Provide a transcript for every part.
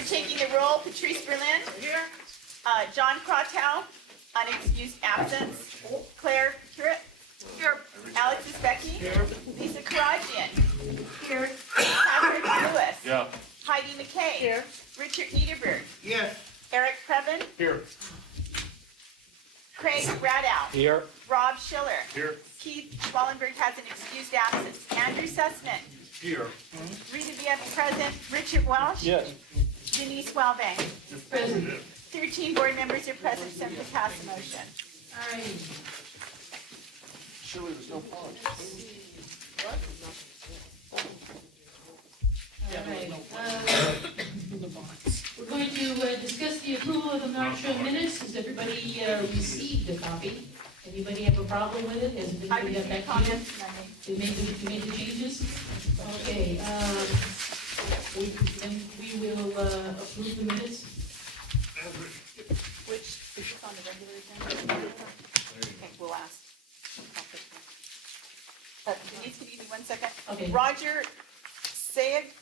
for taking the roll, Patrice Berlin. Here. John Crotow, unexcused absence. Claire Currit. Here. Alexis Becky. Here. Lisa Karajian. Here. Patrick Lewis. Yeah. Heidi McKay. Here. Richard Niederberg. Yes. Eric Previn. Here. Craig Radow. Here. Rob Schiller. Here. Keith Wallenberg has an excused absence. Andrew Sussman. Here. Rita Vieta present. Richard Welsh. Yes. Denise Wellbank. Present. 13 board members are present, so to pass the motion. All right. Surely there's no pause. All right. We're going to discuss the approval of the March minutes. Has everybody received a copy? Anybody have a problem with it? Has I anybody got received back to you? comments and I made. You made the changes? Okay, we will approve the minutes. Which, is this on the regular agenda? Okay, we'll ask. Denise, can you give me 1 second? Okay. Roger Sayegh,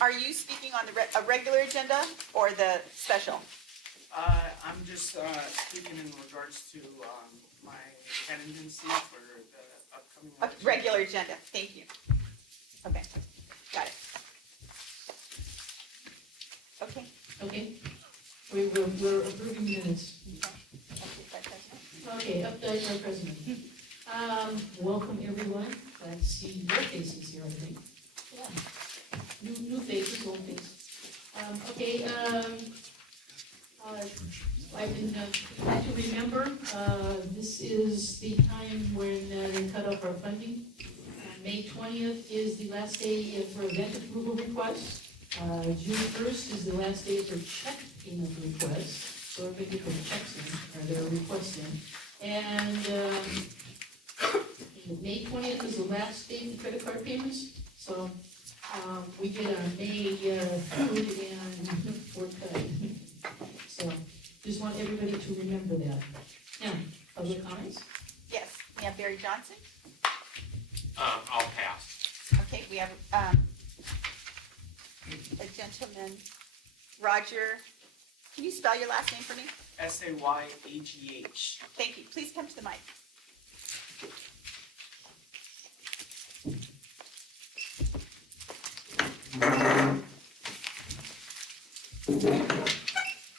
are you speaking on a regular agenda or the special? I'm just speaking in regards to my candidacy for the upcoming A election. regular agenda, thank you. Okay, got it. Okay. Okay, we're approving minutes. Okay, update our president. Welcome everyone. Glad to see your faces here, I think. Yeah. New faces, old faces. Okay, I've been glad to remember, this is the time when they cut off our funding. May 20th is the last day for event approval requests. June 1st is the last day for check payment requests. So everybody put checks in, or their requests in. And May 20th is the last day for credit card payments. So we get a May food and fourth cut. So just want everybody to remember that. Now, public comments? Yes, we have Barry Johnson. I'll pass. Okay, we have a gentleman, Roger. Can you spell your last name for me? Sayegh. Thank you. Please come to the mic.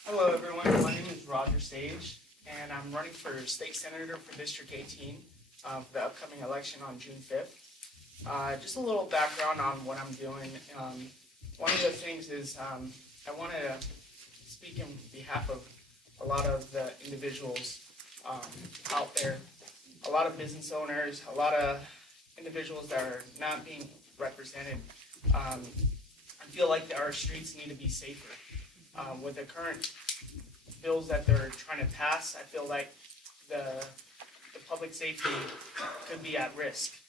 Hello everyone, my name is Roger Sage, and I'm running for state senator for District 18 for the upcoming election on June 5th. Just a little background on what I'm doing. One of the things is I want to speak in behalf of a lot of the individuals out there, a lot of business owners, a lot of individuals that are not being represented. I feel like our streets need to be safer. With the current bills that they're trying to pass, I feel like the public safety could be at risk.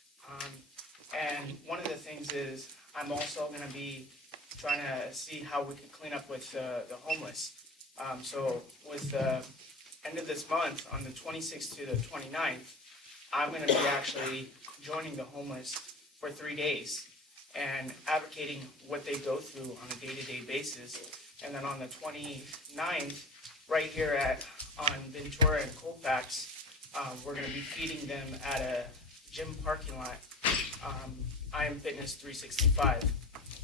And one of the things is I'm also going to be trying to see how we can clean up with the homeless. So with the end of this month, on the 26th to the 29th, I'm going to be actually joining the homeless for 3 days and advocating what they go through on a day-to-day basis. And then on the 29th, right here on Ventura and Colfax, we're going to be feeding them at a gym parking lot. I am Fitness 365,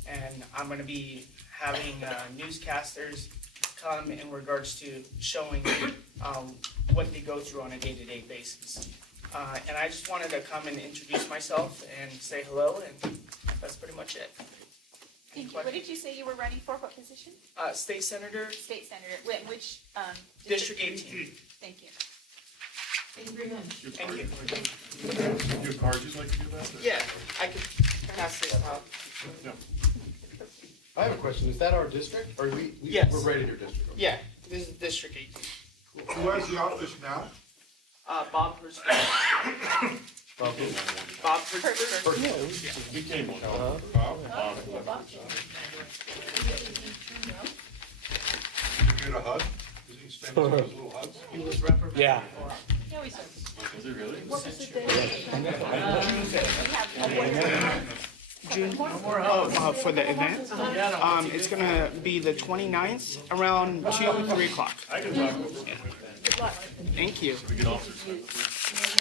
and I'm going to be having newscasters come in regards to showing what they go through on a day-to-day basis. And I just wanted to come and introduce myself and say hello, and that's pretty much it. Thank you. What did you say you were running for? What position? State Senator, State Senator. Which District 18. Thank you. Thank you very much. Thank you. Your card, you'd like to give that? Yeah, I could pass this out. No. I have a question. Is that our district, or Yes. we're right in your district? Okay. Yeah, this is District 18. Who has the office now? Bob Hurst. Bob Hurst. Yeah, he came on. Did you get a HUD? Is he spending those little HUDs? He was represented. Yeah. No, he says. Is it really? We have June, for the event. It's gonna be the 29th around 2, 3 o'clock. I can talk over it. Good luck. Thank you. We get officers.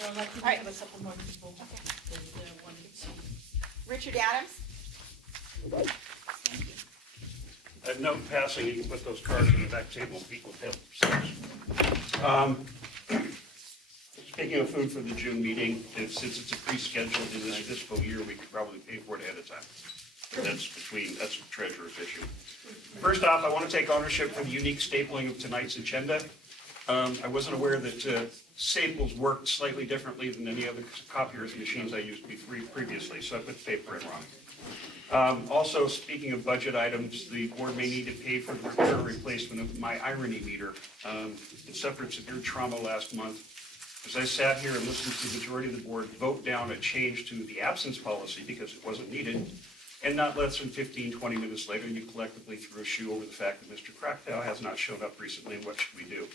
All right. Richard Adams? I have note passing, you can put those cards on the back table, people have. Speaking of food for the June meeting, since it's a pre-scheduled in this fiscal year, we could probably pay for it ahead of time. That's the treasurer's issue. First off, I want to take ownership for the unique stapling of tonight's agenda. I wasn't aware that staples worked slightly differently than any other copiers and machines I used previously, so I put the paper in wrong. Also, speaking of budget items, the board may need to pay for the repair and replacement of my irony meter. It suffered severe trauma last month. As I sat here and listened to the majority of the board vote down a change to the absence policy because it wasn't needed, and not less than 15, 20 minutes later, you collectively threw a shoe over the fact that Mr. Krakow has not shown up recently, and what should we do?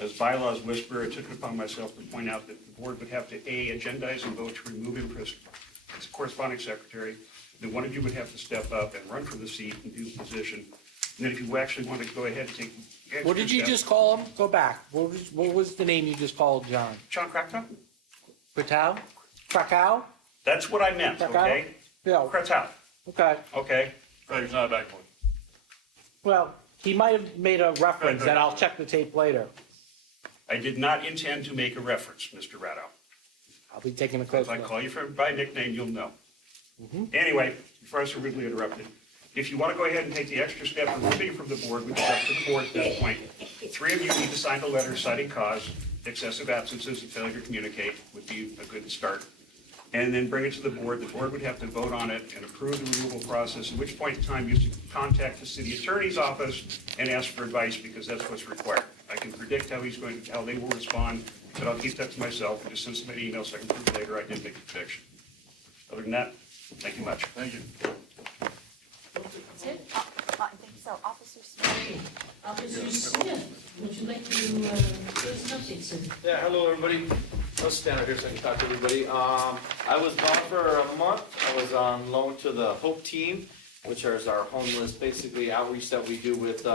As bylaws whisper, I took it upon myself to point out that the board would have to A, agendize and vote to remove him as corresponding secretary. Then one of you would have to step up and run for the seat and do the position. And then if you actually want to go ahead and take the extra What did you step- just call him? Go back. What was the name you just called, John? John Krakow? Krakow? Krakow? That's what I meant, Krakow? okay? Yeah, Krakow, okay. okay? Right, he's not a backbone. Well, he might have made a reference, and I'll check the tape later. I did not intend to make a reference, Mr. Ratto. I'll be taking a close If I look. call you by nickname, you'll know. Anyway, before I so rudely interrupted, if you want to go ahead and take the extra step of removing from the board, which is up to the board at this point, 3 of you need to sign a letter citing cause, excessive absences, and failure to communicate would be a good start. And then bring it to the board. The board would have to vote on it and approve the removal process, at which point in time you should contact the city attorney's office and ask for advice, because that's what's required. I can predict how they will respond, but I'll keep that to myself and just send somebody an email so I can prove later I did make a prediction. Other than that, thank you much. Thank you. That's it? I think so. Officer Smith. Officer Smith, would you like to give us an update, sir? Yeah, hello, everybody. I'll stand out here so I can talk to everybody. I was gone for a month. I was on loan to the Hope Team, which is our homeless, basically outreach that we do with,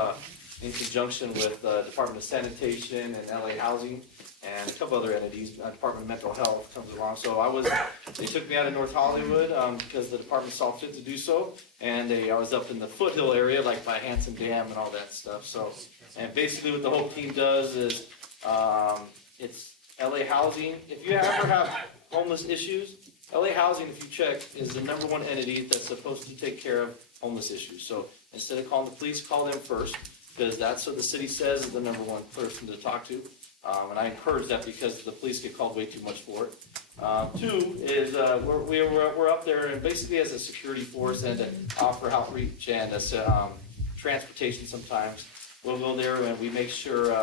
in conjunction with the Department of Sanitation and LA Housing and a couple other entities. Department of Mental Health comes along. So they took me out of North Hollywood because the department saw fit to do so. And I was up in the foothill area, like by Hanson Dam and all that stuff. So, and basically what the Hope Team does is, it's LA Housing. If you ever have homeless issues, LA Housing, if you check, is the #1 entity that's supposed to take care of homeless issues. So instead of calling the police, call them first, because that's what the city says is the #1 person to talk to. And I encourage that because the police get called way too much for it. 2 is we're up there and basically as a security force and to offer outreach and transportation sometimes. We'll go there and we make sure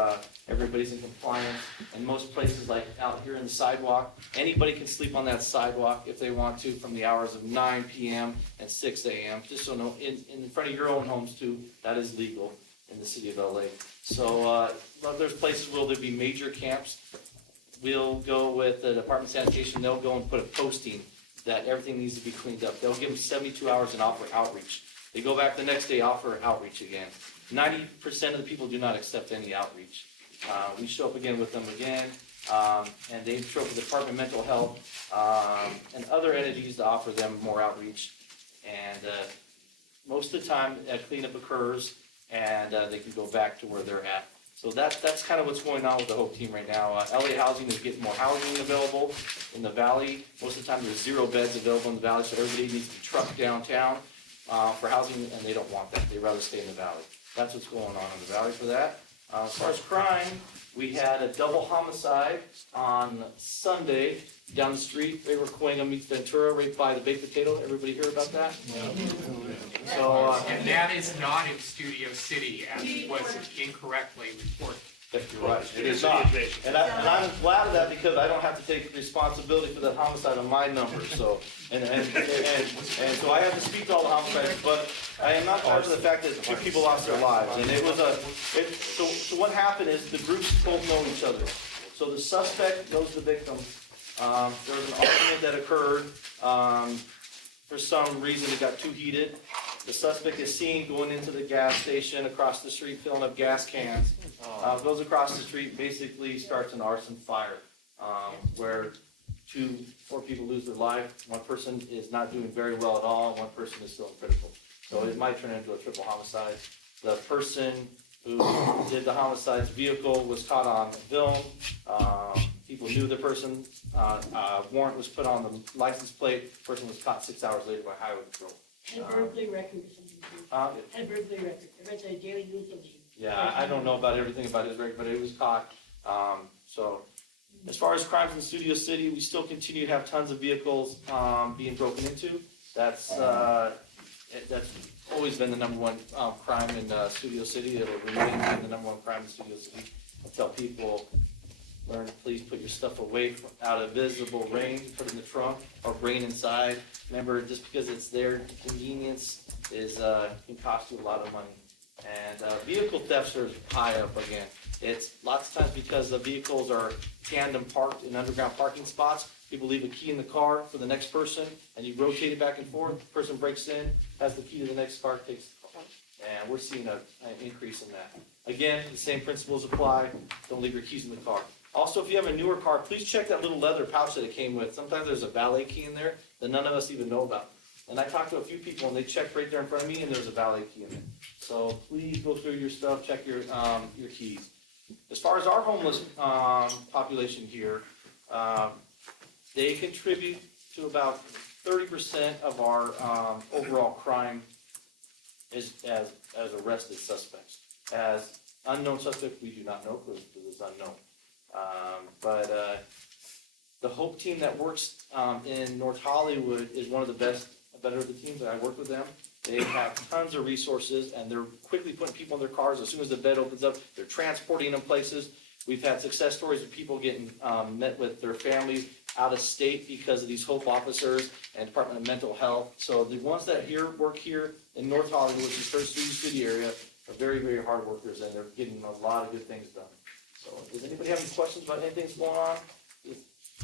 everybody's in compliance. In most places, like out here in the sidewalk, anybody can sleep on that sidewalk if they want to from the hours of 9 p.m. and 6 a.m. Just so you know, in front of your own homes too, that is legal in the city of LA. So there's places where there'll be major camps. We'll go with the Department of Sanitation. They'll go and put a posting that everything needs to be cleaned up. They'll give them 72 hours and offer outreach. They go back the next day, offer outreach again. 90% of the people do not accept any outreach. We show up again with them again, and they show up with the Department of Mental Health and other entities to offer them more outreach. And most of the time, a cleanup occurs, and they can go back to where they're at. So that's kind of what's going on with the Hope Team right now. LA Housing is getting more housing available in the valley. Most of the time, there's 0 beds available in the valley, so everybody needs to truck downtown for housing, and they don't want that. They'd rather stay in the valley. That's what's going on in the valley for that. As far as crime, we had a double homicide on Sunday down the street. They were Coinga meets Ventura, right by the baked potato. Everybody hear about that? So, And that is not in Studio City, as was incorrectly reported. you're right, it is not. And I'm glad of that because I don't have to take responsibility for that homicide on my number. So, and so I have to speak to all the homicides, but I am not part of the fact that 2 people lost their lives. And it was so what happened is the groups both know each other. So the suspect knows the victim. There was an argument that occurred. for some reason it got too heated. The suspect is seen going into the gas station across the street, filling up gas cans. Goes across the street, basically starts an arson fire, where 4 people lose their life. One person is not doing very well at all, and one person is still critical. So it might turn into a triple homicide. The person who did the homicide's vehicle was caught on film. People knew the person. Warrant was put on the license plate. Person was caught 6 hours later by highway patrol. Had burglary record or something. Had burglary record. I read the Daily News of you. Yeah, I don't know about everything about his record, but it was caught. So as far as crimes in Studio City, we still continue to have tons of vehicles being broken into. That's always been the number one crime in Studio City. It'll remain the number one crime in Studio City. I tell people, learn to please put your stuff away out of visible range, put it in the trunk, or bring it inside. Remember, just because it's there, convenience can cost you a lot of money. And vehicle thefts are high up again. It's lots of times because the vehicles are tandem parked in underground parking spots. People leave a key in the car for the next person, and you rotate it back and forth. The person breaks in, has the key to the next car, takes the car. And we're seeing an increase in that. Again, the same principles apply. Don't leave your keys in the car. Also, if you have a newer car, please check that little leather pouch that it came with. Sometimes there's a valet key in there that none of us even know about. And I talked to a few people, and they checked right there in front of me, and there's a valet key in there. So please go through your stuff, check your keys. As far as our homeless population here, they contribute to about 30% of our overall crime as arrested suspects. As unknown suspects, we do not know because it's unknown. But the Hope team that works in North Hollywood is one of the better of the teams that I work with them. They have tons of resources, and they're quickly putting people in their cars. As soon as the bed opens up, they're transporting them places. We've had success stories of people getting met with their families out of state because of these Hope officers and Department of Mental Health. So the ones that work here in North Hollywood, which is the Studio City area, are very, very hard workers, and they're getting a lot of good things done. So does anybody have any questions about anything that's going on?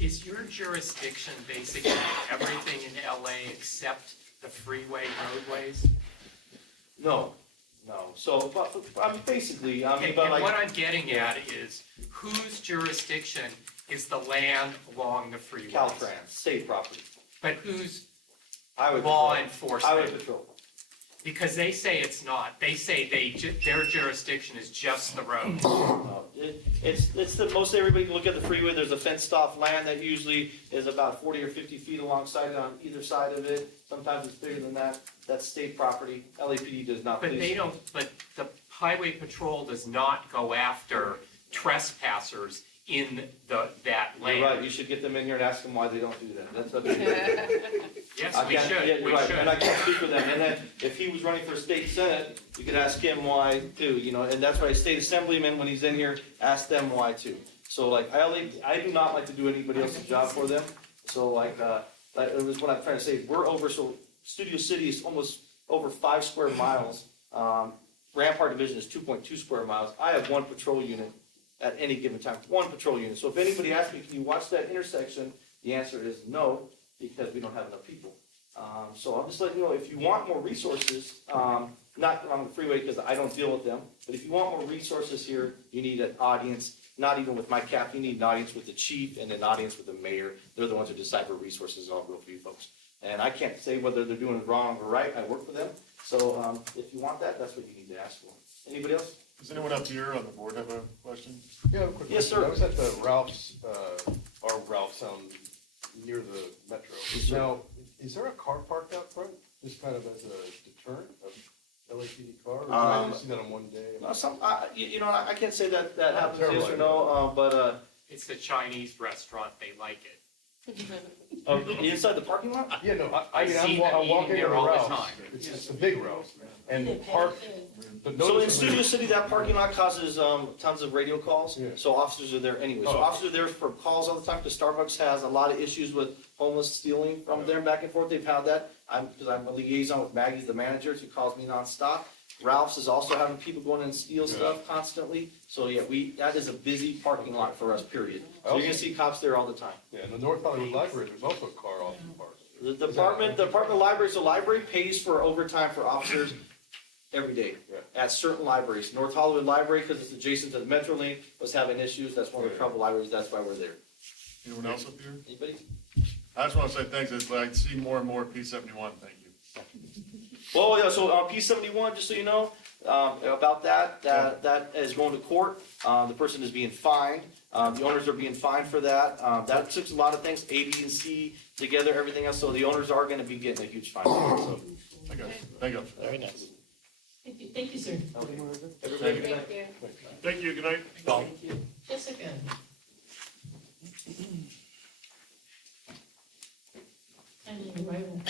Is your jurisdiction basically everything in LA except the freeway roadways? No. So, but basically, Okay, but and like, what I'm getting at is, whose jurisdiction is the land along the freeway? Caltrans, state property. But who's Highway law patrol. enforcement? Highway patrol. Because they say it's not. They say their jurisdiction is just the road. No, it's the most everybody can look at the freeway. There's a fenced off land that usually is about 40 or 50 feet alongside it on either side of it. Sometimes it's bigger than that. That's state property. LAPD does not. But but the highway patrol does not go after trespassers in that land. You're right. You should get them in here and ask them why they don't do that. That's up to you. Yes, we should. Yeah, We right. should. And I can't speak for them. And then if he was running for state senate, you could ask him why too. And that's why state assemblyman, when he's in here, ask them why too. So like I do not like to do anybody else's job for them. So like it was what I'm trying to say. We're over. So Studio City is almost over 5 square miles. Rampart Division is 2.2 square miles. I have 1 patrol unit at any given time. 1 patrol unit. So if anybody asks me, can you watch that intersection? The answer is no, because we don't have enough people. So I'm just letting you know, if you want more resources, not on the freeway because I don't deal with them, but if you want more resources here, you need an audience, not even with my cap, you need an audience with the chief and an audience with the mayor. They're the ones who decide what resources I'll go for you folks. And I can't say whether they're doing it wrong or right. I work for them. So if you want that, that's what you need to ask for. Anybody else? Does anyone up here on the board have a question? Yeah, I have a quick Yes, question. sir. I was at the Ralph's, our Ralph's near the metro. Yes, sir. Now, is there a car parked out front, just kind of as a deterrent of LAPD car? Or did I only see that on one day? I can't say that happens, terrible yes or no, but It's a Chinese restaurant. They like it. inside the parking lot? Yeah, no, I see them I'm walking eating there into all the Ralph's. time. It's just a big Ralph's. And parked. So in Studio City, that parking lot causes tons of radio calls, Yeah. so officers are there anyway. So Oh. officers are there for calls all the time, because Starbucks has a lot of issues with homeless stealing from there back and forth. They've had that, because I'm a liaison with Maggie, the manager, she calls me nonstop. Ralph's is also having people going in and steal stuff constantly. So yeah, that is a busy parking lot for us, period. So you're gonna see cops there all the time. Yeah, and the North Hollywood Library, there's also a car often parked. The department of library, so library pays for overtime for officers every day at certain libraries. North Hollywood Library, because it's adjacent to the Metrolink, was having issues. That's one of the trouble libraries. That's why we're there. Anyone else up here? Anybody? I just want to say thanks. I see more and more P71. Thank you. Well, yeah, so P71, just so you know, about that is going to court. The person is being fined. The owners are being fined for that. That took a lot of things, A, B, and C together, everything else. So the owners are going to be getting a huge fine. So. Thank you. Thank you. Very nice. Thank you, sir. Everybody, good night. Thank you. Good night. Thank you. Jessica. And your arrival.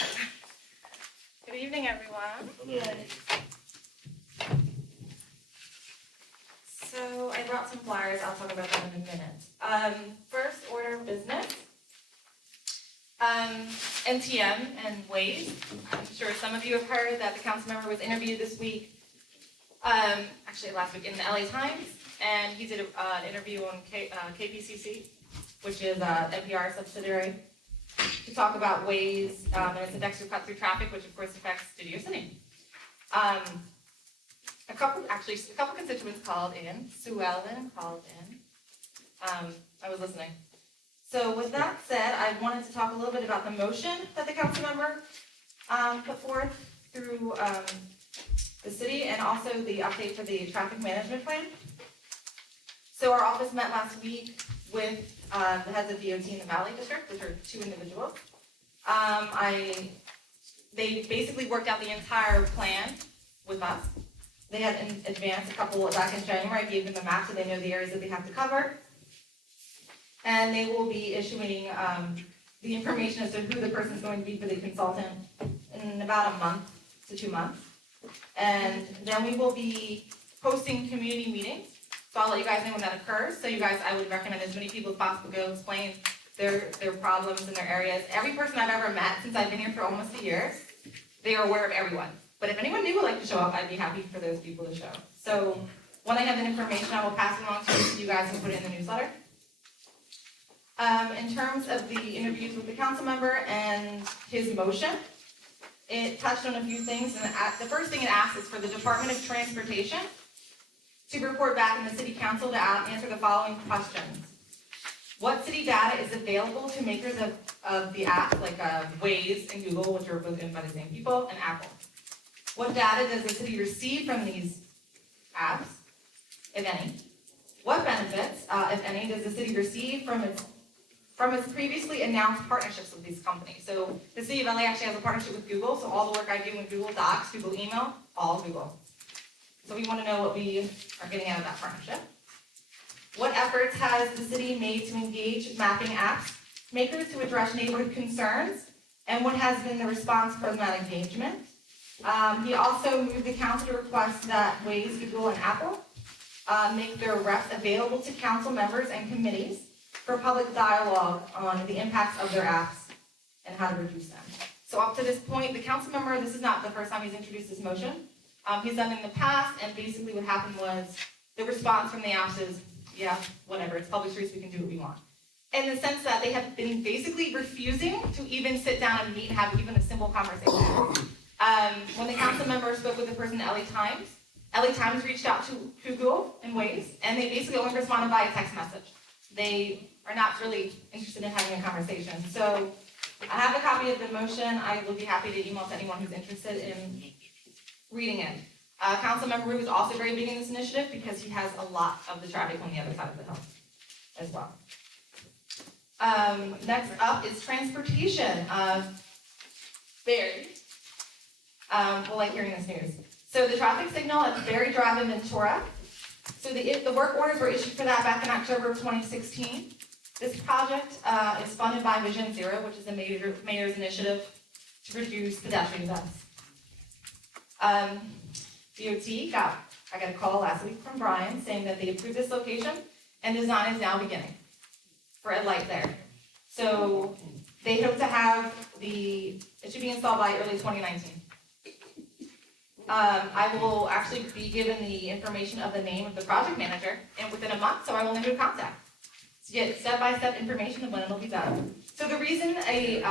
Good evening, everyone. So I brought some flyers, I'll talk about them in a minute. First order of business. NTM and Waze. I'm sure some of you have heard that the council member was interviewed this week, actually last week in the LA Times, and he did an interview on KPCC, which is NPR subsidiary, to talk about Waze and its effects to cut through traffic, which of course affects Studio City. A couple constituents called in. Sue Ellen called in. I was listening. So with that said, I wanted to talk a little bit about the motion that the council member put forth through the city, and also the update for the traffic management plan. So our office met last week with the heads of DOT in the Valley District, which are two individuals. They basically worked out the entire plan with us. They had in advance back in January, I gave them a map so they know the areas that they have to cover. And they will be issuing the information as to who the person is going to be for the consultant in about a month to 2 months. And then we will be hosting community meetings. So I'll let you guys know when that occurs. So you guys, I would recommend as many people as possible go explain their problems in their areas. Every person I've ever met since I've been here for almost a year, they are aware of everyone. But if anyone new would like to show up, I'd be happy for those people to show. So when I have that information, I will pass it along to you guys and put it in the newsletter. In terms of the interviews with the council member and his motion, it touched on a few things. And the first thing it asks is for the Department of Transportation to report back in the city council to answer the following questions. What city data is available to makers of the app, like Waze and Google, which are both owned by the same people, and Apple? What data does the city receive from these apps, if any? What benefits, if any, does the city receive from its previously announced partnerships with these companies? So the city of LA actually has a partnership with Google, so all the work I do in Google Docs, Google Email, all Google. So we want to know what we are getting out of that partnership. What efforts has the city made to engage mapping apps makers to address neighborhood concerns, and what has been the response from that engagement? He also moved the council to request that Waze, Google, and Apple make their reps available to council members and committees for public dialogue on the impacts of their apps and how to reduce them. So up to this point, the council member, this is not the first time he's introduced this motion. He's done it in the past, and basically what happened was the response from the apps is, yeah, whatever, it's public streets, we can do what we want. In the sense that they have been basically refusing to even sit down and meet and have even a simple conversation. When the council member spoke with the person at LA Times reached out to Google and Waze, and they basically only responded by a text message. They are not really interested in having a conversation. So I have a copy of the motion. I will be happy to email to anyone who's interested in reading it. Councilmember Rue is also very big in this initiative because he has a lot of the traffic on the other side of the hill as well. Next up is transportation. Barry will like hearing this news. So the traffic signal at Berry Drive in Ventura. So the work orders were issued for that back in October of 2016. This project is funded by Vision Zero, which is the mayor's initiative to reduce pedestrian deaths. DOT I got a call last week from Brian saying that they approved this location and design is now beginning for a light there. So they hope to have it should be installed by early 2019. I will actually be given the information of the name of the project manager and within a month, so I will know who to contact to get step-by-step information of when it'll be done. So the reason a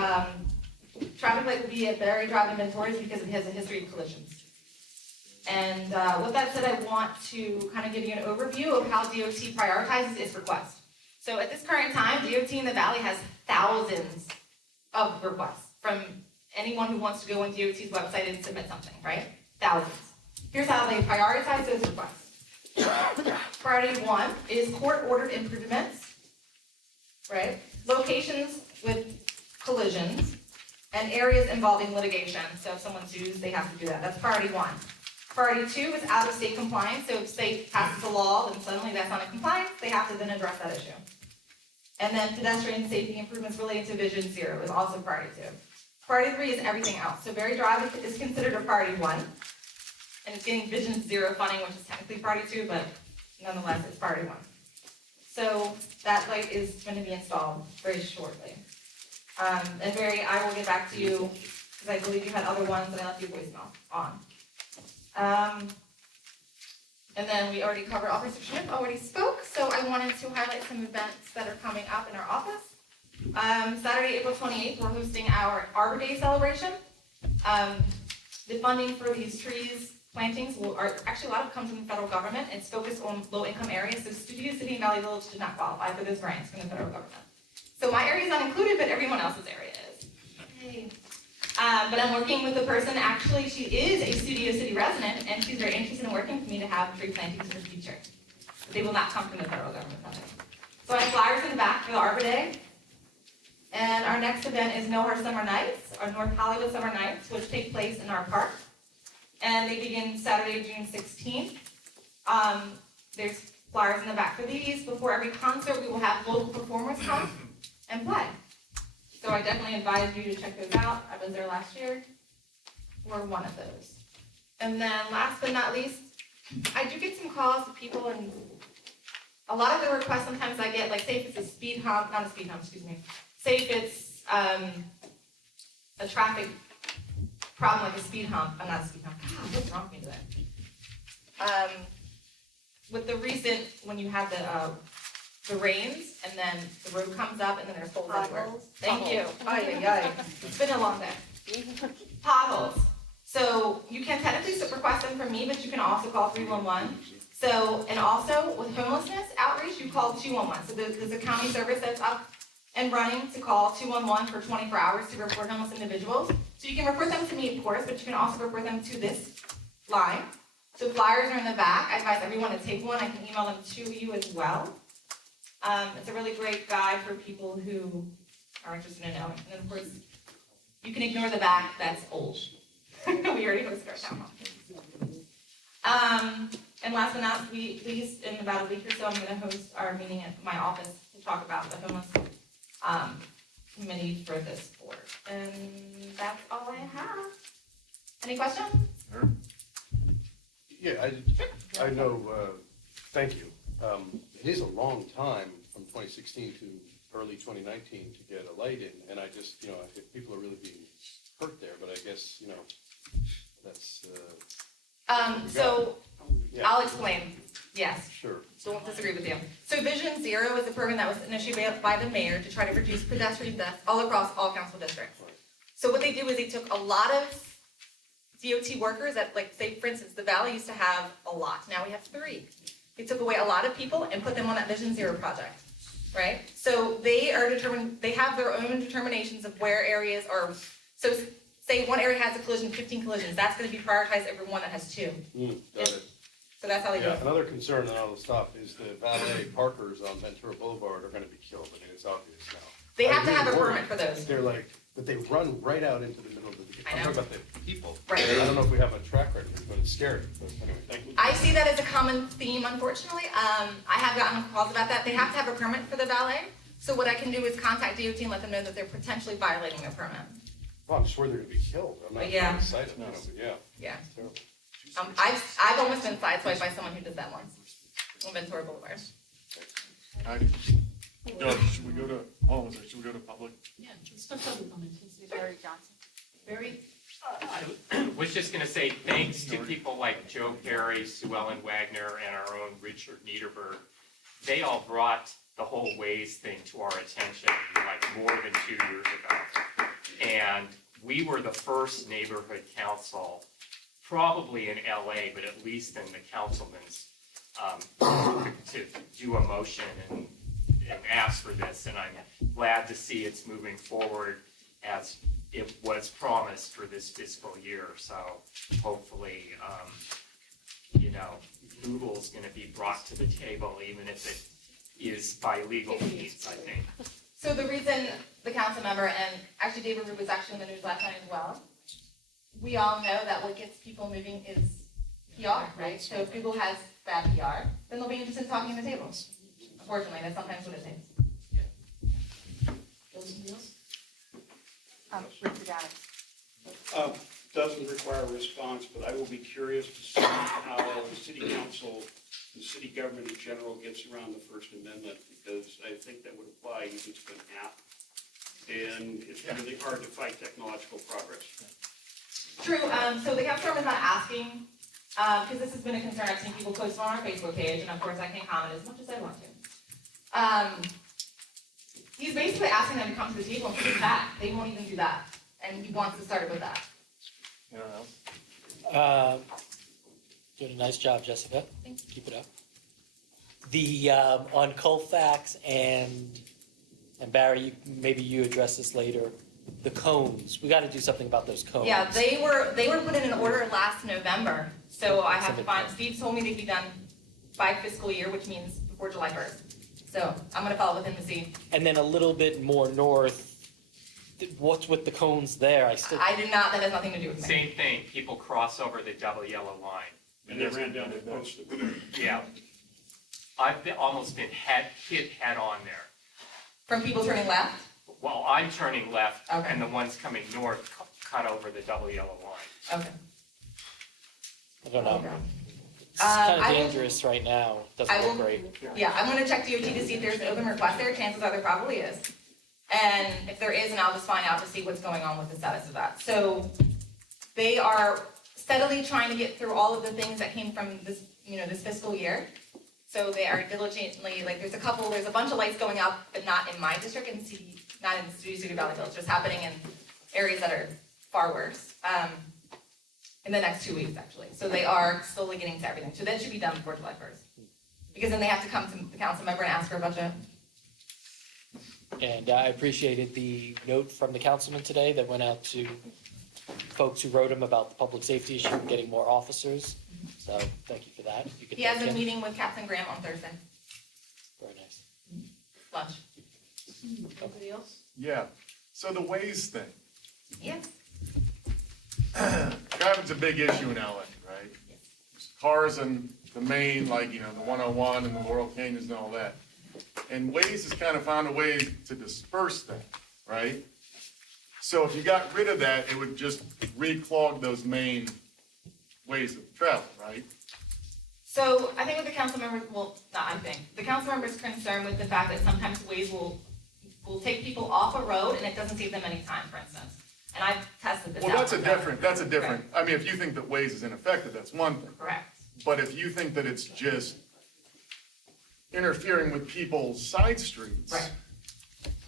traffic light will be at Berry Drive in Ventura because it has a history of collisions. And with that said, I want to kind of give you an overview of how DOT prioritizes its requests. So at this current time, DOT in the Valley has thousands of requests from anyone who wants to go on DOT's website and submit something, right? Thousands. Here's how they prioritize those requests. Priority 1 is court-ordered improvements, right? Locations with collisions and areas involving litigation. So if someone sues, they have to do that. That's priority 1. Priority 2 is out-of-state compliance. So if state passes a law, then suddenly that's not in compliance, they have to then address that issue. And then pedestrian safety improvements related to Vision Zero is also priority 2. Priority 3 is everything else. So Berry Drive is considered a priority 1. And it's getting Vision Zero funding, which is technically priority 2, but nonetheless, it's priority 1. So that light is going to be installed very shortly. And Berry, I will get back to you, because I believe you had other ones that I left you voicemail on. And then we already covered, Officer Schmidt already spoke, so I wanted to highlight some events that are coming up in our office. Saturday, April 28th, we're hosting our Arbor Day celebration. The funding for these trees plantings actually a lot of it comes from the federal government. It's focused on low-income areas, so Studio City and Valley Village did not qualify for those grants from the federal government. So my area is not included, but everyone else's area is. Yay. But I'm working with a person, actually, she is a Studio City resident, and she's very interested in working with me to have tree plantings in the future. They will not come from the federal government funding. So I have flyers in the back for the Arbor Day. And our next event is Know Our Summer Nights, our North Hollywood Summer Nights, which take place in our park. And they begin Saturday, June 16th. There's flyers in the back for these. Before every concert, we will have local performers come and play. So I definitely advise you to check those out. I was there last year. We're one of those. And then last but not least, I do get some calls of people, and a lot of the requests sometimes I get, like say if it's a speed hump, not a speed hump, excuse me. Say if it's a traffic problem like a speed hump, not a speed hump. God, what's wrong with me today? With the recent, when you had the rains, and then the road comes up, and then there's holes everywhere. Thank you. It's been a long day. Potholes. So you can technically request them from me, but you can also call 311. So, and also with homelessness outreach, you call 211. So there's a county service that's up and running to call 211 for 24 hours to report homeless individuals. So you can report them to me, of course, but you can also report them to this line. So flyers are in the back. I advise everyone to take one. I can email them to you as well. It's a really great guide for people who are interested in knowing. And of course, you can ignore the back. That's old. We already hosted our town hall. And last but not least, in about a week or so, I'm going to host our meeting at my office to talk about the homeless committee for this board. And that's all I have. Any questions? Sure. Yeah, I know, thank you. It is a long time from 2016 to early 2019 to get a light in, and I just, I think people are really being hurt there, but I guess, that's, So yeah. I'll explain. Yes. Sure. Don't disagree with you. So Vision Zero is a program that was initiated by the mayor to try to reduce pedestrian deaths all across all council districts. So what they did was they took a lot of DOT workers that, like, say, for instance, the Valley used to have a lot. Now we have 3. They took away a lot of people and put them on that Vision Zero project, right? So they have their own determinations of where areas are. So say one area has a collision, 15 collisions, that's going to be prioritized over one that has 2. Got it. So that's how they do Yeah, it. another concern, and I'll stop, is the valet parkers on Ventura Boulevard are gonna be killed. I mean, it's obvious now. They I have to have a really worry. permit for those. They're like, but they run right out into the middle of the, I I'm know. talking about the people. Right. I don't know if we have a track record, but it's scary. But anyway, thank you. I see that as a common theme, unfortunately. I have gotten calls about that. They have to have a permit for the valet. So what I can do is contact DOT and let them know that they're potentially violating their permit. Well, I'm sure they're gonna be killed. I'm not Yeah. trying to cite them, but yeah. Yeah. It's terrible. I've almost been sideswiped by someone who did that once on Ventura Boulevard. Should we go to, should we go to public? Yeah, let's start public comments. Barry Johnson. Barry? I was just gonna say thanks to people like Joe Perry, Sue Ellen Wagner, and our own Richard Niederberg. They all brought the whole Waze thing to our attention like more than 2 years ago. And we were the first neighborhood council, probably in LA, but at least in the councilman's, to do a motion and ask for this, and I'm glad to see it's moving forward as it was promised for this fiscal year. So hopefully, Google's gonna be brought to the table, even if it is by legal means, I think. So the reason the council member, and actually David Rube was actually in the news last night as well, we all know that what gets people moving is PR, right? So if Google has bad PR, then they'll be interested in talking at the table. Unfortunately, that's sometimes what it takes. Richard Adams. Doesn't require a response, but I will be curious to see how the city council, the city government in general gets around the First Amendment, because I think that would apply even to an app. And it's really hard to fight technological progress. True, so the council member is not asking, because this has been a concern, I've seen people post on our Facebook page, and of course I can't comment as much as I want to. He's basically asking them to come to the table and push back. They won't even do that, and he wants to start with that. Doing a nice job, Jessica. Thank you. Keep it up. The, on Colfax and Barry, maybe you address this later, the cones, we gotta do something about those cones. Yeah, they were put in an order last November, so I have to find, Steve told me they'd be done by fiscal year, which means before July 1st. So I'm gonna follow with him to see. And then a little bit more north, what's with the cones there? I did not, that has nothing to do with me. Same thing, people cross over the double yellow line. And they ran down the post. Yeah. Almost been hit head on there. From people turning left? Well, I'm turning left, Okay. and the ones coming north cut over the double yellow line. Okay. I don't know. Okay. It's kind of I will- dangerous right now. I Doesn't will- look great. Yeah, I'm gonna check DOT to see if there's an open request there, chances are there probably is. And if there is, and I'll just find out to see what's going on with the status of that. So they are steadily trying to get through all of the things that came from this, this fiscal year. So they are diligently, like, there's a bunch of lights going up, but not in my district, not in City Valley Village, just happening in areas that are far worse. In the next 2 weeks, actually. So they are slowly getting to everything. So that should be done before July 1st. Because then they have to come to the council member and ask for a budget. And I appreciated the note from the councilman today that went out to folks who wrote him about the public safety issue and getting more officers. So thank you for that. If you could He has thank a him. meeting with Captain Graham on Thursday, Very nice. lunch. Anybody else? Yeah, so the Waze thing. Yes. Traffic's a big issue in LA, right? Cars in the main, like, the 101 and the Laurel Canyons and all that. And Waze has kind of found a way to disperse that, right? So if you got rid of that, it would just reclog those main ways of travel, right? So I think what the council members, the council members concerned with the fact that sometimes Waze will take people off a road and it doesn't save them any time, for instance. And I've tested this out. Well, that's a different, I mean, if you think that Waze is ineffective, that's one thing. Correct. But if you think that it's just interfering with people's side streets. Right.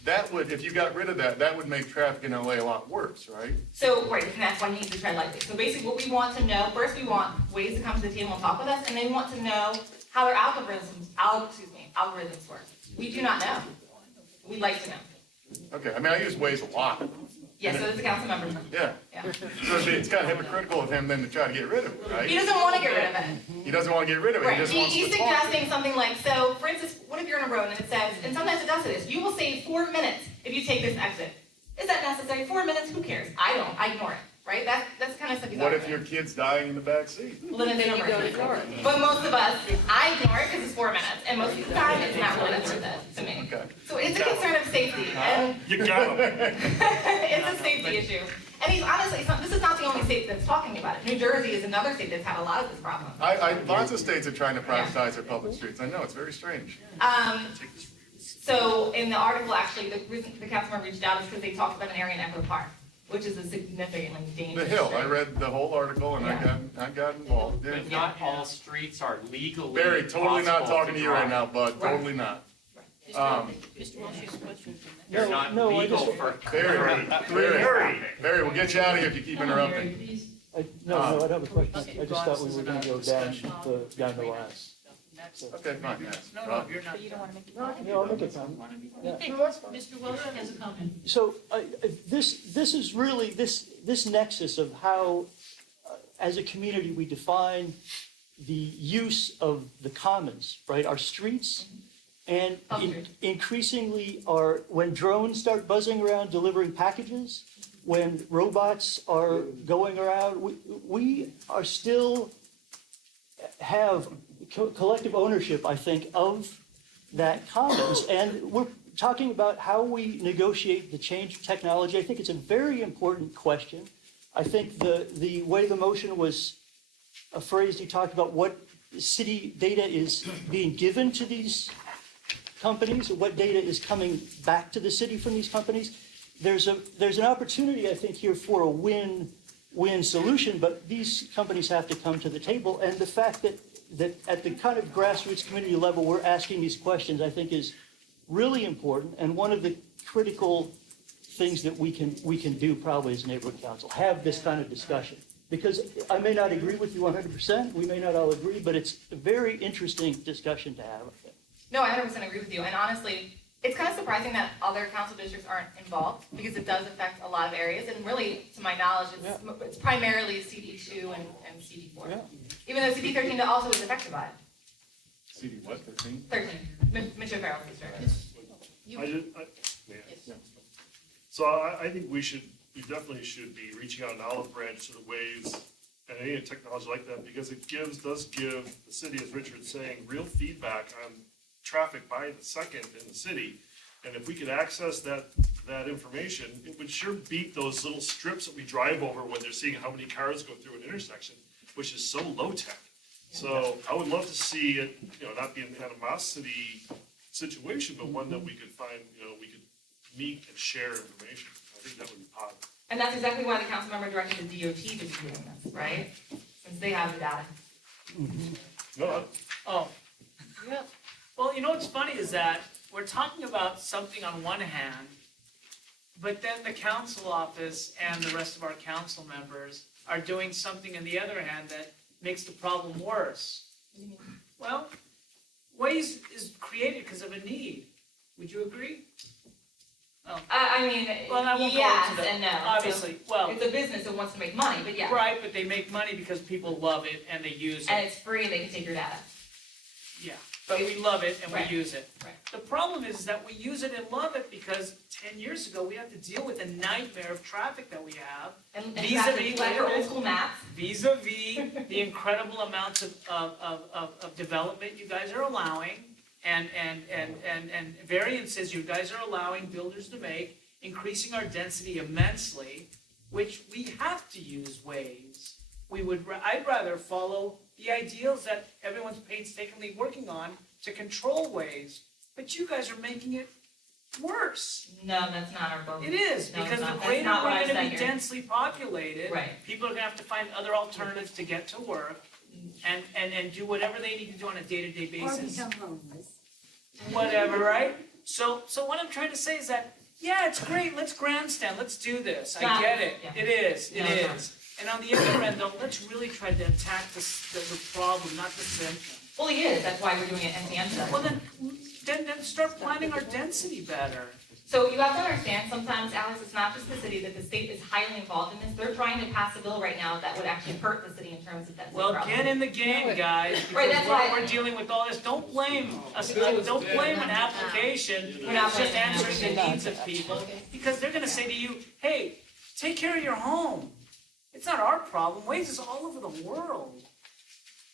That would, if you got rid of that, that would make traffic in LA a lot worse, right? So, right, and that's why you need to tread lightly. So basically what we want to know, first we want Waze to come to the table and talk with us, and they want to know how their algorithms work. We do not know. We'd like to know. Okay, I mean, I use Waze a lot. Yes, so does the council member. Yeah. Yeah. So it's kind of hypocritical of him then to try to get rid of it, right? He doesn't want to get rid of it. He doesn't want to get rid of it, he Right, just wants to he's talk. suggesting something like, so, for instance, what if you're in a road and it says, and sometimes it does this, you will save 4 minutes if you take this exit. Is that necessary? 4 minutes, who cares? I ignore it, right? That's the kind of stuff he's What if arguing. your kid's dying in the back seat? Well, then they don't ignore it. But most of us, I ignore it because it's 4 minutes, and most of the time, it's not really that worth it to me. Okay. So it's a concern of safety, and You got him. it's a safety issue. And he's honestly, this is not the only state that's talking about it. New Jersey is another state that's had a lot of this problem. Lots of states are trying to privatize their public streets. I know, it's very strange. So in the article, actually, the reason the council member reached out is because they talked about an area in Echo Park, which is a significantly dangerous. The Hill, I street. read the whole article and I got involved. Yeah. But not all streets are legally Barry, totally not possible talking to you right drive. now, bud, Right. totally not. Mr. Walsh has questions on that. They're not no, I legal just- for. Barry, we'll get you out of here if you keep interrupting. Please. No, I don't have a question. Okay. I just thought we were gonna go down the line. Okay, fine, yes. No, Rob? you're not. But you don't wanna make it. Yeah, I'll make it comment. Okay, Mr. Welch has a comment. So this is really, this nexus of how, as a community, we define the use of the commons, right? Our streets, and increasingly when drones start buzzing around delivering packages, when robots are going around, we are still have collective ownership, I think, of that commons. And we're talking about how we negotiate the change of technology. I think it's a very important question. I think the way the motion was phrased, he talked about what city data is being given to these companies, or what data is coming back to the city from these companies. There's an opportunity, I think, here for a win-win solution, but these companies have to come to the table. And the fact that at the kind of grassroots community level, we're asking these questions, I think is really important. And one of the critical things that we can do probably as a neighborhood council, have this kind of discussion. Because I may not agree with you 100%, we may not all agree, but it's a very interesting discussion to have, I think. No, I 100% agree with you, and honestly, it's kind of surprising that other council districts aren't involved, because it does affect a lot of areas, and really, to my knowledge, it's primarily CD2 and CD4. Yeah. Even though CD13 also is affected by it. CD what, 13? 13, Mitchell Farrell's district. So I think we definitely should be reaching out an olive branch to the ways and any technology like that, because it does give the city, as Richard's saying, real feedback on traffic by the second in the city. And if we could access that information, it would sure beat those little strips that we drive over when they're seeing how many cars go through an intersection, which is so low tech. So I would love to see it, not be an animosity situation, but one that we could find, we could meet and share information. I think that would be positive. And that's exactly why the council member directed the DOT to be doing this, right? Since they have the data. No, Oh, yeah. Well, what's funny is that we're talking about something on one hand, but then the council office and the rest of our council members are doing something on the other hand that makes the problem worse. Well, Waze is created because of a need. Would you agree? I mean, Well, I won't go yes into that. and no. Obviously, well, It's a business that wants to make money, but yeah. right, but they make money because people love it and they use And it. it's free, they can take your data. Yeah, but we love it and we Right. use it. Right. The problem is that we use it and love it because 10 years ago, we had to deal with the nightmare of traffic that we have, And Vis-a-vis, like wait a for old minute. school maps. vis-a-vis the incredible amounts of development you guys are allowing and variances you guys are allowing builders to make, increasing our density immensely, which we have to use Waze. I'd rather follow the ideals that everyone's painstakingly working on to control Waze, but you guys are making it worse. No, that's not our goal. It is, No, it's because the not. That's greater not what we're I gonna said be here. densely populated, Right. people are gonna have to find other alternatives to get to work and do whatever they need to do on a day-to-day Or basis, become homeless. whatever, right? So what I'm trying to say is that, yeah, it's great, let's grandstand, let's do this, I Got get it. it, Yeah. it is, it No, it's not. is. And on the other end, though, let's really try to attack the problem, not the symptom. Well, he is, that's why we're doing it NCM study. Well, then start planning our density better. So you have to understand, sometimes, Alex, it's not just the city, that the state is highly involved in this. They're trying to pass a bill right now that would actually hurt the city in terms of density Well, problems. get in the game, guys, Right, because that's why- we're dealing with all this. Don't blame us, don't blame an application We're not that's just blaming answering the needs of people. Because they're gonna say to you, hey, take care of your home. It's not our problem. Waze is all over the world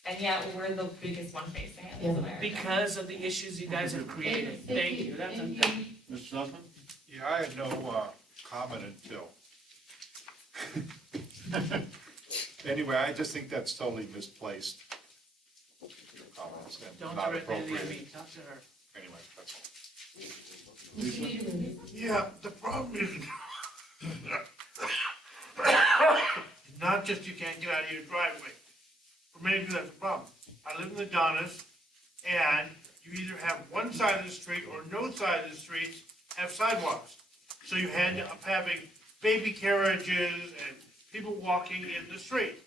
And yet, we're the biggest one facing it in America. because of the issues you guys have created. Thank you, that's I'm done. Mr. Sussman? Yeah, I had no comment until. Anyway, I just think that's totally misplaced. Your comments and Don't not direct anything at appropriate. me, talk to her. Anyway, that's all. Yeah, the problem is, not just you can't get out of your driveway. For many people, that's a problem. I live in the Donnas, and you either have one side of the street or no side of the streets have sidewalks. So you end up having baby carriages and people walking in the street.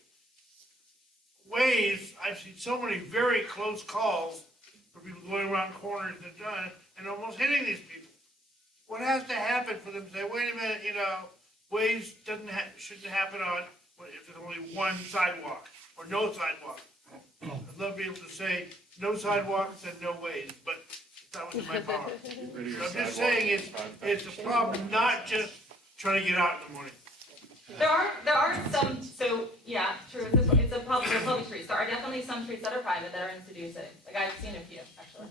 Ways, I've seen so many very close calls for people going around corners and almost hitting these people. What has to happen for them to say, wait a minute, Ways shouldn't happen on, if there's only one sidewalk or no sidewalk. I'd love to be able to say, no sidewalks and no ways, but that was in my power. So I'm just saying, it's a problem, not just trying to get out in the morning. There are some, so, yeah, true, it's a public streets. There are definitely some streets that are private that are in Cebu City. Like, I've seen a few, actually.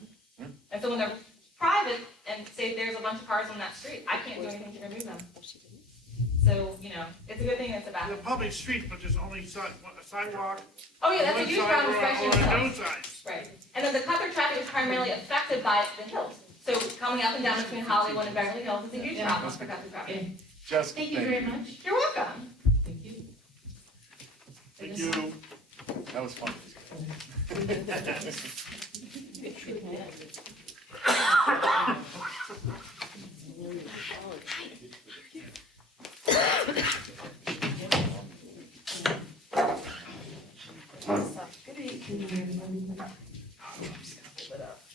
And so when they're private, and say there's a bunch of cars on that street, I can't do anything to remove them. So, it's a good thing and it's a bad They're thing. public streets, but there's only a sidewalk. Oh, yeah, that's a one huge side problem, or especially in on the no hills. sides. Right. And then the cut-through traffic is primarily affected by the hills. So coming up and down between Hollywood and Beverly Hills is a huge problem for cut-through traffic. Okay, Jessica, thank you very much. You're welcome. Thank you. Thank you. That was fun.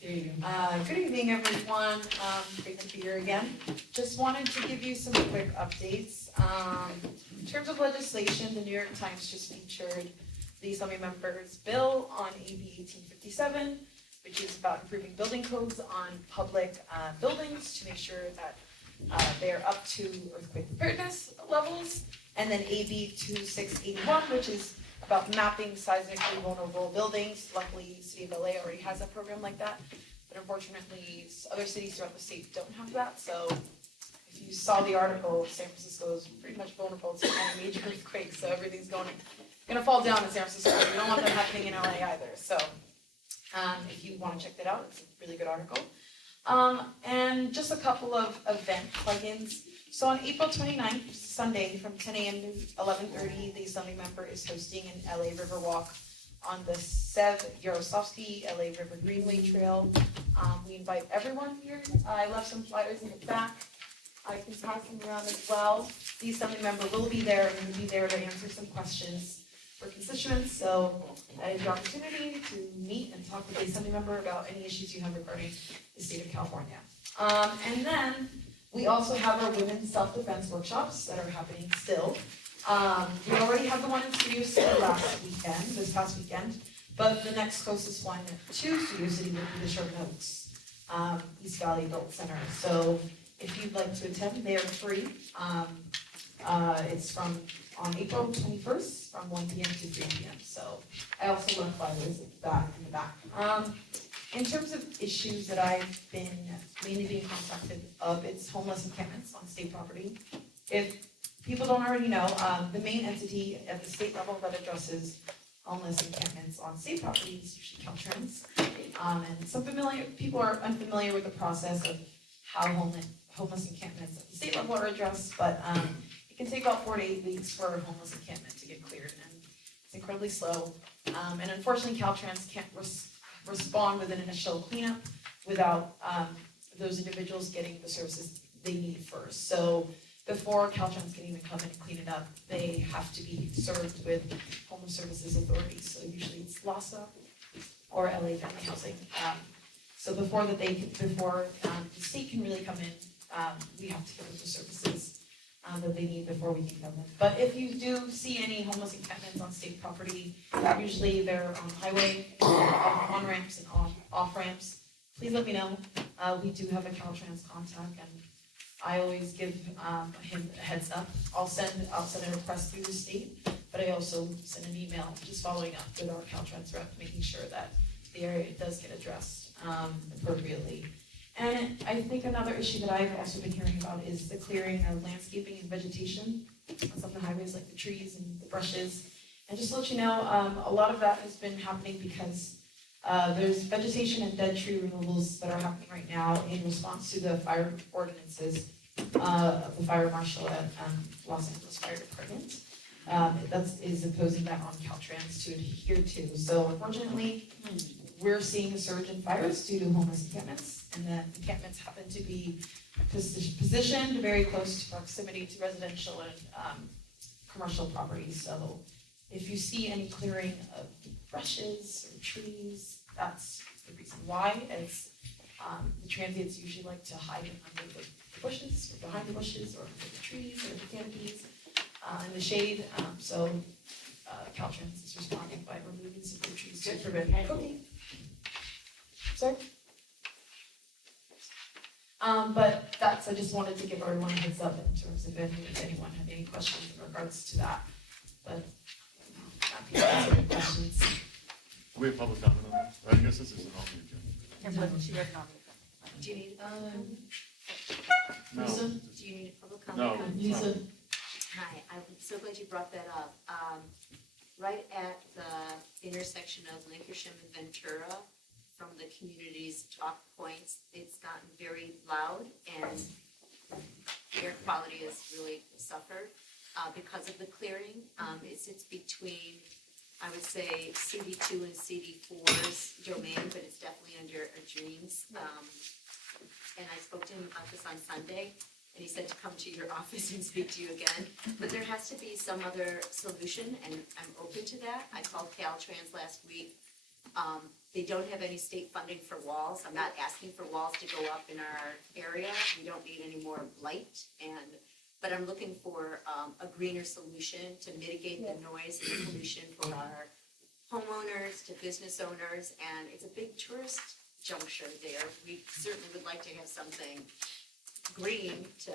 Good evening. Good evening, everyone. Great to be here again. Just wanted to give you some quick updates. In terms of legislation, the New York Times just featured the Assembly Members' bill on AB 1857, which is about improving building codes on public buildings to make sure that they're up to earthquake preparedness levels. And then AB 2681, which is about mapping seismically vulnerable buildings. Luckily, City of LA already has a program like that, but unfortunately, other cities throughout the state don't have that. So if you saw the article, San Francisco is pretty much vulnerable to any major earthquake, so everything's gonna fall down in San Francisco. We don't want that happening in LA either. So if you want to check that out, it's a really good article. And just a couple of event plugins. So on April 29th, Sunday, from 10 a.m. to 11:30, the Assembly Member is hosting an LA River Walk on the Sev Yaroslavsky LA River Greenway Trail. We invite everyone here. I left some flyers in the back. I can pass them around as well. The Assembly Member will be there and will be there to answer some questions for constituents. So that is your opportunity to meet and talk with the Assembly Member about any issues you have regarding the state of California. And then we also have our women's self-defense workshops that are happening still. We already had the one in Studio City this past weekend, but the next closest one to Studio City would be the Sherman Oaks, East Valley Adult Center. So if you'd like to attend, they are free. It's on April 21st from 1 p.m. to 3 p.m. So I also left flyers in the back. In terms of issues that I've been mainly being contacted of, it's homeless encampments on state property. If people don't already know, the main entity at the state level that addresses homeless encampments on state property is usually Caltrans. And some people are unfamiliar with the process of how homeless encampments at the state level are addressed, but it can take about 4 to 8 weeks for a homeless encampment to get cleared, and it's incredibly slow. And unfortunately, Caltrans can't respond with an initial cleanup without those individuals getting the services they need first. So before Caltrans can even come in and clean it up, they have to be served with Homeless Services Authority. So usually it's LAHSA or LA Family Housing. So before the state can really come in, we have to give them the services that they need before we can come in. But if you do see any homeless encampments on state property, usually they're on highway, on ramps and off ramps, please let me know. We do have a Caltrans contact, and I always give him a heads up. I'll send a request through the state, but I also send an email just following up with our Caltrans rep, making sure that the area does get addressed appropriately. And I think another issue that I've also been hearing about is the clearing of landscaping and vegetation on some of the highways, like the trees and the brushes. And just to let you know, a lot of that has been happening because there's vegetation and dead tree removals that are happening right now in response to the fire ordinances of the fire marshal at Los Angeles Fire Department. That is imposing that on Caltrans to adhere to. So unfortunately, we're seeing a surge in fires due to homeless encampments, and the encampments happen to be positioned very close to proximity to residential and commercial properties. So if you see any clearing of brushes or trees, that's the reason why. It's the transients usually like to hide under the bushes, or behind the bushes, or under the trees, or the canopies, in the shade. So Caltrans is responding by removing some of the trees to prevent cooking. Sorry? But that's, I just wanted to give everyone a heads up in terms of if anyone had any questions in regards to that. But happy to answer any questions. Do we have public comment on this? I guess this isn't on the agenda. She read it on Do you need, No. Lisa? do you need a public No. comment? Lisa? Hi, I'm so glad you brought that up. Right at the intersection of Lancashire and Ventura, from the community's talk points, it's gotten very loud and air quality has really suffered because of the clearing. It sits between, I would say, CD2 and CD4's domain, but it's definitely under a Dreams. And I spoke to him about this on Sunday, and he said to come to your office and speak to you again. But there has to be some other solution, and I'm open to that. I called Caltrans last week. They don't have any state funding for walls. I'm not asking for walls to go up in our area. We don't need any more light, but I'm looking for a greener solution to mitigate the noise and pollution for our homeowners to business owners, and it's a big tourist juncture there. We certainly would like to have something green to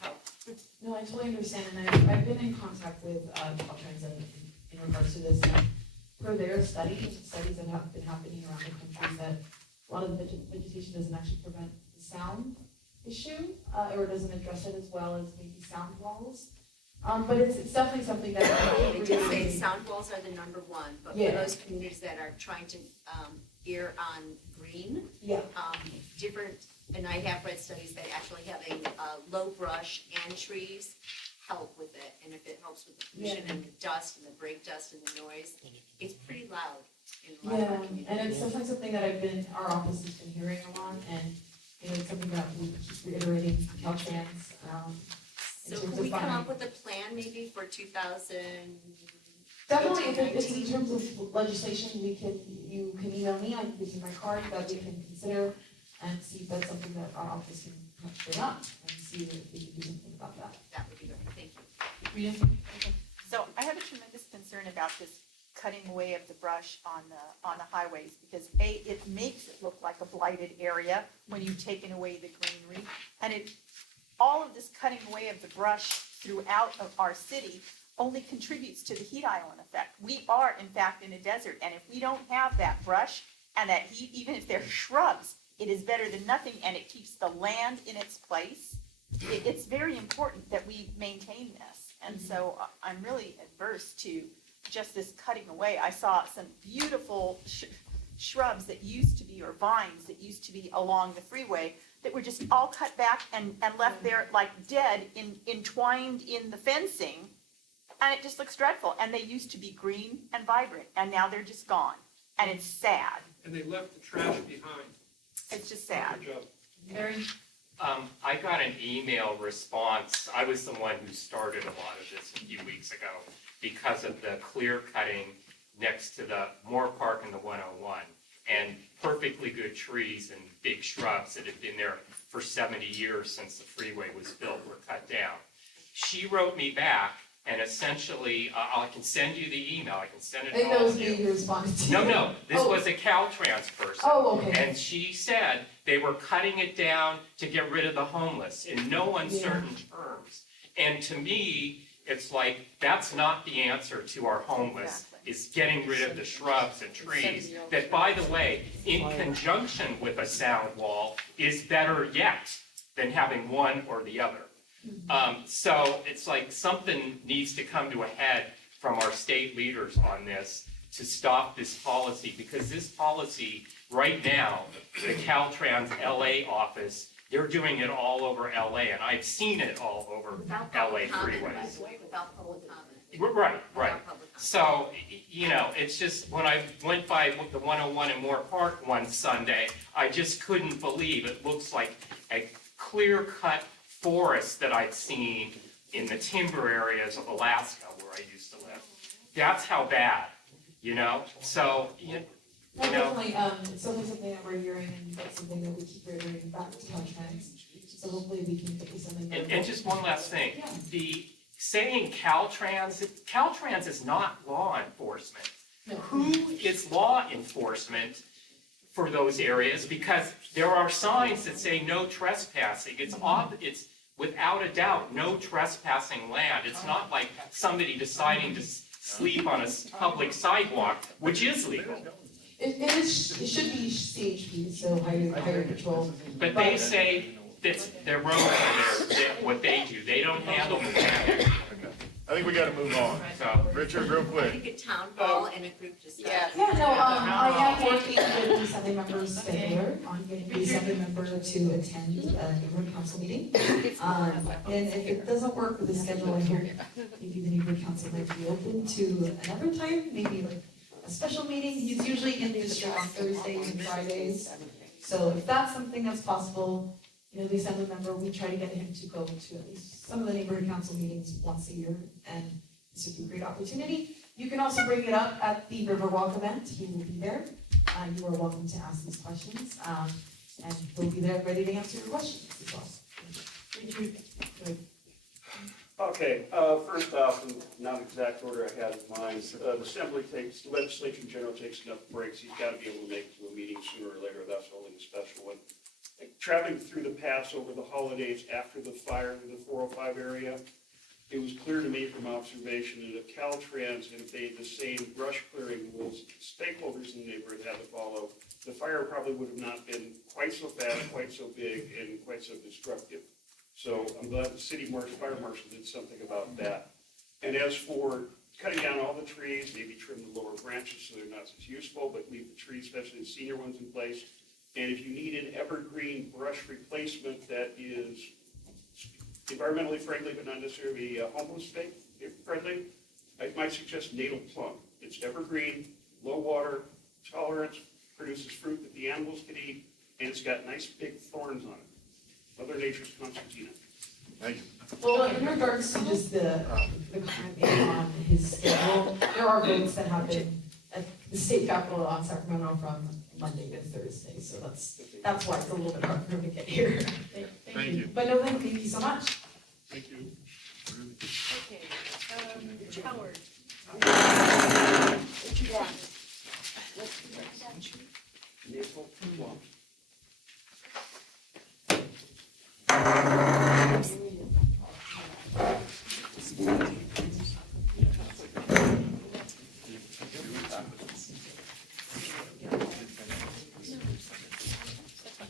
help. No, I totally understand, and I've been in contact with Caltrans in regards to this. Per their studies that have been happening around the country, that a lot of the vegetation doesn't actually prevent the sound issue, or doesn't address it as well as maybe sound walls. But it's definitely something that They did say sound walls are the number one, but for those communities that are trying to err on green, different, and I have read studies that actually having low brush and trees help with it, and if it helps with the pollution and the dust and the brake dust and the noise, it's pretty loud in a lot of our communities. And it's definitely something that our office has been hearing a lot, and it's something that we keep reiterating to Caltrans. So can we come up with a plan maybe for 2000? Definitely, if in terms of legislation, you can email me, I can give you my card that we can consider and see if that's something that our office can bring up and see if we can do something about that. That would be great, thank you. Rita? So I have a tremendous concern about this cutting away of the brush on the highways, because it makes it look like a blighted area when you've taken away the greenery, and all of this cutting away of the brush throughout of our city only contributes to the heat island effect. We are, in fact, in a desert, and if we don't have that brush and that heat, even if they're shrubs, it is better than nothing, and it keeps the land in its place. It's very important that we maintain this, and so I'm really adverse to just this cutting away. I saw some beautiful shrubs that used to be, or vines that used to be along the freeway, that were just all cut back and left there like dead, entwined in the fencing, and it just looks dreadful. And they used to be green and vibrant, and now they're just gone, and it's sad. And they left the trash behind. It's just sad. Good job. Mary? I got an email response. I was the one who started a lot of this a few weeks ago because of the clear cutting next to the Moorpark and the 101, and perfectly good trees and big shrubs that had been there for 70 years since the freeway was built were cut down. She wrote me back, and essentially, I can send you the email. I can send it to all of you. You responded to. No, this was a Caltrans person. Oh, okay. And she said they were cutting it down to get rid of the homeless in no uncertain terms. And to me, it's like, that's not the answer to our homeless, is getting rid of the shrubs and trees. That, by the way, in conjunction with a sound wall, is better yet than having one or the other. So it's like something needs to come to a head from our state leaders on this to stop this policy, because this policy right now, the Caltrans LA office, they're doing it all over LA, and I've seen it all over Without LA public comment, by freeways. the way, without public comment. Right, right. Not public comment. So, you know, it's just, when I went by the 101 in Moorpark one Sunday, I just couldn't believe it looks like a clear-cut forest that I'd seen in the timber areas of Alaska where I used to live. That's how bad, you know? So, you No, know, definitely, it's definitely something that we're hearing, and that's something that we keep reiterating back to Caltrans. So hopefully we can get something. that and just one last thing. Yeah. The saying Caltrans is not law enforcement. No. Who is law enforcement for those areas? Because there are signs that say no trespassing. It's without a doubt, no trespassing land. It's not like somebody deciding to sleep on a public sidewalk, which is legal. It should be CHP, so higher control. But they say that's their roads are what they do. They don't handle the land. I think we gotta move on. So, Richard, real I quick. think a town hall and a group discussion. Yeah, no, I am working with the assembly members scheduler on getting the assembly member to attend a neighborhood council meeting. And if it doesn't work with the schedule, I hope maybe the neighborhood council might be open to another time, maybe like a special meeting. He's usually in the district on Thursdays and Fridays. So if that's something that's possible, you know, the assembly member, we try to get him to go to at least some of the neighborhood council meetings once a year, and this would be a great opportunity. You can also bring it up at the Riverwalk event, he will be there. You are welcome to ask these questions, and he'll be there ready to answer your questions as well. Okay, first off, in not exact order I had in mind, the legislature in general takes enough breaks, he's gotta be able to make it to a meeting sooner or later, that's holding a special one. Traveling through the pass over the holidays after the fire in the 405 area, it was clear to me from observation that if Caltrans had obeyed the same brush clearing rules stakeholders in the neighborhood had to follow, the fire probably would have not been quite so fast, quite so big, and quite so destructive. So I'm glad the city fire marshal did something about that. And as for cutting down all the trees, maybe trim the lower branches so they're not as useful, but leave the trees, especially the senior ones, in place. And if you need an evergreen brush replacement that is environmentally friendly but not necessarily homeless friendly, I might suggest natal plum. It's evergreen, low water tolerance, produces fruit that the animals can eat, and it's got nice big thorns on it. Mother Nature's concertina. Thank you. Well, in regards to just the comment made on his schedule, there are votes that have been at the state capitol on Sacramento from Monday to Thursday, so that's why it's a little bit hard for him to get here. Thank you. But no, thank you so much. Thank you. Okay, Howard.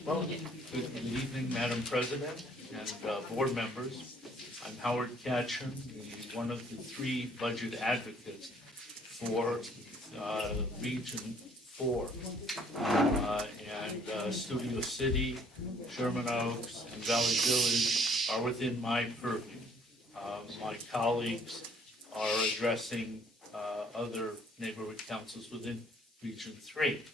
Well, good evening, Madam President and board members. I'm Howard Katchen, one of the three budget advocates for Region 4. And Studio City, Sherman Oaks, and Valley Village are within my purview. My colleagues are addressing other neighborhood councils within Region 3.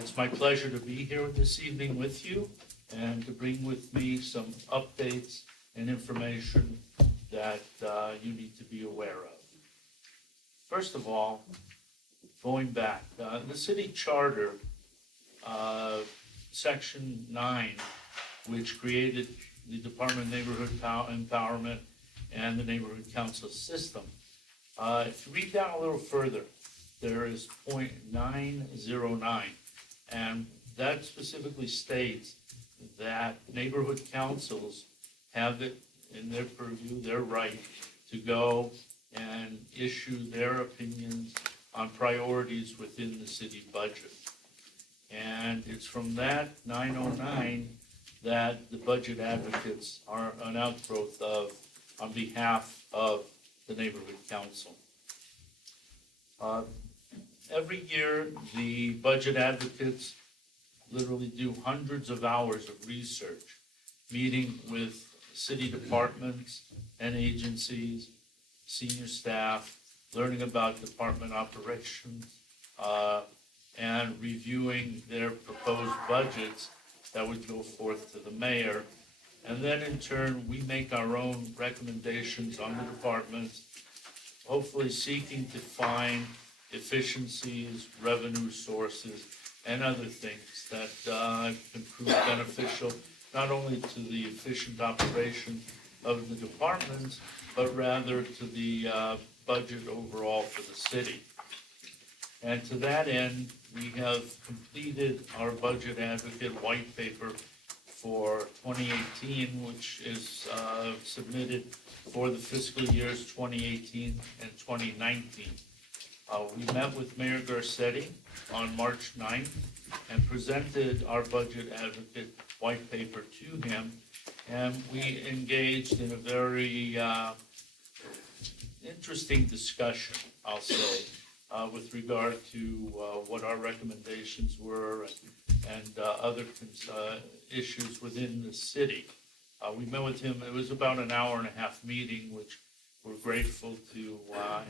It's my pleasure to be here this evening with you and to bring with me some updates and information that you need to be aware of. First of all, going back, the city charter, section 9, which created the Department of Neighborhood Empowerment and the Neighborhood Council system. If you read down a little further, there is point 909, and that specifically states that neighborhood councils have it in their purview, their right to go and issue their opinions on priorities within the city budget. And it's from that 909 that the budget advocates are an outgrowth of on behalf of the neighborhood council. Every year, the budget advocates literally do hundreds of hours of research, meeting with city departments and agencies senior staff, learning about department operations, and reviewing their proposed budgets that would go forth to the mayor. And then in turn, we make our own recommendations on the departments, hopefully seeking to find efficiencies, revenue sources, and other things that can prove beneficial not only to the efficient operation of the departments, but rather to the budget overall for the city. And to that end, we have completed our budget advocate white paper for 2018, which is submitted for the fiscal years 2018 and 2019. We met with Mayor Garcetti on March 9th and presented our budget advocate white paper to him. And we engaged in a very interesting discussion, I'll say, with regard to what our recommendations were and other issues within the city. We met with him, it was about an hour and a half meeting, which we're grateful to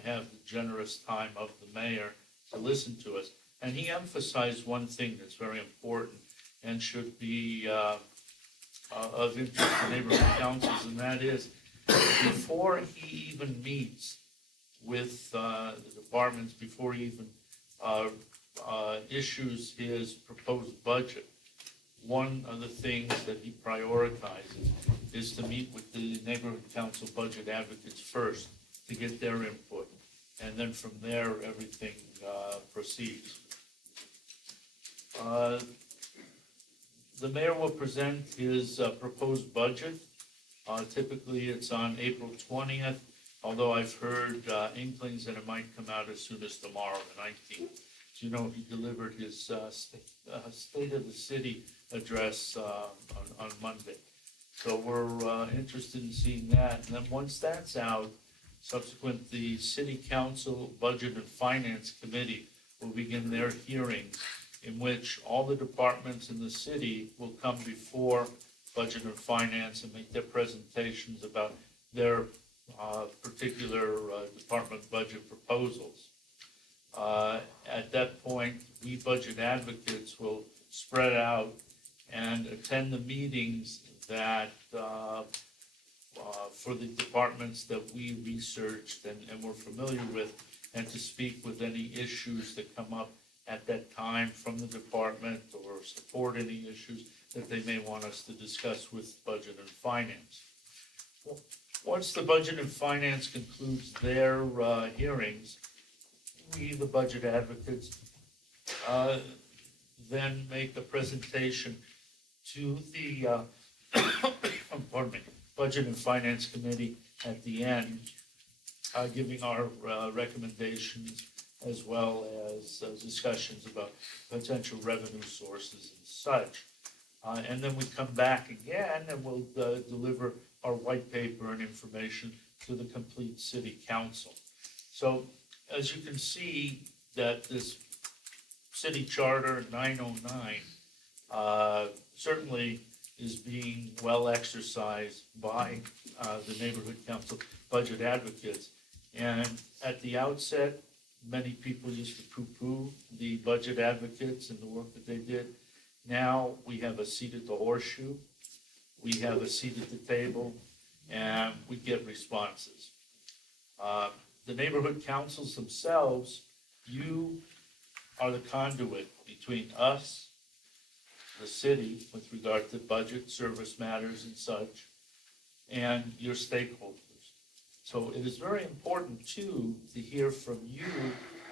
have the generous time of the mayor to listen to us. And he emphasized one thing that's very important and should be of interest to neighborhood councils, and that is before he even meets with the departments, before he even issues his proposed budget, one of the things that he prioritizes is to meet with the neighborhood council budget advocates first to get their input. And then from there, everything proceeds. The mayor will present his proposed budget. Typically, it's on April 20th, although I've heard inklings that it might come out as soon as tomorrow, the 19th. So, you know, he delivered his State of the City address on Monday. So we're interested in seeing that. And then once that's out, subsequent, the City Council Budget and Finance Committee will begin their hearings in which all the departments in the city will come before Budget and Finance and make their presentations about their particular department budget proposals. At that point, we budget advocates will spread out and attend the meetings that for the departments that we researched and were familiar with, and to speak with any issues that come up at that time from the department or support any issues that they may want us to discuss with Budget and Finance. Once the Budget and Finance concludes their hearings, we, the budget advocates, then make a presentation to the pardon me, Budget and Finance Committee at the end, giving our recommendations as well as discussions about potential revenue sources and such. And then we come back again and we'll deliver our white paper and information to the complete city council. So as you can see, that this city charter 909 certainly is being well exercised by the neighborhood council budget advocates. And at the outset, many people used to poo-poo the budget advocates and the work that they did. Now we have a seat at the horseshoe, we have a seat at the table, and we get responses. The neighborhood councils themselves, you are the conduit between us, the city, with regard to budget, service matters and such, and your stakeholders. So it is very important too to hear from you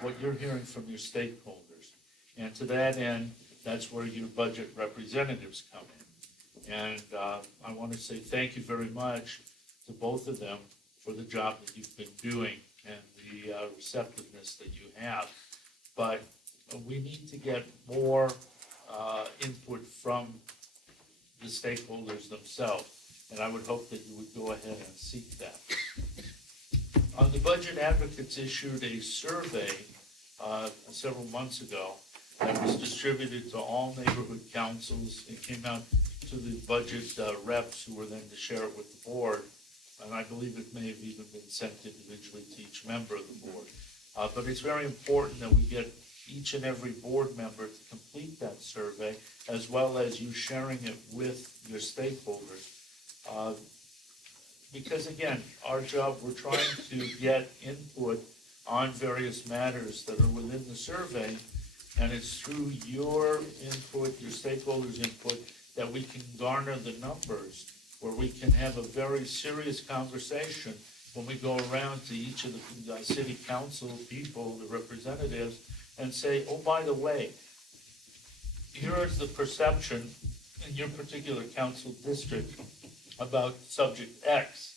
what you're hearing from your stakeholders. And to that end, that's where your budget representatives come in. And I want to say thank you very much to both of them for the job that you've been doing and the receptiveness that you have. But we need to get more input from the stakeholders themselves. And I would hope that you would go ahead and seek that. The budget advocates issued a survey several months ago that was distributed to all neighborhood councils. It came out to the budget reps who were then to share it with the board. and I believe it may have even been sent individually to each member of the board. But it's very important that we get each and every board member to complete that survey, as well as you sharing it with your stakeholders. Because again, our job, we're trying to get input on various matters that are within the survey, and it's through your input, your stakeholders' input, that we can garner the numbers, where we can have a very serious conversation when we go around to each of the city council people, the representatives, and say, oh, by the way, here's the perception in your particular council district about subject X.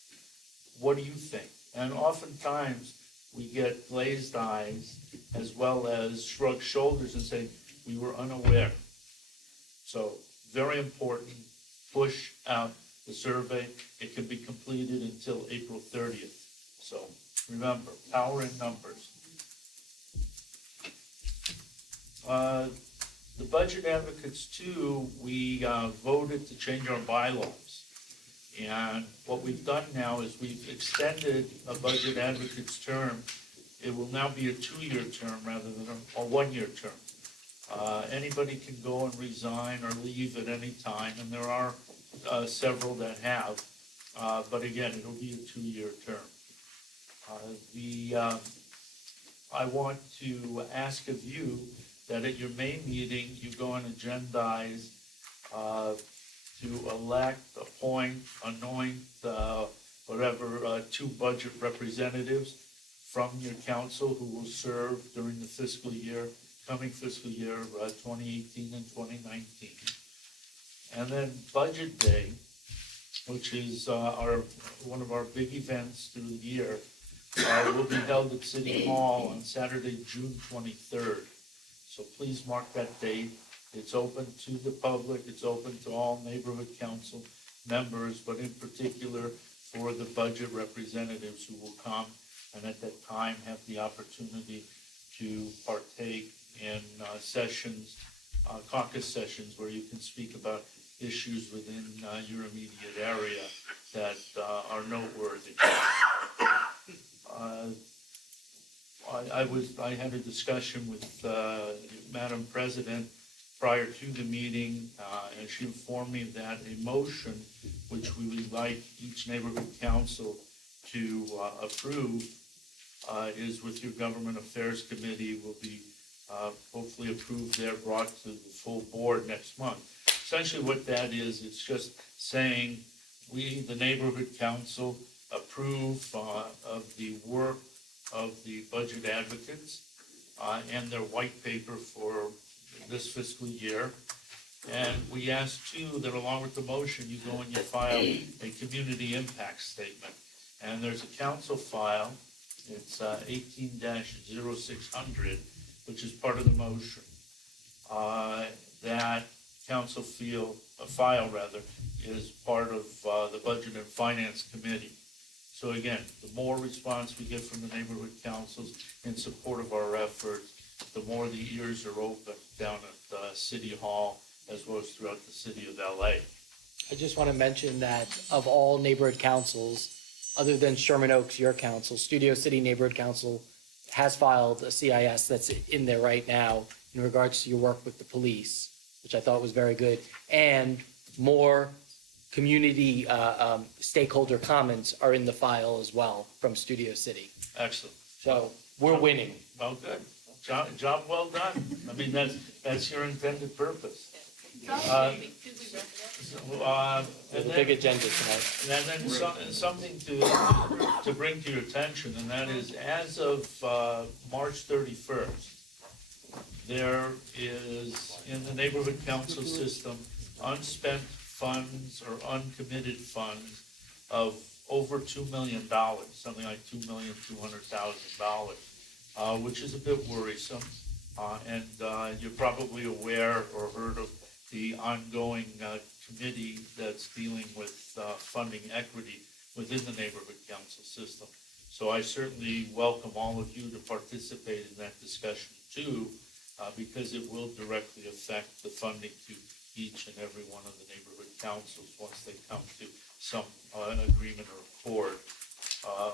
What do you think? And oftentimes, we get glazed eyes as well as shrugged shoulders and say, we were unaware. So, very important, push out the survey. It can be completed until April 30th. So, remember, power in numbers. The budget advocates too, we voted to change our bylaws. And what we've done now is we've extended a budget advocate's term. It will now be a 2-year term rather than a 1-year term. Anybody can go and resign or leave at any time, and there are several that have. But again, it'll be a 2-year term. I want to ask of you that at your May meeting, you go and agendize to elect, appoint, anoint, whatever, 2 budget representatives from your council who will serve during the fiscal year, coming fiscal year 2018 and 2019. And then Budget Day, which is one of our big events through the year, will be held at City Hall on Saturday, June 23rd. So please mark that date. It's open to the public, it's open to all neighborhood council members, but in particular for the budget representatives who will come and at that time have the opportunity to partake in sessions, caucus sessions, where you can speak about issues within your immediate area that are noteworthy. I had a discussion with Madam President prior to the meeting, and she informed me that a motion which we would like each neighborhood council to approve is with your Government Affairs Committee, will be hopefully approved there, brought to the full board next month. Essentially what that is, it's just saying we, the neighborhood council, approve of the work of the budget advocates and their white paper for this fiscal year. And we ask too that along with the motion, you go and you file a community impact statement. And there's a council file, it's 18-0600, which is part of the motion. That council file is part of the Budget and Finance Committee. So again, the more response we get from the neighborhood councils in support of our efforts, the more the ears are open down at City Hall as well as throughout the city of LA. I just want to mention that of all neighborhood councils, other than Sherman Oaks, your council, Studio City Neighborhood Council has filed a CIS that's in there right now in regards to your work with the police, which I thought was very good, and more community stakeholder comments are in the file as well from Studio City. Excellent. So we're winning. Well, good. Job well done. I mean, that's your intended purpose. There's a big agenda tonight. And then something to bring to your attention, and that is as of March 31st, there is in the neighborhood council system unspent funds or uncommitted funds of over $2 million, something like $2,200,000, which is a bit worrisome. And you're probably aware or heard of the ongoing committee that's dealing with funding equity within the neighborhood council system. So I certainly welcome all of you to participate in that discussion too, because it will directly affect the funding to each and every one of the neighborhood councils once they come to some agreement or accord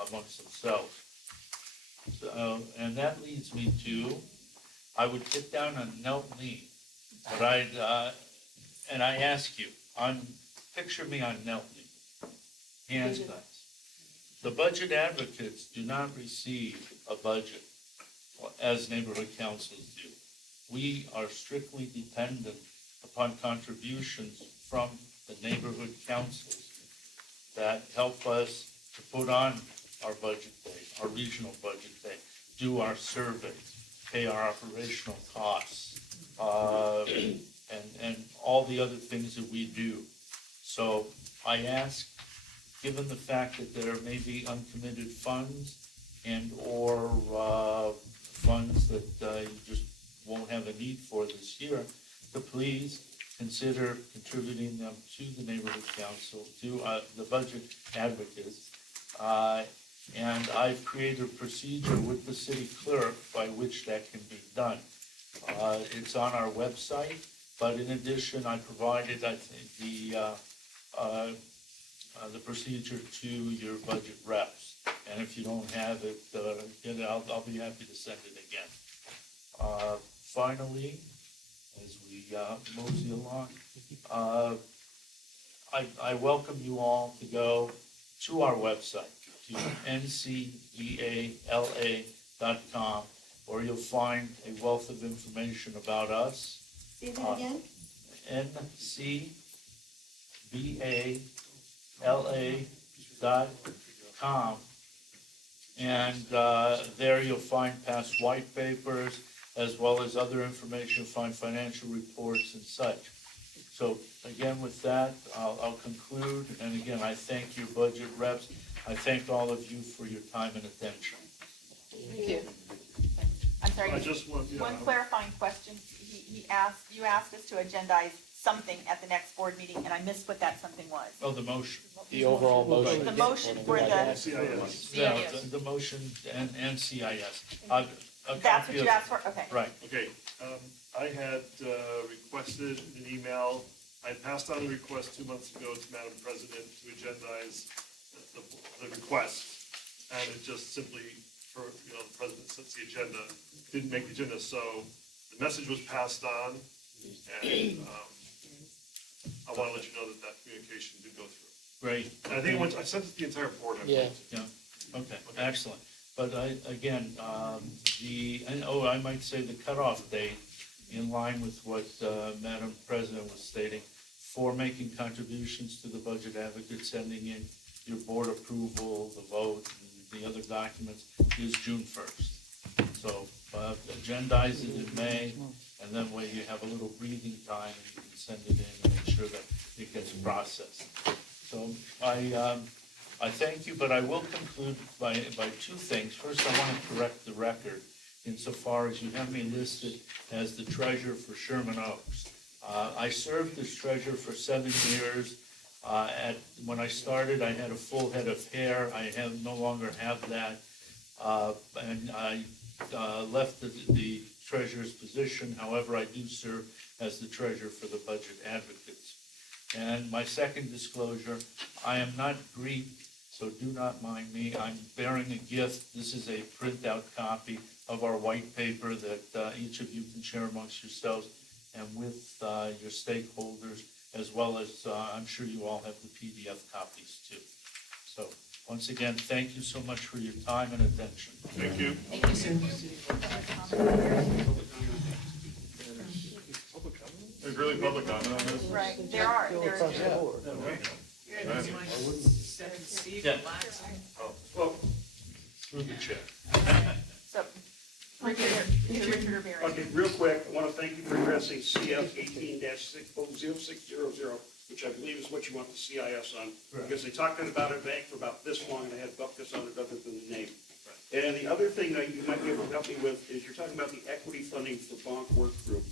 amongst themselves. So, and that leads me to, I would sit down on melt knee, but and I ask you, picture me on melt knee, hands guys. The budget advocates do not receive a budget as neighborhood councils do. We are strictly dependent upon contributions from the neighborhood councils that help us to put on our budget day, our regional budget day, do our surveys, pay our operational costs, and all the other things that we do. So I ask, given the fact that there may be uncommitted funds and or funds that you just won't have a need for this year, to please consider contributing them to the neighborhood council, to the budget advocates. And I've created a procedure with the city clerk by which that can be done. It's on our website, but in addition, I provided, I think, the procedure to your budget reps. And if you don't have it, I'll be happy to send it again. Finally, as we mosey along, I welcome you all to go to our website, to ncvala.com, where you'll find a wealth of information about us. Say that again? ncvala.com, and there you'll find past white papers as well as other information, find financial reports and such. So again, with that, I'll conclude, and again, I thank your budget reps. I thank all of you for your time and attention. Thank you. I'm sorry, I just want, yeah. one clarifying question. You asked us to agendize something at the next board meeting, and I missed what that something was. Oh, the motion. The overall motion. The motion for the, CIS. Yeah, the motion and CIS. that's what you asked for? Okay. Right. Okay, I had requested an email, I passed on a request 2 months ago to Madam President to agendize the request, and it just simply, for, the President sets the agenda, didn't make the agenda, so the message was passed on, and I want to let you know that communication did go through. Great. And I think I sent it to the entire board, I believe. Yeah, okay, excellent. But again, I might say the cutoff date, in line with what Madam President was stating, for making contributions to the budget advocate, sending in your board approval, the vote, and the other documents, is June 1st. So agendize it in May, and then when you have a little breathing time, you can send it in and make sure that it gets processed. So I thank you, but I will conclude by two things. First, I want to correct the record insofar as you have me listed as the treasurer for Sherman Oaks. I served as treasurer for 7 years. When I started, I had a full head of hair. I no longer have that. And I left the treasurer's position. However, I do serve as the treasurer for the budget advocates. And my second disclosure, I am not Greek, so do not mind me. I'm bearing a gift. This is a printout copy of our white paper that each of you can share amongst yourselves and with your stakeholders, as well as I'm sure you all have the PDF copies too. So once again, thank you so much for your time and attention. Thank you. Thank you, sir. There's really public comment on this? Right, there are. Across the board. Yeah. Oh, well, Through the chair. So, Richard Rivera. Okay, real quick, I want to thank you for addressing CF 18-0600, which I believe is what you want the CIS on. Because they talked about a bank for about this long, and they had Bupkis on it other than the name. And the other thing that you might be able to help me with is you're talking about the equity funding for VANC work group.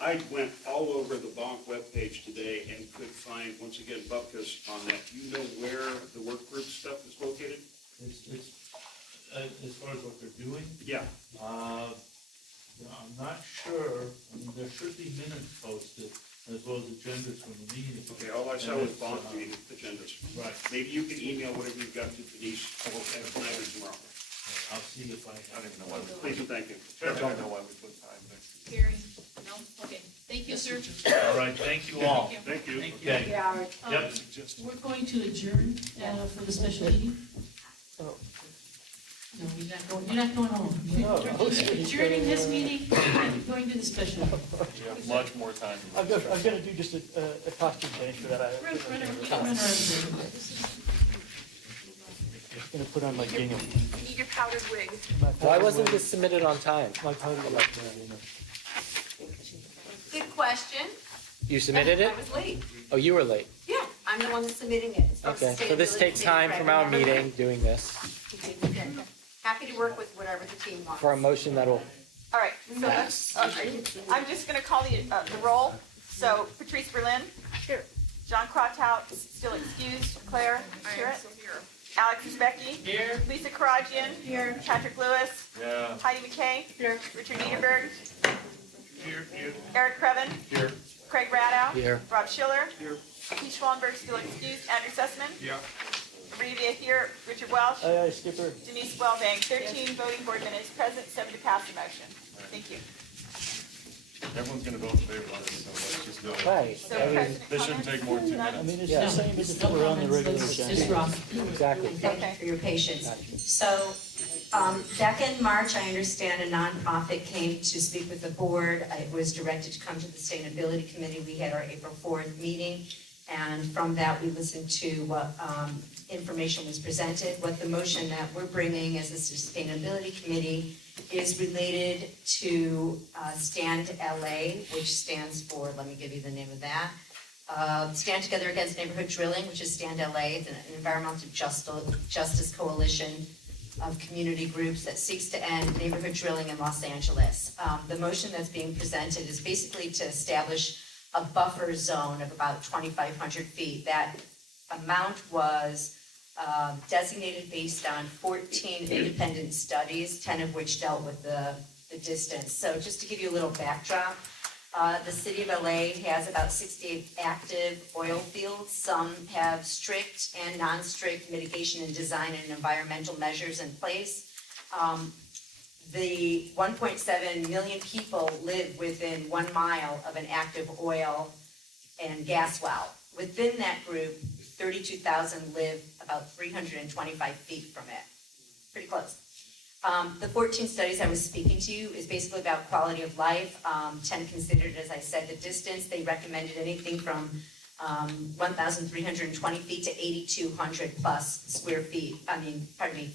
I went all over the VANC webpage today and could find, once again, Bupkis on that. Do you know where the work group stuff is located? It's as far as what they're doing, Yeah. I'm not sure. Let me there should be minutes posted as well as agendas from the meeting. Okay, all I saw was bond meeting agendas. Right. Maybe you can email whatever you've got to Denise, tonight or tomorrow. I'll see if I I don't have. even know why we Please and thank you. I don't know why we put time next to it. Gary? No? Okay. Thank you, sir. All right, thank you all. Thank you. Okay. Yep. We're going to adjourn for the special meeting. Oh. No, you're not going home. You're adjourning this meeting and going to the special. We have much more time. I'm gonna do just a costume change for that. Run around. I'm gonna put on my gingham. You need your powdered wig. Why wasn't this submitted on time? My powder wig. Good question. You submitted it? I was late. Oh, you were late. Yeah, I'm the one that's submitting it. It's for Okay, so this sustainability takes time from our committee. meeting doing this Happy to work with whatever the team wants. for a motion that'll, All right, so I'm just gonna call the roll. So Patrice Berlin. Here. John Crotow, still excused. Claire Curate. Alex Becky. Here. Lisa Karajian. Here. Patrick Lewis. Yeah. Heidi McKay. Here. Richard Niederberg. Eric Creven. Here. Craig Radow. Here. Rob Schiller. Here. Keith Schwallenberg, still excused. Andrew Sussman. Yeah. Rita here. Richard Welsh. Aye, Skipper. Denise Wellbank. 13 voting board members present, 7 to pass the motion. Thank you. Everyone's gonna vote in favor of this, so let's just go. right. So I mean, president This shouldn't take more than 2 I minutes. mean, it's Yeah. the same as if we're on the regular Just agenda. Ross. Exactly. Thank you for your patience. So, back in March, I understand a nonprofit came to speak with the board. I was directed to come to the Sustainability Committee. We had our April 4th meeting, and from that, we listened to what information was presented. What the motion that we're bringing as a Sustainability Committee is related to Stand LA, which stands for, let me give you the name of that. Stand Together Against Neighborhood Drilling, which is Stand LA, it's an environmental justice coalition of community groups that seeks to end neighborhood drilling in Los Angeles. The motion that's being presented is basically to establish a buffer zone of about 2,500 feet. That amount was designated based on 14 independent studies, 10 of which dealt with the distance. So just to give you a little backdrop, the city of LA has about 68 active oil fields. Some have strict and non-strict mitigation and design and environmental measures in place. The 1.7 million people live within 1 mile of an active oil and gas well. Within that group, 32,000 live about 325 feet from it. Pretty close. The 14 studies I was speaking to you is basically about quality of life. 10 considered, as I said, the distance. They recommended anything from 1,320 feet to 8,200 plus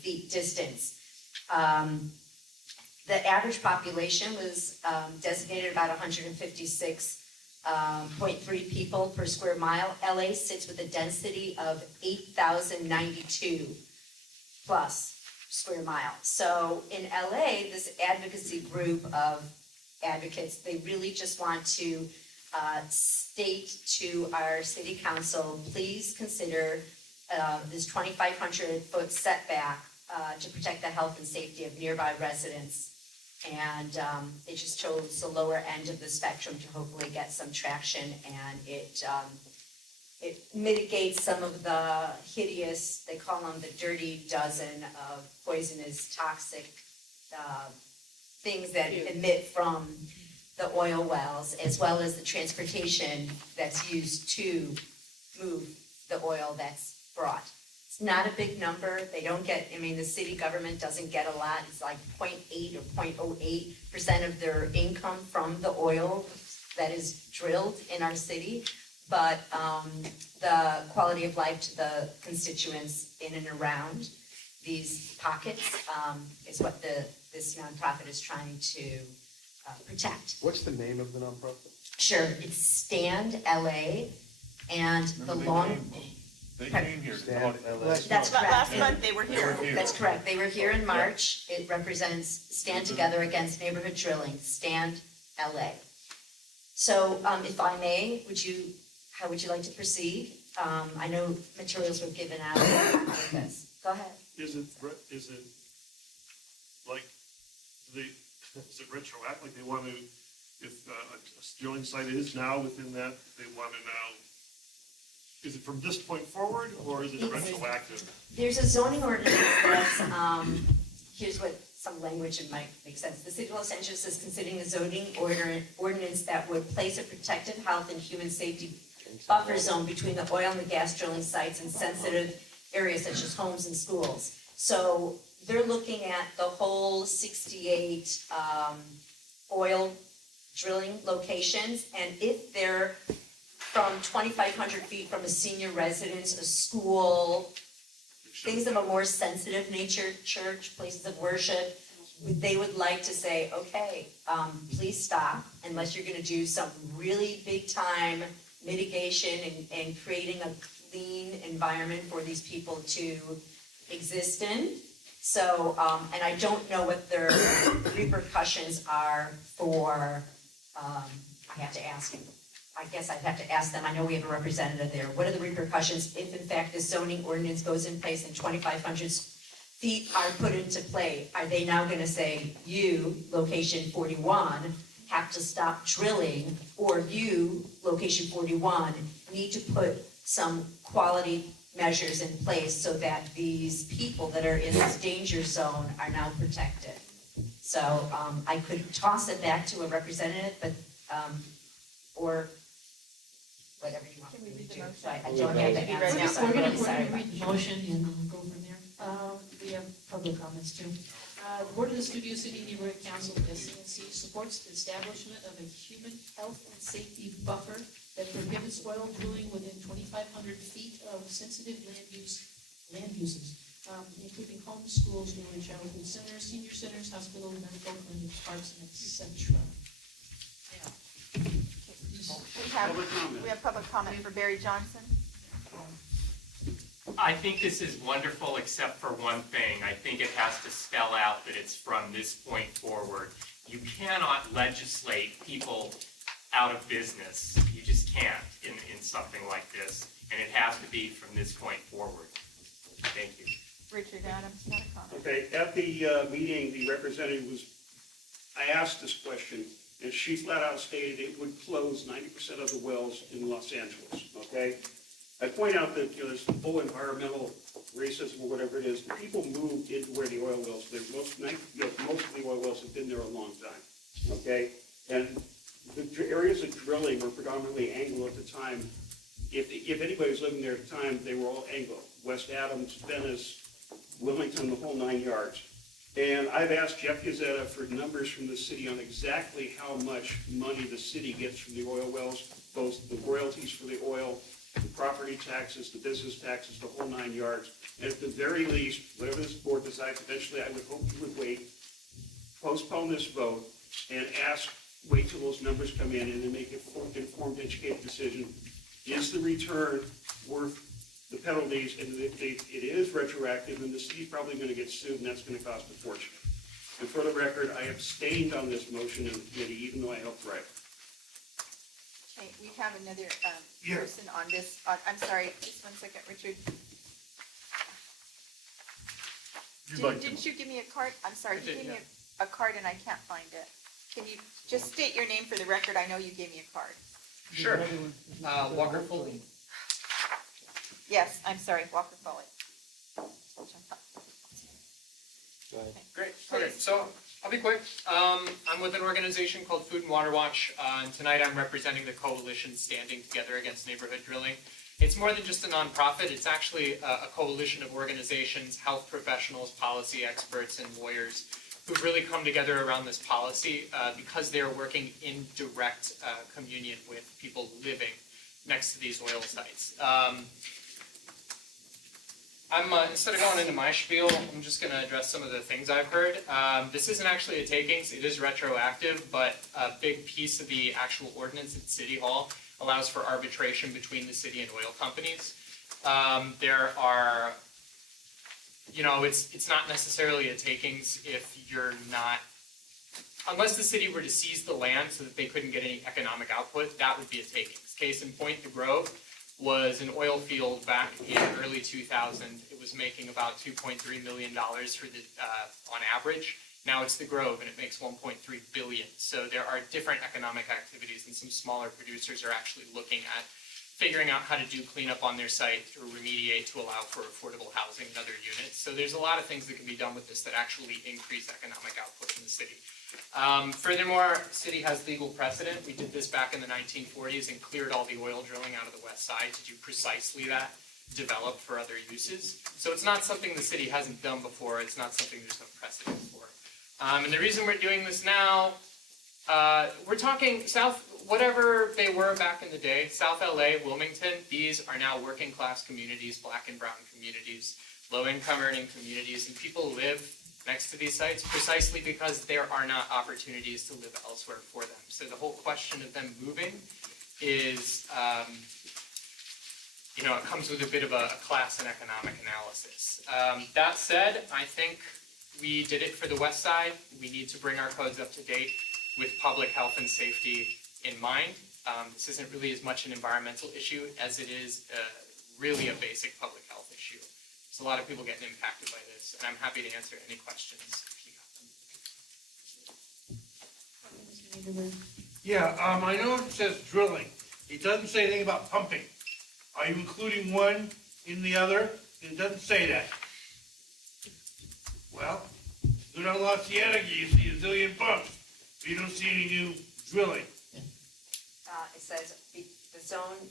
feet distance. The average population was designated about 156.3 people per square mile. LA sits with a density of 8,092 plus square mile. So in LA, this advocacy group of advocates, they really just want to state to our city council, please consider this 2,500 foot setback to protect the health and safety of nearby residents. And they just chose the lower end of the spectrum to hopefully get some traction, and it mitigates some of the hideous, they call them the dirty dozen of poisonous, toxic things that emit from the oil wells, as well as the transportation that's used to move the oil that's brought. It's not a big number. They don't get, the city government doesn't get a lot. It's like 0.8 or 0.08% of their income from the oil that is drilled in our city. But the quality of life to the constituents in and around these pockets is what this nonprofit is trying to protect. What's the name of the nonprofit? Sure, it's Stand LA, and the long. They came here. Stand LA. That's correct. Last month they were here. That's correct. They were here in March. It represents Stand Together Against Neighborhood Drilling, Stand LA. So if I may, how would you like to proceed? I know materials were given out with this. Go ahead. Is it like, is it retroactive, like they want to, if a drilling site is now within that, they want to now, is it from this point forward, or is it retroactive? There's a zoning ordinance that's, here's what some language it might make sense. The city of Los Angeles is considering a zoning ordinance that would place a protected health and human safety buffer zone between the oil and the gas drilling sites and sensitive areas such as homes and schools. So they're looking at the whole 68 oil drilling locations, and if they're from 2,500 feet from a senior residence, a school, things of a more sensitive nature, church, places of worship, they would like to say, okay, please stop, unless you're gonna do some really big time mitigation and creating a clean environment for these people to exist in. So, and I don't know what their repercussions are for, I have to ask them. I guess I'd have to ask them, I know we have a representative there, what are the repercussions if in fact this zoning ordinance goes in place and 2,500 feet are put into play? Are they now gonna say, you, location 41, have to stop drilling, or you, location 41, need to put some quality measures in place so that these people that are in this danger zone are now protected? So, I could toss it back to a representative, but, or whatever you want me to do. So I don't have the answer, so I'm really sorry. We're gonna read the motion and go from there. We have public comments too. The Board of the Studio City Neighborhood Council, SCNC, supports the establishment of a human health and safety buffer that prohibits oil drilling within 2,500 feet of sensitive land uses, including homes, schools, early childhood centers, senior centers, hospitals, medical clinics, parks, and etc. We have public comment for Barry Johnson. I think this is wonderful, except for one thing. I think it has to spell out that it's from this point forward. You cannot legislate people out of business. You just can't in something like this, and it has to be from this point forward. Thank you. Richard Adams, not a comment. Okay, at the meeting, the representative I asked this question, and she flat out stated it would close 90% of the wells in Los Angeles, okay? I point out that, there's full environmental racism or whatever it is. The people moved into where the oil wells live. Most of the oil wells have been there a long time, okay? And the areas of drilling were predominantly Anglo at the time. If anybody was living there at the time, they were all Anglo. West Adams, Venice, Wilmington, the whole 9 yards. And I've asked Jeff Gazetta for numbers from the city on exactly how much money the city gets from the oil wells, both the royalties for the oil, the property taxes, the business taxes, the whole 9 yards. And at the very least, whatever this board decides eventually, I would hope you would wait, postpone this vote, and wait till those numbers come in and then make an informed, educated decision. Is the return worth the penalties? And if it is retroactive, then the city's probably going to get sued, and that's going to cost a fortune. And for the record, I abstained on this motion in committee, even though I helped write it. Okay, we have another Yeah. person on this. I'm sorry, just 1 second, Richard. Didn't you give me a card? I'm sorry, you gave me a card and I can't find it. Can you just state your name for the record? I know you gave me a card. Sure. Walker Foley. Yes, I'm sorry, Walker Foley. Great. Okay, so I'll be quick. I'm with an organization called Food and Water Watch, and tonight I'm representing the coalition Standing Together Against Neighborhood Drilling. It's more than just a nonprofit. It's actually a coalition of organizations, health professionals, policy experts, and lawyers who've really come together around this policy because they're working in direct communion with people living next to these oil sites. Instead of going into my spiel, I'm just going to address some of the things I've heard. This isn't actually a takings, it is retroactive, but a big piece of the actual ordinance at City Hall allows for arbitration between the city and oil companies. There are, it's not necessarily a takings if you're not, unless the city were to seize the land so that they couldn't get any economic output, that would be a takings. Case in point, the Grove was an oil field back in early 2000. It was making about $2.3 million for on average. Now it's the Grove and it makes 1.3 billion. So there are different economic activities, and some smaller producers are actually looking at figuring out how to do cleanup on their site to remediate to allow for affordable housing and other units. So there's a lot of things that can be done with this that actually increase economic output in the city. Furthermore, city has legal precedent. We did this back in the 1940s and cleared all the oil drilling out of the west side to do precisely that, develop for other uses. So it's not something the city hasn't done before. It's not something there's no precedent for. And the reason we're doing this now, we're talking South, whatever they were back in the day, South LA, Wilmington, these are now working class communities, black and brown communities, low income earning communities, and people live next to these sites precisely because there are not opportunities to live elsewhere for them. So the whole question of them moving is, it comes with a bit of a class and economic analysis. That said, I think we did it for the west side. We need to bring our codes up to date with public health and safety in mind. This isn't really as much an environmental issue as it is really a basic public health issue. There's a lot of people getting impacted by this, and I'm happy to answer any questions if you got them. Yeah, I know it says drilling. It doesn't say anything about pumping. Are you including one in the other? It doesn't say that. Well, go down La Cienega, you see a zillion pumps, but you don't see any new drilling. It says the zone,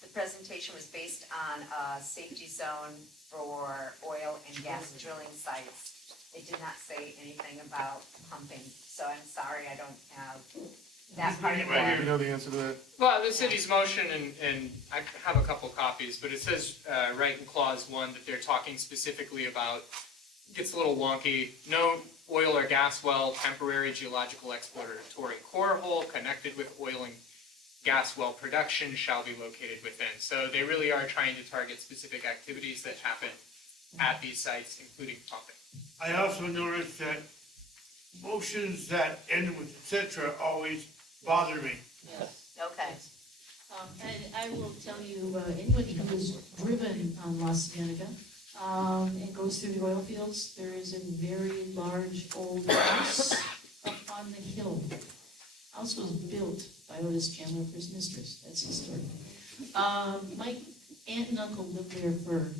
the presentation was based on a safety zone for oil and gas drilling sites. It did not say anything about pumping, so I'm sorry I don't have that part of You know the answer to that? Well, the city's motion, and I have a couple copies, but it says right in clause 1 that they're talking specifically about, gets a little wonky, no oil or gas well, temporary geological exploratory core hole connected with oil and gas well production shall be located within. So they really are trying to target specific activities that happen at these sites, including pumping. I also noticed that motions that end with et cetera always bother me. Okay. And I will tell you, anybody who has driven on La Cienega, and goes through the oil fields, there is a very large old house up on the hill. House was built by Otis Chandler for his mistress, that's his story. My aunt and uncle lived there for,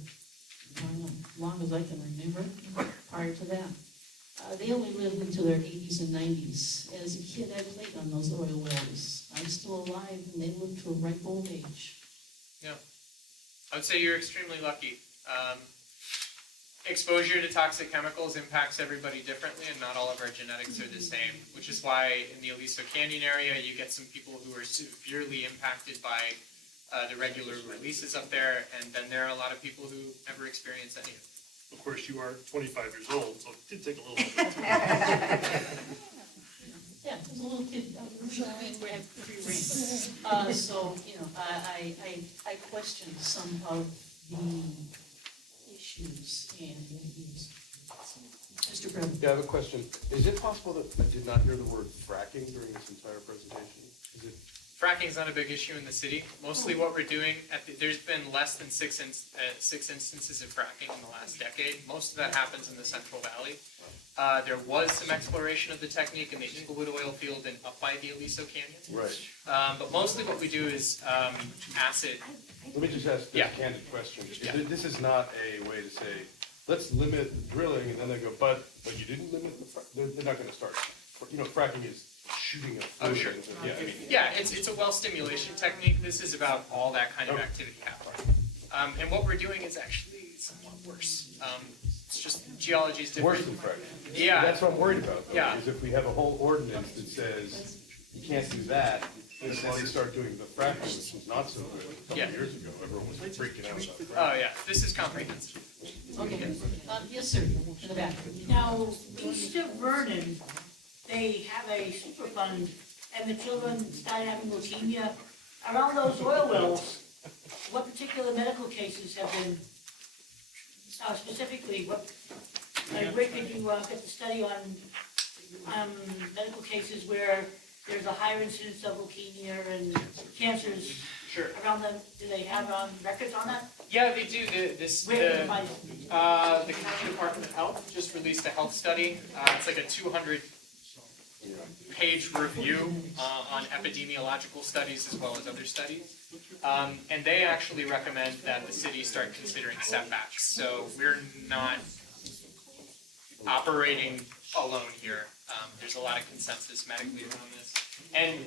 I don't know, as long as I can remember, prior to that. They only lived until their 80s and 90s. As a kid, I played on those oil wells. I'm still alive, and they lived to a ripe old age. Yeah. I would say you're extremely lucky. Exposure to toxic chemicals impacts everybody differently, and not all of our genetics are the same, which is why in the Aliso Canyon area, you get some people who are severely impacted by the regular releases up there, and then there are a lot of people who never experience any of it. Of course, you are 25 years old, so it did take a little bit. Yeah, as a little kid, we have free reign. So, I question some of the issues and views. Mr. President. Yeah, I have a question. Is it possible that I did not hear the word fracking during this entire presentation? Is it? Fracking's not a big issue in the city. Mostly what we're doing, there's been less than six instances of fracking in the last decade. Most of that happens in the Central Valley. There was some exploration of the technique in the Inglewood oil field and up by the Aliso Canyon. Right. But mostly what we do is acid. Let me just ask this candid question. This is not a way to say, let's limit drilling, and then they go, but you didn't limit the they're not gonna start. Fracking is shooting a fluid. Oh, sure. Yeah, it's a well stimulation technique. This is about all that kind of activity happening. And what we're doing is actually somewhat worse. It's just geology is different. Worse than fracking. Yeah. That's what I'm worried about, though, Yeah. is if we have a whole ordinance that says you can't do that, and then they start doing the fracking, which was not so good a couple years ago. Everyone was freaking out about fracking. Oh, yeah, this is comprehensive. Okay, yes, sir, in the back. Now, east of Vernon, they have a super fund, and the children started having leukemia. Around those oil wells, what particular medical cases have been, specifically, Rick, did you get the study on medical cases where there's a higher incidence of leukemia and cancers Sure. around them? Do they have records on that? Yeah, they do. Where can I find it? The County Department of Health just released a health study. It's like a 200-page review on epidemiological studies as well as other studies. And they actually recommend that the city start considering setbacks. So we're not operating alone here. There's a lot of consensus medically around this. And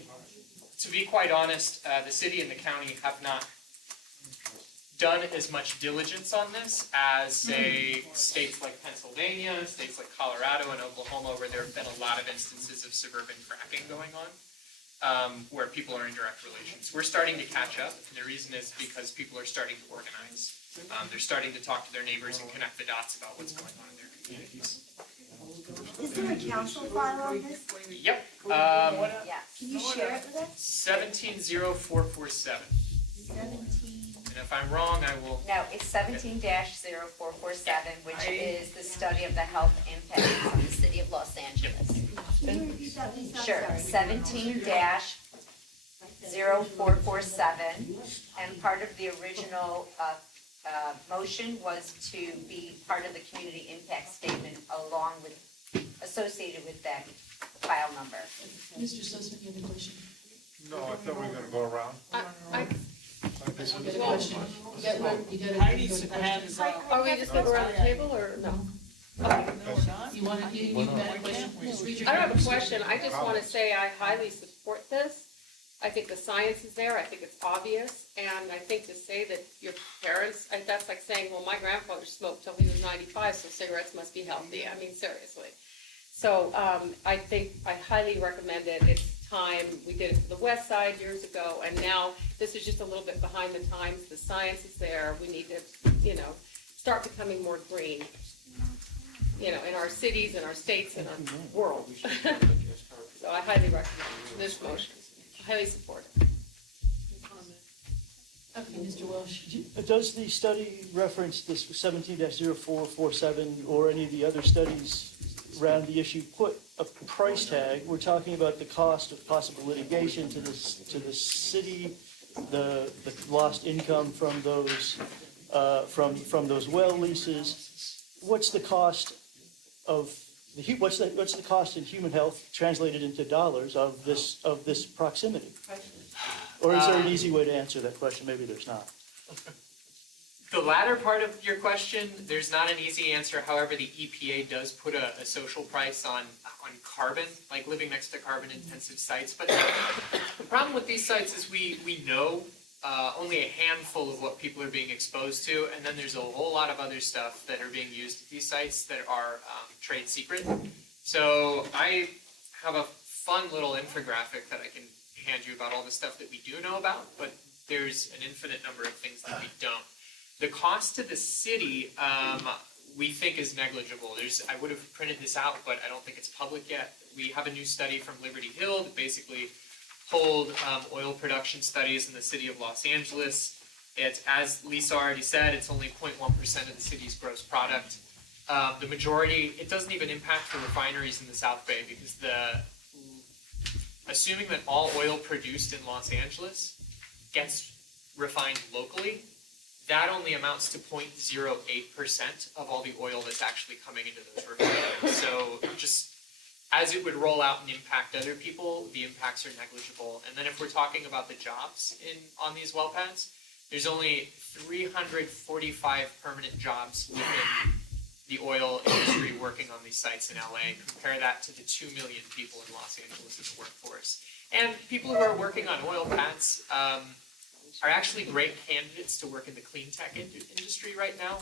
to be quite honest, the city and the county have not done as much diligence on this as, say, states like Pennsylvania, states like Colorado and Oklahoma, where there have been a lot of instances of suburban fracking going on, where people are in direct relations. We're starting to catch up, and the reason is because people are starting to organize. They're starting to talk to their neighbors and connect the dots about what's going on in their communities. Is there a council file on this? Yep. Yeah, can you share it with us? 170447. 17. And if I'm wrong, I will. No, it's 17-0447, which is the study of the health impacts on the city of Los Angeles. Can you repeat that, Lisa? Sure, 17-0447, and part of the original motion was to be part of the community impact statement along with, associated with that file number. Mr. Sussman, you have a question? No, I thought we were gonna go around. You got a question? You got Heidi's hands up. Are we just gonna go around the table or no? You want to, you got a question? Just read your I don't have hand. a question, I just wanna say I highly support this. I think the science is there, I think it's obvious, and I think to say that your parents, that's like saying, well, my grandfather smoked till he was 95, so cigarettes must be healthy, I mean, seriously. So, I think, I highly recommend it, it's time, we did it for the west side years ago, and now this is just a little bit behind the times, the science is there, we need to, start becoming more green, in our cities, in our states, in our world. So I highly recommend this motion, I highly support it. Okay, Mr. Welsh. Does the study reference this 17-0447 or any of the other studies around the issue put a price tag? We're talking about the cost of possible litigation to the city, the lost income from those from those well leases. What's the cost of what's the cost in human health translated into dollars of this proximity? Or is there an easy way to answer that question? Maybe there's not. The latter part of your question, there's not an easy answer. However, the EPA does put a social price on carbon, like living next to carbon-intensive sites. But the problem with these sites is we know only a handful of what people are being exposed to, and then there's a whole lot of other stuff that are being used at these sites that are trade secret. So I have a fun little infographic that I can hand you about all the stuff that we do know about, but there's an infinite number of things that we don't. The cost to the city, we think is negligible. I would have printed this out, but I don't think it's public yet. We have a new study from Liberty Hill that basically pulled oil production studies in the city of Los Angeles. It's, as Lisa already said, it's only 0.1% of the city's gross product. The majority, it doesn't even impact the refineries in the South Bay because assuming that all oil produced in Los Angeles gets refined locally, that only amounts to 0.08% of all the oil that's actually coming into those refineries. So just as it would roll out and impact other people, the impacts are negligible. And then if we're talking about the jobs on these well pads, there's only 345 permanent jobs within the oil industry working on these sites in LA. Compare that to the 2 million people in Los Angeles in the workforce. And people who are working on oil pads are actually great candidates to work in the clean tech industry right now.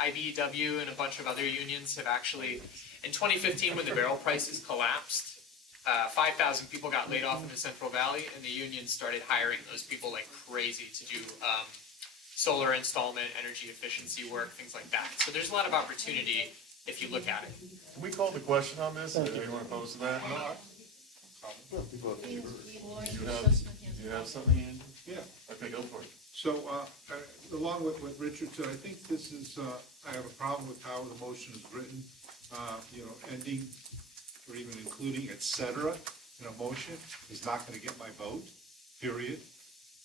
IBEW and a bunch of other unions have actually, in 2015 when the barrel prices collapsed, 5,000 people got laid off in the Central Valley, and the unions started hiring those people like crazy to do solar installment, energy efficiency work, things like that. So there's a lot of opportunity if you look at it. Can we call the question on this? Anyone opposed to that? No. You have something, Andy? Yeah. Okay, go for it. So, along with what Richard said, I think this is, I have a problem with how the motion is written, ending or even including et cetera in a motion is not gonna get my vote, period.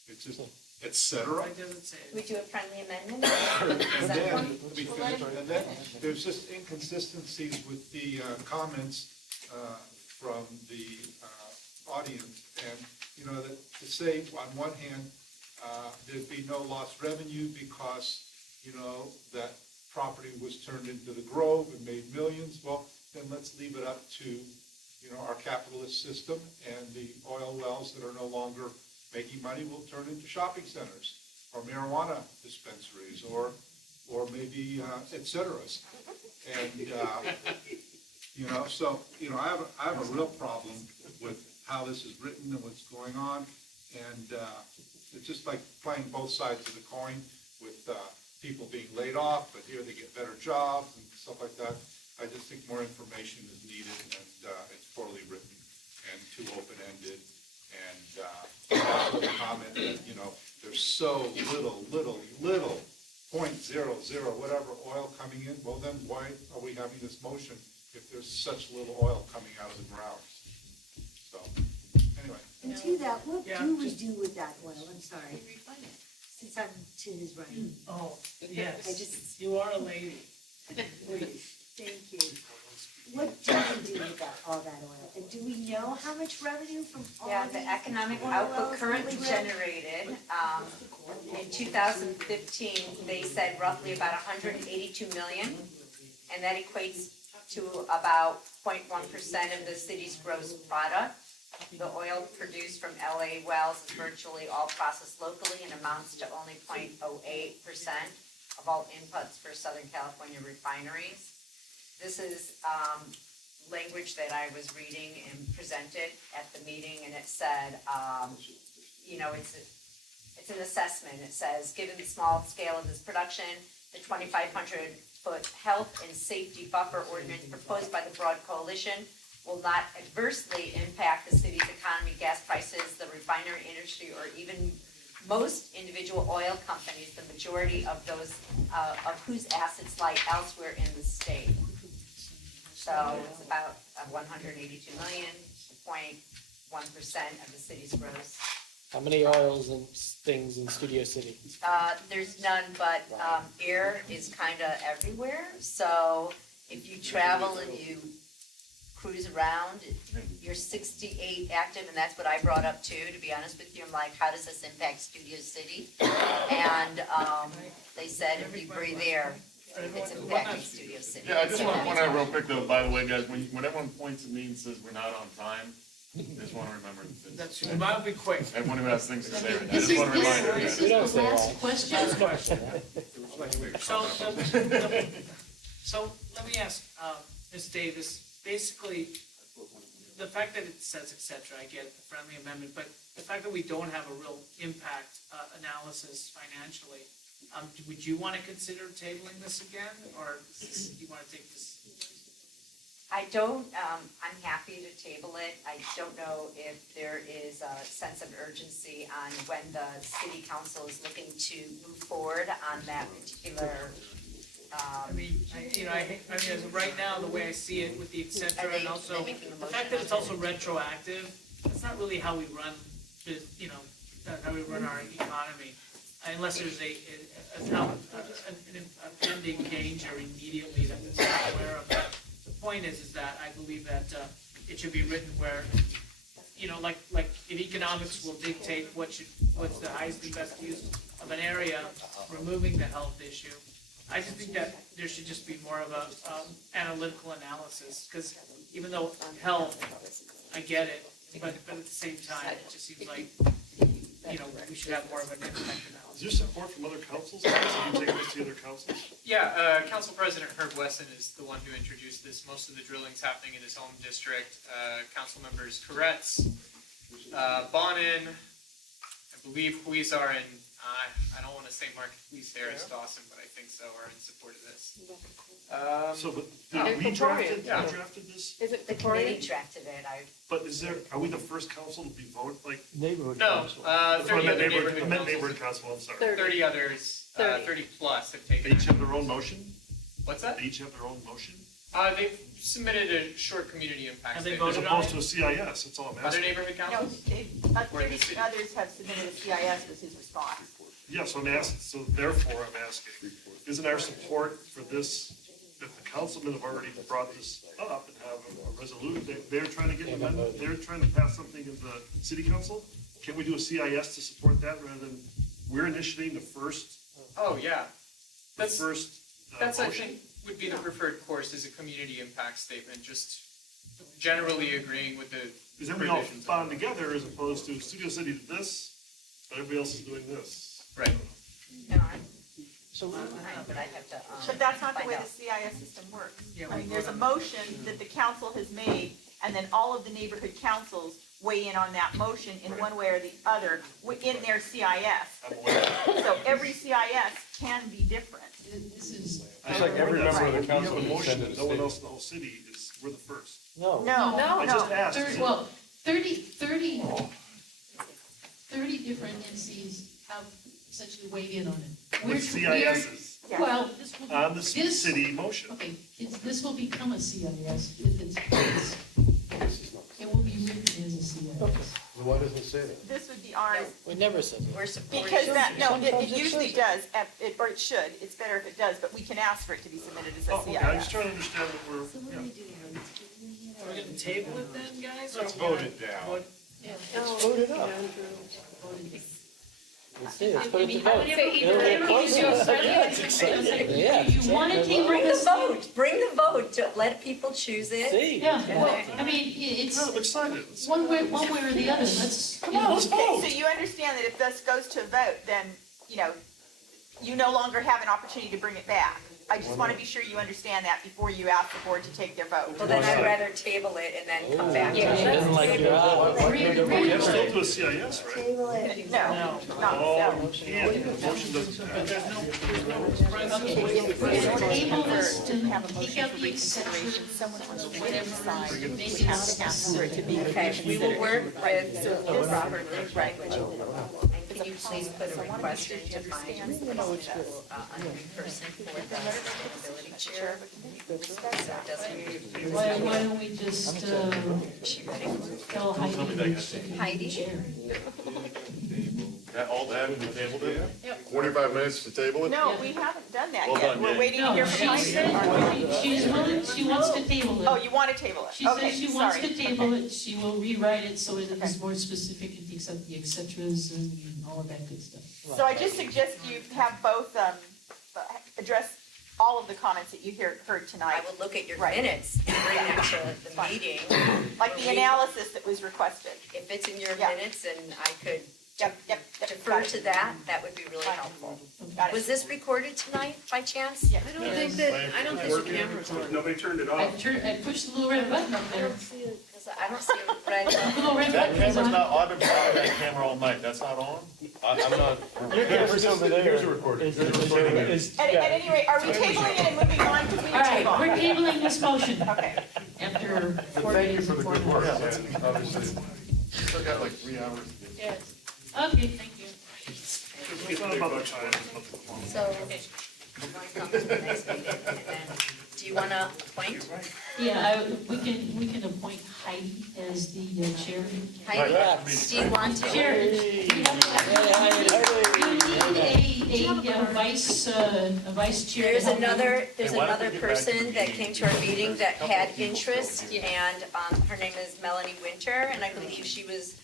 It's just, et cetera. Why does it say it? We do a friendly amendment? And Is that then, one? let me finish, and then there's just inconsistencies with the comments from the audience. And, you know, that to say, on one hand, there'd be no lost revenue because, you know, that property was turned into the Grove and made millions, well, then let's leave it up to, you know, our capitalist system, and the oil wells that are no longer making money will turn into shopping centers or marijuana dispensaries or maybe et ceteras. And, you know, so, you know, I have a real problem with how this is written and what's going on. And it's just like playing both sides of the coin with people being laid off, but here they get better jobs and stuff like that. I just think more information is needed, and it's poorly written and too open-ended. And also the comment that, you know, there's so little, 0.00 whatever oil coming in. Well, then why are we having this motion if there's such little oil coming out of the ground? So, anyway. And to that, what Yeah, do we just- do with that oil? I'm sorry, since I'm to his right. Oh, I yes, just, you are a lady. Please. thank you. What do we do with all that oil? And do we know how much revenue from all Yeah, of the these economic oil output wells currently we drill? generated, in 2015, they said roughly about 182 million, and that equates to about 0.1% of the city's gross product. The oil produced from LA wells is virtually all processed locally and amounts to only 0.08% of all inputs for Southern California refineries. This is language that I was reading and presented at the meeting, and it said, you know, it's an assessment. It says, given the small scale of this production, the 2,500-foot health and safety buffer ordinance proposed by the Broad Coalition will not adversely impact the city's economy, gas prices, the refinery industry, or even most individual oil companies, the majority of those of whose assets lie elsewhere in the state. So it's about 182 million, 0.1% of the city's gross. How many oils and things in Studio City? There's none, but air is kind of everywhere. So if you travel and you cruise around, you're 68 active, and that's what I brought up too, to be honest with you. I'm like, how does this impact Studio City? And they said if you breathe air, it's impacting Studio City. Yeah, I just want to point out real quick though, by the way, guys, when everyone points at me and says we're not on time, I just want to remember that. That's, it might be quick. Everyone who has things to say, I just want to remind everybody. We don't say all. Question? So let me ask, Ms. Davis, basically, the fact that it says et cetera, I get the friendly amendment, but the fact that we don't have a real impact analysis financially, would you want to consider tabling this again, or do you want to take this? I don't, I'm happy to table it. I don't know if there is a sense of urgency on when the city council is looking to move forward on that particular. I mean, as of right now, the way I see it with the et cetera, and also Are they making a the motion fact that on it's also retroactive, that's not really how we run, how we run our economy. Unless there's a pending danger immediately that we're not aware of. The point is that I believe that it should be written where, like in economics will dictate what's the highest and best use of an area, removing the health issue. I just think that there should just be more of a analytical analysis, because even though health, I get it, but at the same time, it just seems like, we should have more of an impact analysis. Is there support from other councils? Have you taken this to other councils? Yeah, Council President Herb Wesson is the one who introduced this. Most of the drilling's happening in his home district. Council members Koretz, Bonin, I believe Huizar, and I don't want to say Mark Harris Dawson, but I think so, are in support of this. So, but And we Victoria, drafted this? Is it The committee drafted it. But are we the first council to be voted, like? Neighborhood No, council. 30 other neighborhood I meant councils. neighborhood council, I'm sorry. 30 others, 30 plus have taken. They each have their own motion? What's that? They each have their own motion? They've submitted a short community impact Have they statement. As voted on opposed to a CIS, that's all I'm Other asking. neighborhood No, councils? Or in the city? others have submitted a CIS was his response. Yeah, so I'm asking, so therefore I'm asking, isn't our support for this, if the councilmen have already brought this up and have a resolution, they're trying to get an amendment, they're trying to pass something in the city council? Can we do a CIS to support that rather than, we're initiating the first Oh, yeah. That's, motion? I think, would be the preferred course, is a community impact statement, just generally agreeing with the Because then we all provisions. bond together as opposed to Studio City did this, but everybody else is doing this. Right. So, But I have to, But that's not the find way out. the CIS system works. I mean, there's a motion that the council has made, and then all of the neighborhood councils weigh in on that motion in one way or the other in their CIS. So every CIS can be different. This is. Just like every member of the We have council a can motion send that in a no one statement. else in the whole city is, we're the first. No. No, I just no. asked. 30 different entities have essentially weighed in on it. With CISs Well, this will be. on the city motion. Okay, this will become a CIS if it's, it will be written as a CIS. So why doesn't it say that? This would be ours. We never said that. We're supporting. Because that, no, Sometimes it it usually says does, or it should, it's better if it does, but we can ask for it to be submitted as a Oh, okay, I'm just CIS. trying to understand what we're, yeah. We're gonna table it then, guys? Let's vote it down. Let's vote it up. Let's see, let's put it to vote. would say either It'll get way, closer. you do Yeah, it's exciting. Yeah. You want to table Bring the this? vote, bring the vote, to let people choose it. See? Yeah, well, I mean, it's No, I'm excited. one way or the other, let's, Come on, let's Okay, vote. so you understand that if this goes to a vote, then, you no longer have an opportunity to bring it back. I just want to be sure you understand that before you ask the board to take their vote. Well, then I'd rather table it and then come back to She it. doesn't like your We can still do a CIS, right? Table it. No, not, Oh, no. we can't, the motion doesn't pass. table this to Have a take motion out for the exception, reconsideration, someone wants to whatever, decide, make we it have to ask for it to be Okay, we will reconsidered. work with Robert with language. And can you please put a request in to find a successful, person for the sustainability chair? So it doesn't. why don't we just, She ready? tell Heidi that she can be Heidi? chair? That, all that, we tabled it? 45 minutes to table it? No, we haven't done that Well yet. done, We're yeah. waiting to No, hear she from Heidi. she's willing, she wants to table it. Oh, you want to table it? She says Okay, she wants sorry. to table it, she will rewrite it so it Okay. is more specific, it takes out the et ceteras and all of that good stuff. So I just suggest you have both, address all of the comments that you heard tonight. I will look at your Right. minutes and bring them to the meeting. Like the analysis that was requested. If it's in your Yeah. minutes and I could Yep, defer got to it. that would be really helpful. Got it. Was this recorded tonight by chance? Yes. I don't think the cameras on. Nobody turned it I off. pushed the little red button up there. I don't see a red. The little red That button is camera's on. not, I've been following that camera all night, that's not on? I'm not. Your camera's over there. Here's a recording. Is- is- At any rate, are we tabling it and moving on? Because we All need to right, move on. we're tabling this motion Okay. after 4 Thank you days for and the 4 good work, nights. and obviously. Still got like 3 hours. Yes. Okay, thank you. It's not about the time, it's about the quality. So, you want to come to the next meeting and then, do you want to appoint? Yeah, we can appoint Heidi as the chair. Heidi, do you want to? Chair. You need a vice chair. There's to help you. another Hey, why don't we get back to person the that meeting? came to our meeting that Couple had people interest, still and, her name is Melanie Winter, and I believe she was,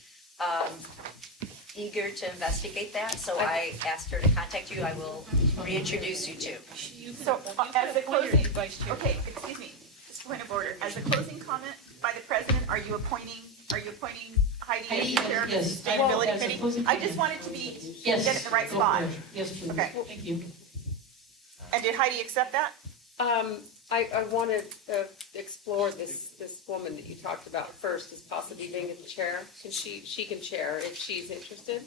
eager to investigate that, so I asked her to contact you. I will reintroduce you to. So as a closing, okay, excuse me, just point of order. As a closing comment by the president, are you appointing Heidi as the chair of the Yes. sustainability As a committee? closing I just comment. wanted to be, Yes. get it in the right go spot. for it. Yes, please. Okay. Thank you. And did Heidi accept that? I want to explore this woman that you talked about first as possibly being the chair. Can she can chair if she's interested?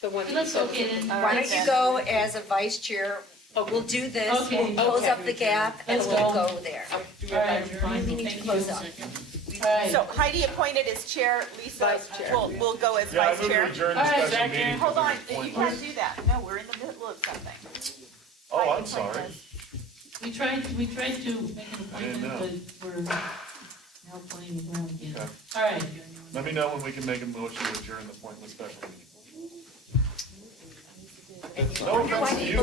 The one that you Let's said okay was- then. Why don't you go as a vice chair? We'll do this, Okay. we'll close up the gap, and Let's we'll go. go there. All right, fine, We need to thank close you. up. All right. So Heidi appointed as chair, Lisa will go as Yeah, I vice move to chair. adjourn All the right, special meeting. Hold on, for you the can't do that. No, we're in the middle of something. Oh, Heidi I'm sorry. appointed us. We tried to make an I didn't appointment, know. but we're now playing the ground again. Okay. All right. Let me know when we can make a motion to adjourn the pointless special meeting. No offense to you,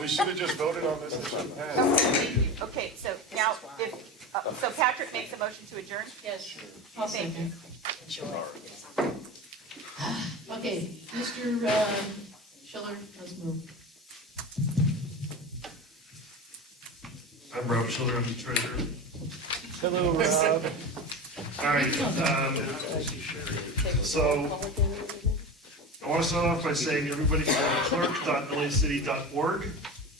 we should have just voted on this and should have passed. Okay, so now, if, so Patrick makes a motion to adjourn? Yes. I'll Thank you. second. Okay, Mr. Schiller, let's move. I'm Rob Schiller, I'm the treasurer. Hello, Rob. All right, so I want to start off by saying everybody can go to clerk.lacity.org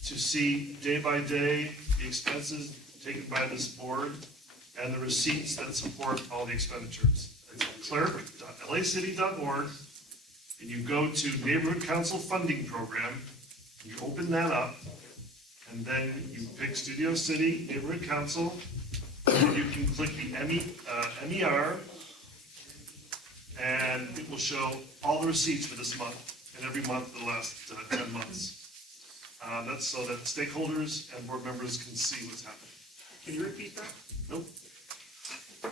to see day by day the expenses taken by this board and the receipts that support all the expenditures. It's clerk.lacity.org, and you go to Neighborhood Council Funding Program, you open that up, and then you pick Studio City Neighborhood Council, and you can click the MER, and it will show all the receipts for this month and every month for the last 10 months. That's so that stakeholders and board members can see what's happening. Can you repeat that? Nope.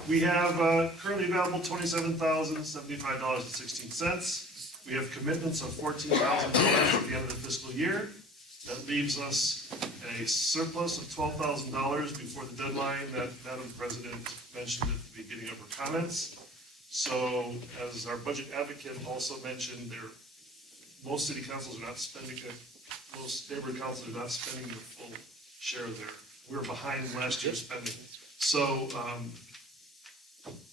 We have currently available $27,075.16. We have commitments of $14,000 at the end of the fiscal year. That leaves us a surplus of $12,000 before the deadline that Madam President mentioned at the beginning of her comments. So, as our budget advocate also mentioned, most city councils are not spending, most neighborhood councils are not spending their full share of we're behind last year's spending. So,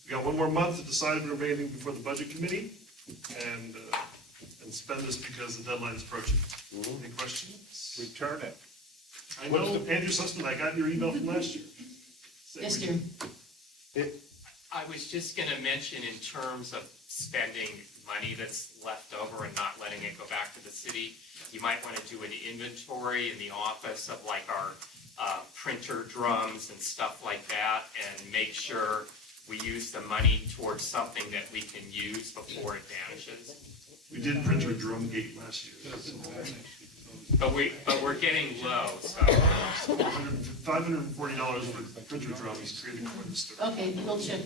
we got one more month to decide the remaining before the budget committee, and spend this because the deadline's approaching. Any questions? Return it. I know, Andrew Sussman, I got your email from last year. Yes, dear. I was just gonna mention in terms of spending money that's left over and not letting it go back to the city, you might wanna do an inventory in the office of like our printer drums and stuff like that, and make sure we use the money towards something that we can use before it vanishes. We did printer drum gate last year. But we're getting low, so. $540 for printer drums creating quite a stir. Okay, we'll check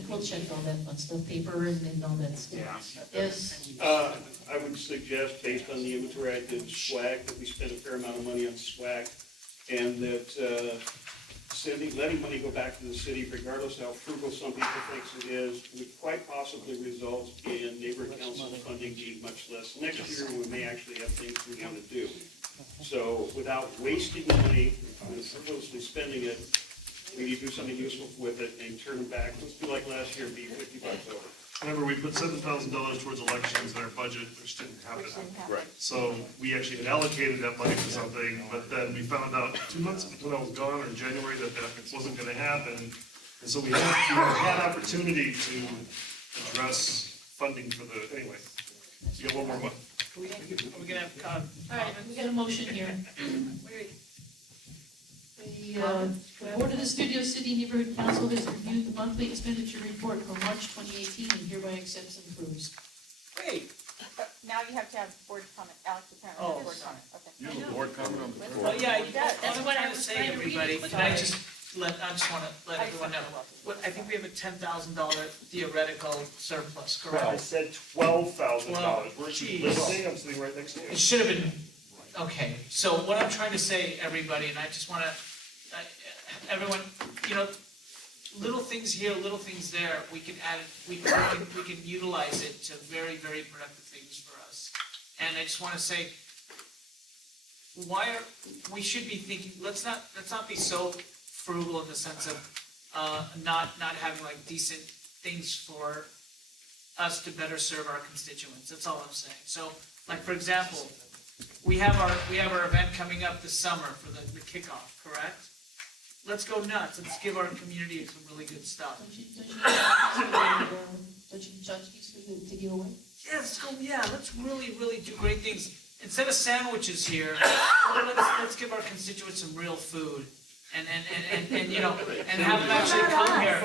all that fun stuff, paper and all that stuff. Yes, I would suggest, based on the inventory I did swag, that we spend a fair amount of money on swag, and that letting money go back to the city, regardless how frugal some people think it is, would quite possibly result in neighborhood council funding being much less. Next year, we may actually have things we want to do. So without wasting money and frivolously spending it, we need to do something useful with it and turn it back. Let's do like last year, be $50 over. Remember, we put $7,000 towards elections in our budget, which didn't happen. Right. So we actually had allocated that money for something, but then we found out 2 months when I was gone, or in January, that wasn't gonna happen. And so we had opportunity to address funding for anyway, you got one more month. Are we gonna have, all right, we got a motion here. The Board of the Studio City Neighborhood Council has reviewed the monthly expenditure report for March 2018 and hereby accepts and approves. Great. Now you have to have board comment, Alex, apparently Oh, has board comment, okay. You have a board comment on the floor. Well, yeah, That's that's what what I I was was saying, trying to read. everybody, can I just wanna let everyone know. I think we have a $10,000 theoretical surplus, correct? I said $12,000. Weren't you Jeez. listening? I'm sitting right next to you. It should have been, okay, so what I'm trying to say, everybody, and I just wanna, everyone, little things here, little things there, we can add, we can utilize it to very, very productive things for us. And I just wanna say, we should be thinking, let's not be so frugal in the sense of, not having like decent things for us to better serve our constituents, that's all I'm saying. So, like, for example, we have our event coming up this summer for the kickoff, correct? Let's go nuts, let's give our community some really good stuff. Don't you judge these to give away? Yeah, let's really, really do great things. Instead of sandwiches here, let's give our constituents some real food. And have them actually come here.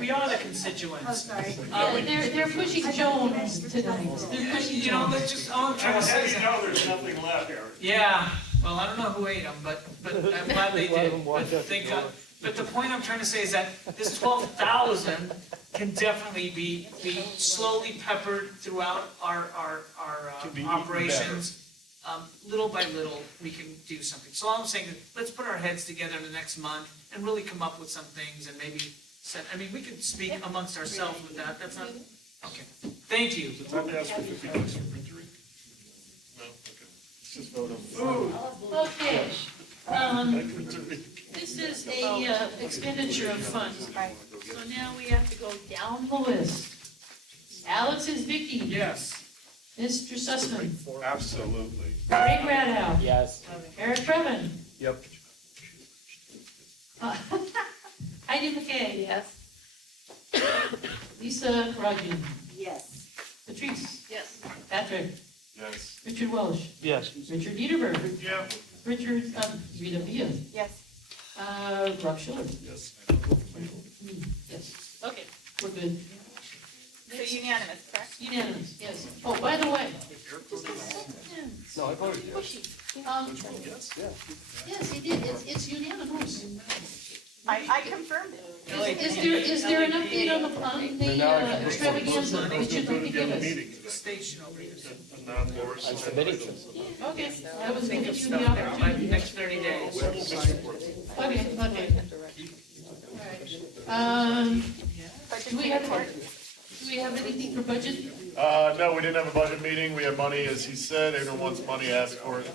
We are the constituents. Oh, sorry. They're pushing Jones tonight. They're pushing Jones. Let's just, all I'm trying to say is. There's nothing left, Eric. Yeah, Well, I don't know who ate them, but I'm glad they One of did. them walked out the Thank door. God. But the point I'm trying to say is that this 12,000 can definitely be slowly peppered throughout our Can be eaten operations. Little by little, we can do something. So all I'm saying is, let's put our heads together in the next month and really come up with some things and maybe set, I mean, we could speak amongst ourselves with that, that's not, okay. Thank you. Is it time to ask for $50 for printer ink? No, okay. Let's just vote on food. Okay, this is a expenditure of funds. So now we have to go down the list. Alex is Vicky. Yes. Mr. Sussman. Absolutely. Ray Radow. Yes. Eric Trevin. Yep. Heidi McKay. Yes. Lisa Karajian. Yes. Patrice. Yes. Patrick. Yes. Richard Welsh. Yes. Richard Niederberg. Yeah. Richard, Rita Villa. Yes. Rob Schiller. Yes. Yes. Okay, we're good. So unanimous, correct? Unanimous, yes. Oh, by the way. No, I voted yes. Yes. Yes, he did, it's unanimous. I confirmed it. Is there an update on the extravaganza that you'd like to give us? Station over here. I'm submitting them. Okay, I was giving you the Stuff there, like opportunity. next 30 days. Okay. Alright. Do we have anything for budget? No, we didn't have a budget meeting. We had money, as he said. Everyone wants money, ask for it.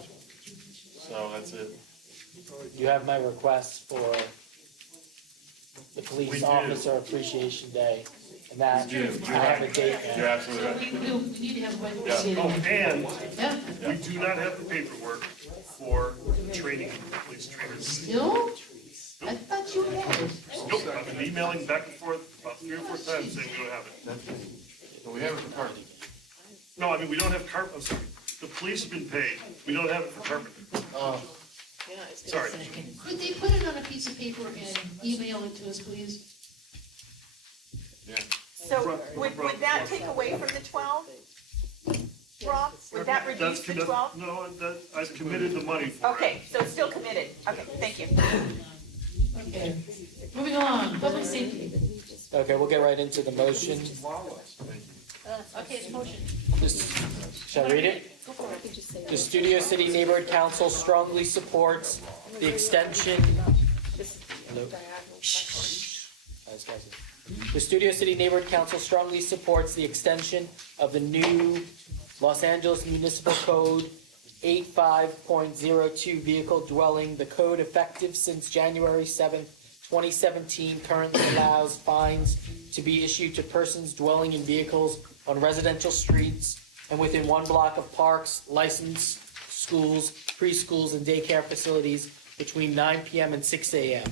So that's it. You have my request for the We police do. officer appreciation day, and that, We do. I have a date You're now. absolutely right. We need to have a budget Yeah. meeting. Oh, and Yeah, we do not have the paperwork for training police trainers. still? I thought you had it. Nope, I've been emailing back and forth about 3 or 4 times saying we don't have it. But we have it for Carter. No, I mean, we don't have I'm sorry, the police have been paid, we don't have it for Carpenter. Sorry. Could they put it on a piece of paper and email it to us, please? Yeah. So would that take away from the 12? Rob, would that reduce the 12? No, I've committed the money for it. Okay, so it's still committed. Okay, thank you. Okay, moving on, public safety. Okay, we'll get right into the motion. Okay, it's motion. Shall I read it? The Studio City Neighborhood Council strongly supports the extension. Hello? The Studio City Neighborhood Council strongly supports the extension of the new Los Angeles Municipal Code 85.02 vehicle dwelling. The code, effective since January 7th, 2017, currently allows fines to be issued to persons dwelling in vehicles on residential streets and within 1 block of parks, licensed schools, preschools, and daycare facilities between 9 p.m. and 6 a.m.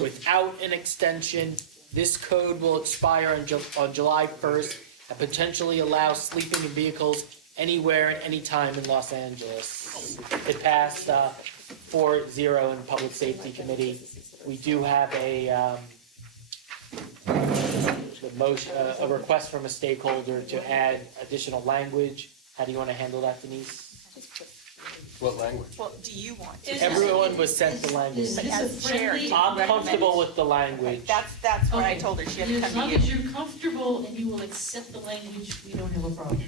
Without an extension, this code will expire on July 1st and potentially allow sleeping in vehicles anywhere and anytime in Los Angeles. It passed 4-0 in Public Safety Committee. We do have a request from a stakeholder to add additional language. How do you want to handle that, Denise? What language? Well, do you want Is to? Everyone was sent the language. Is this a As chair, friendly? I'm comfortable with the language. That's what I Okay. told her. She had And to as come long to as you. you're comfortable and you will accept the language, we don't have a problem.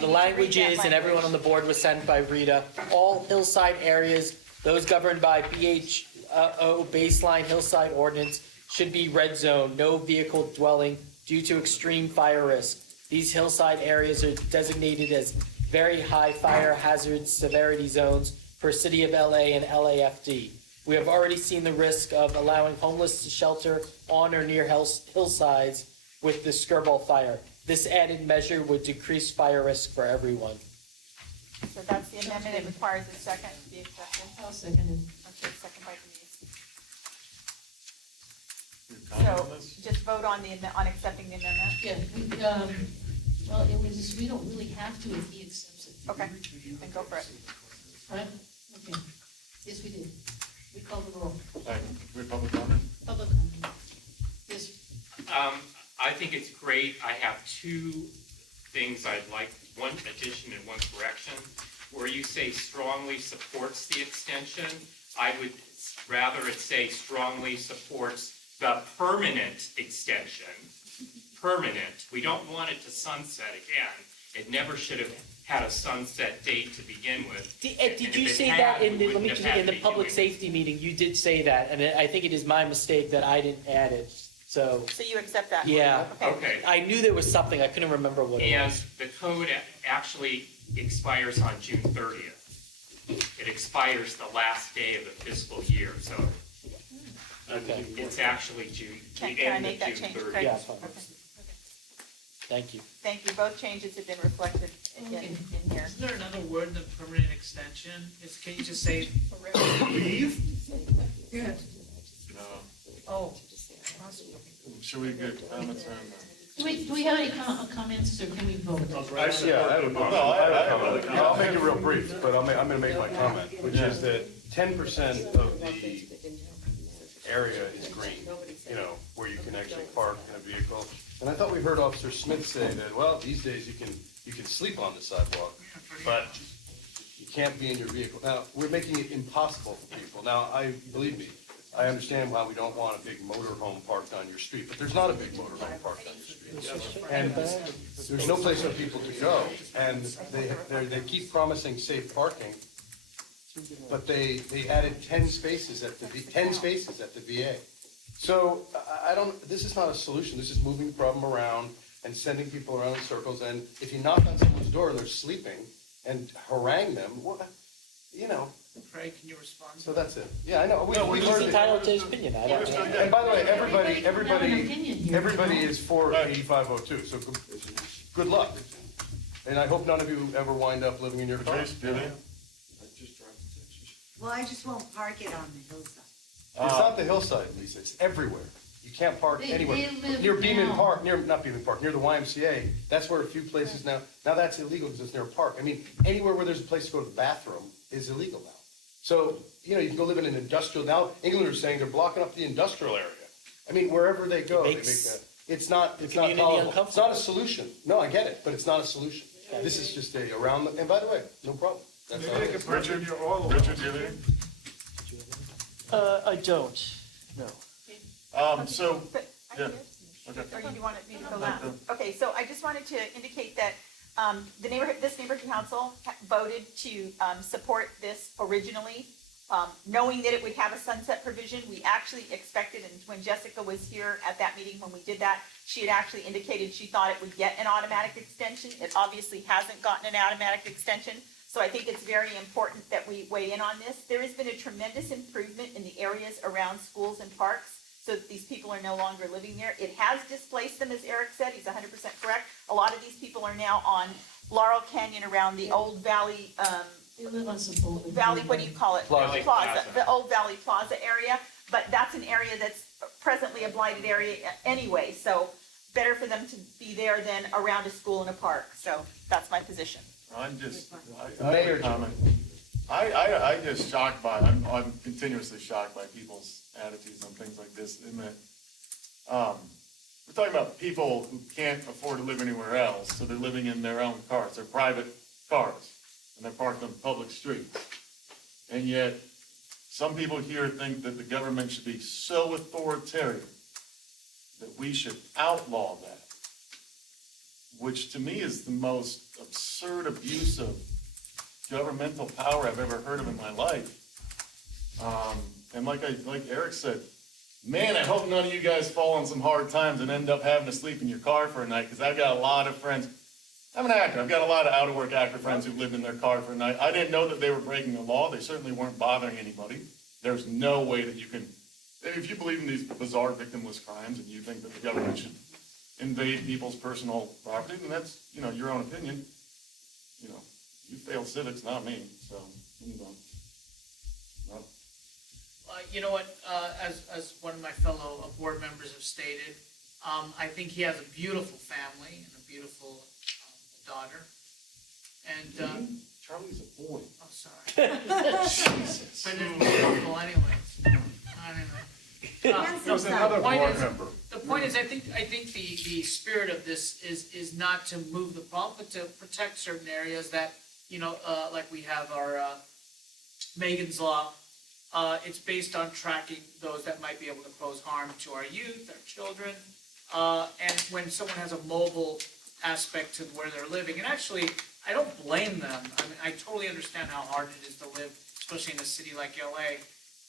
The language is, and everyone on the board was sent by Rita, all hillside areas, those governed by BHO baseline hillside ordinance should be red zone, no vehicle dwelling due to extreme fire risk. These hillside areas are designated as very high fire hazard severity zones for City of LA and LAFD. We have already seen the risk of allowing homeless to shelter on or near hillsides with the Skirball fire. This added measure would decrease fire risk for everyone. So that's the amendment. It requires a second to be accepted. I'll second it. Okay, second by Denise. Your comment So on this? just vote on on accepting the amendment. Yeah, well, it was, we don't really have to if he accepts it. Okay, then go for it. Right? Okay. Yes, we did. We called the roll. All right, we have public comment? Public comment. Yes. I think it's great. I have two things I'd like, one addition and one correction. where you say strongly supports the extension, I would rather it say strongly supports the permanent extension. Permanent. We don't want it to sunset again. It never should have had a sunset date to begin with. Did you say that in the, let me just, in the public safety meeting, you did say that, and I think it is my mistake that I didn't add it, so. So you accept that? Yeah. Okay. I knew there was something, I couldn't remember what it And was. the code actually expires on June 30th. It expires the last day of the fiscal year, so Okay. it's actually June, Can the I end make of that June change, 30th. Craig? Yeah, fine. Okay. Thank you. Thank you. Both changes have been reflected in here. Isn't there another word than permanent extension? Can you just say leave? Yeah. No. Oh. Should we get comments on Do we have any comments, or can we vote? Actually, yeah, I have a comment. I'll make it real brief, but I'm gonna make my comment, which is that 10% of the area is green, you know, where you can actually park in a vehicle. And I thought we heard Officer Smith say that, well, these days you can sleep on the sidewalk, but you can't be in your vehicle. Now, we're making it impossible for people. Now, believe me, I understand why we don't want a big motorhome parked on your street, but there's not a big motorhome parked on your street. And there's no place for people to go, and they keep promising safe parking, but they added 10 spaces at the VA. So this is not a solution, this is moving the problem around and sending people around in circles, and if you knock on someone's door and they're sleeping and harangue them, you know. Craig, can you respond? So that's it. Yeah, I know. He's entitled to his opinion. I don't. And by the way, everybody is for 8502, so good luck. And I hope none of you ever wind up living in your car. Well, I just won't park it on the hillside. It's not the hillside, Lisa, it's everywhere. You can't park anywhere. Near Beeman Park, not Beeman Park, near the YMCA, that's where a few places now that's illegal because it's near a park. I mean, anywhere where there's a place to go to the bathroom is illegal now. So, you know, you can go live in an industrial, now England are saying they're blocking up the industrial area. I mean, wherever they go, they make that. It's not tolerable. It's not a solution. No, I get it, but it's not a solution. This is just and by the way, no problem. That's all it is. Richard, Richard, do you have anything? I don't, no. So, But I yeah, did. okay. Or you wanted me to go last? Okay, so I just wanted to indicate that this neighborhood council voted to support this originally, knowing that it would have a sunset provision. We actually expected, and when Jessica was here at that meeting when we did that, she had actually indicated she thought it would get an automatic extension. It obviously hasn't gotten an automatic extension. So I think it's very important that we weigh in on this. There has been a tremendous improvement in the areas around schools and parks, so that these people are no longer living there. It has displaced them, as Eric said, he's 100% correct. A lot of these people are now on Laurel Canyon around the old Valley, They live on Sepulveda. Valley, what do you call it? Plaza. The old Valley Plaza area, but that's an area that's presently a blighted area anyway, so better for them to be there than around a school and a park, so that's my position. I'm just, I have a comment. I just shocked by, I'm continuously shocked by people's attitudes on things like this, in that, we're talking about people who can't afford to live anywhere else, so they're living in their own cars, their private cars, and they're parked on public streets. And yet, some people here think that the government should be so authoritarian that we should outlaw that, which to me is the most absurd abuse of governmental power I've ever heard of in my life. And like Eric said, man, I hope none of you guys fall on some hard times and end up having to sleep in your car for a night, because I've got a lot of friends. I'm an actor. I've got a lot of out-of-work actor friends who've lived in their car for a night. I didn't know that they were breaking the law. They certainly weren't bothering anybody. There's no way that you can, if you believe in these bizarre victimless crimes and you think that the government should invade people's personal property, then that's, your own opinion. You failed civics, not me, so move on. You know what, as one of my fellow board members have stated, I think he has a beautiful family and a beautiful daughter. And, Charlie's a boy. I'm sorry. Jesus. But it's beautiful anyways. The point is, I think the spirit of this is not to move the problem, but to protect certain areas that like we have our Megan's Law, it's based on tracking those that might be able to pose harm to our youth, our children. And when someone has a mobile aspect to where they're living, and actually, I don't blame them. I mean, I totally understand how hard it is to live, especially in a city like LA.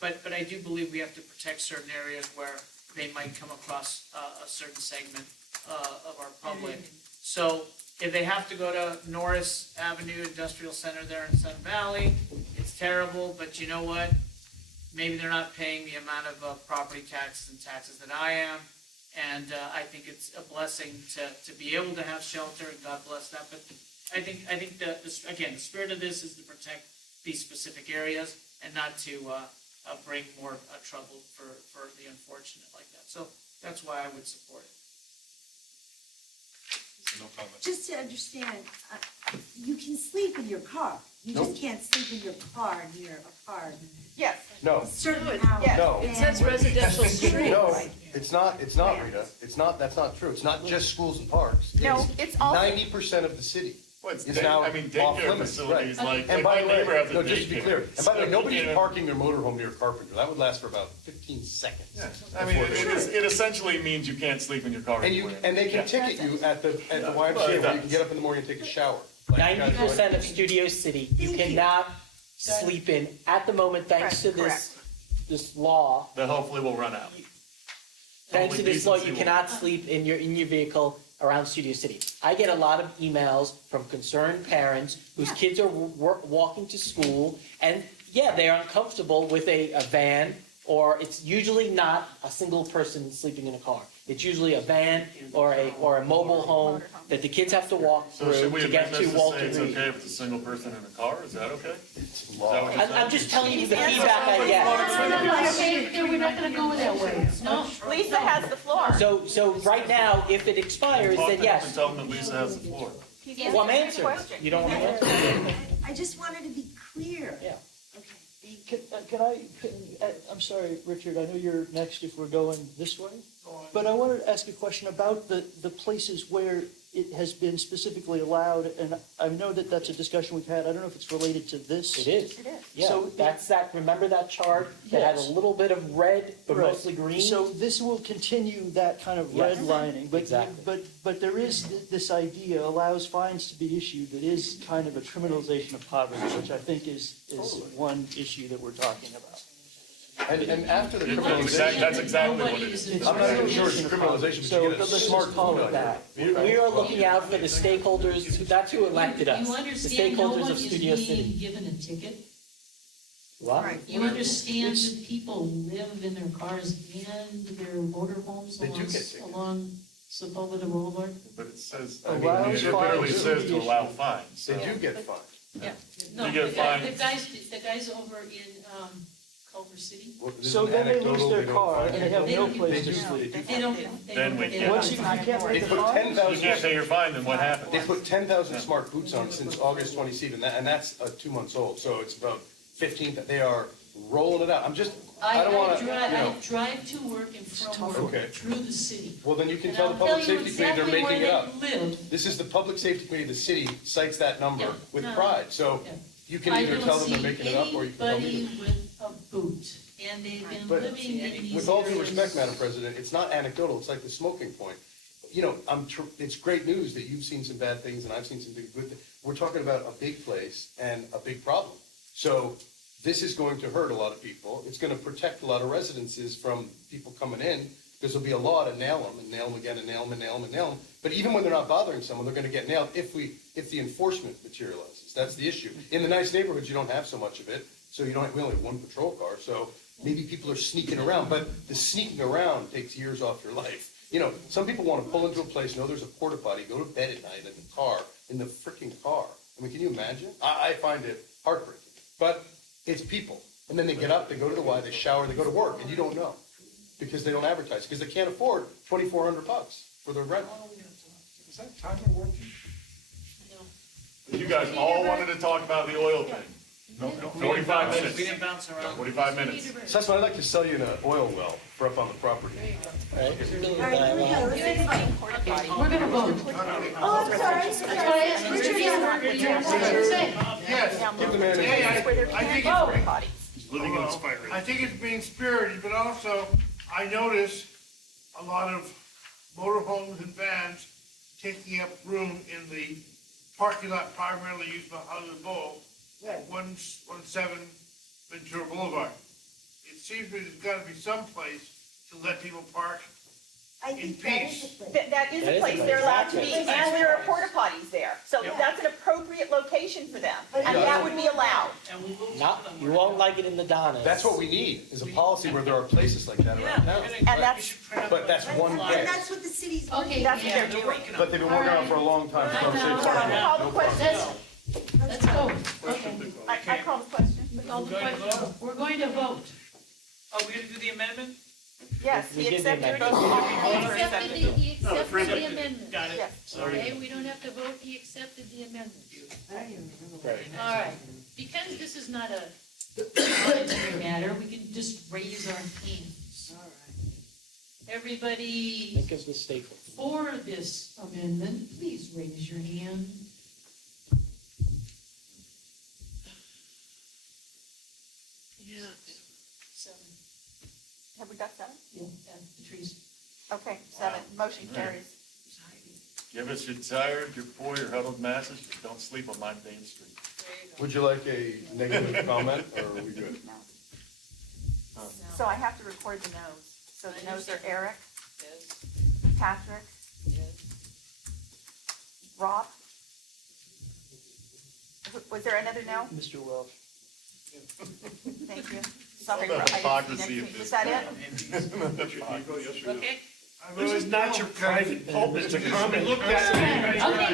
But I do believe we have to protect certain areas where they might come across a certain segment of our public. So if they have to go to Norris Avenue Industrial Center there in Sun Valley, it's terrible, but you know what? Maybe they're not paying the amount of property taxes and taxes that I am. And I think it's a blessing to be able to have shelter, and God bless that. But I think again, the spirit of this is to protect these specific areas and not to bring more trouble for the unfortunate like that. So that's why I would support it. No comment. Just to understand, you can sleep in your car. You just can't sleep in your car near a car. Yes. No. Certain Yes. hours. No. and- It says residential street. No, it's not, Rita. That's not true. It's not just schools and parks. No, it's also. 90% of the city Well, it's is now daycare off limits. facilities, Right. like And by my the way, neighbor has a no, just to be daycare. clear, and by the way, So, nobody's you know, parking their motorhome near Carpenter. That would last for about 15 seconds. Yeah, I mean, it essentially means you can't sleep in your car. And they can ticket you at the YMCA where you can get up in the morning and take a shower. Like, 90% of Studio City, you cannot sleep in at the moment, thanks to this law. That hopefully will run out. Thanks to Hopefully this law, decency you will- cannot sleep in your vehicle around Studio City. I get a lot of emails from concerned parents whose kids are walking to school, and yeah, they're uncomfortable with a van, or it's usually not a single person sleeping in a car. It's usually a van or a mobile home that the kids have to walk So through should we to get amend to this to Walter say it's Reed. okay if it's a single person in a car? Is that okay? It's Is that what you're I'm saying? just telling you the feedback I get. We're not gonna go that way. No. Lisa has the floor. So right now, if it expires, then yes. Tell them that Lisa has the floor. He's Well, I'm answering your answering. question. You don't want to answer? I just wanted to be clear. Yeah. Okay. I'm sorry, Richard, I know you're next if we're going this way. But I wanted to ask a question about the places where it has been specifically allowed, and I know that that's a discussion we've had. I don't know if it's related to this. It is. It is. Yeah, So- that's that, remember that chart that had a Yes. little bit of red, but Right. mostly green? So this will continue that kind of Yes. redlining, but, Exactly. but there is this idea, allows fines to be issued that is kind of a criminalization of poverty, which I think is one issue that we're talking about. And after the That's exactly what it is. It's I'm not even really sure it's isn't a criminalization, but So you get a let's just smart call phone it on that. We are looking out for the stakeholders, that's who elected us, You the understand no stakeholders one of is Studio being City. given a ticket? What? You understand that people live in their cars and their motorhomes They do along, get tickets. along Sepulveda Boulevard? But it says, Allows it literally fines. says to allow fines. They so- do get fined. Yeah. No, You get the fined. guys over in, Culver City? Well, this So is then they lose anecdotal, their they don't car find and they have no They place to do- sleep. They don't get, they Then don't we get. can't. they Once don't you get can't fined. make They the put fines? You 10,000 can't pay your fine, then what happens? They put 10,000 smart boots on since August 27, and that's 2 months old, so it's about 15, they are rolling it out. I don't wanna, I drive to work and from work Okay. through the city. Well, then you can And tell the I'll Public tell you Safety Committee they're exactly making it where up. they live. This is the Public Safety Committee of the city cites that number Yeah. with No. pride, so Yeah. you can either tell them they're making it up or you can tell I don't see me. anybody with a boot, and they've been But living in these with all due areas. respect, Madam President, it's not anecdotal, it's like the smoking point. You know, it's great news that you've seen some bad things and I've seen some good things. We're talking about a big place and a big problem. So this is going to hurt a lot of people. It's going to protect a lot of residences from people coming in, because there'll be a law to nail them and nail them again and nail them and nail them and nail them. But even when they're not bothering someone, they're going to get nailed if the enforcement materializes. That's the issue. In the nice neighborhoods, you don't have so much of it, so we only have one patrol car. So maybe people are sneaking around, but the sneaking around takes years off your life. You know, some people want to pull into a place, know there's a porta potty, go to bed at night in the freaking car. I mean, can you imagine? I find it heartbreaking. But it's people. And then they get up, they go to the Y, they shower, they go to work, and you don't know. Because they don't advertise, because they can't afford $2,400 for their rent. Is that timer working? You guys all wanted to talk about the oil thing. No. 45 minutes. We didn't bounce around. 45 minutes. That's why I'd like to sell you an oil well for up on the property. All right, here we go. We're gonna vote. Oh, I'm sorry. That's why I asked Richard. you have something to say? Yes. Yeah, Give the man a- Hey, where there I think can't it's be porta potties. He's living in his fire. I think it's being spirited, but also I notice a lot of motorhomes and vans taking up room in the parking lot primarily used by Hollywood Bowl at 117 Ventura Boulevard. It seems to me there's gotta be some place to let people park I in think that is peace. the place. That is a place they're allowed to be, and there are porta potties there. So that's an appropriate location for them, and that would be allowed. And we will. Not, you won't like it in the Donnas. That's what we need, is a policy where there are places like that around town. And that's, But that's one And place. that's what the city's. Okay, that's what yeah. they're doing. But they've been working on it for a long time. So I'm saying parking lot, Call the no parking. question. Let's go. Okay. I call the question. Call the question. We're going to vote. Are we gonna do the amendment? Yes, We he did the accepted amendment. both. He accepted the amendment. Got it. Yes. Sorry. Okay, we don't have to vote, he accepted the amendment. Right. All right. Because this is not a budgetary matter, we can just raise our hands. All right. Everybody Think of the stakeholders. for this amendment, please raise your hand. Seven. Have we got seven? Yeah, Patrice. Okay, seven. Motion carries. Give us your tired, your poor, your huddled masses, but don't sleep on my Main Street. Would you like a negative comment, or are we good? No. So I have to record the no's. So the no's are Eric, Patrick, Rob. Was there another no? Mr. Welch. Thank you. Sorry, All Rob, the I hypocrisy didn't of see this. next week. Was that it? Okay. This is not your private pulpit to comment. Look Okay,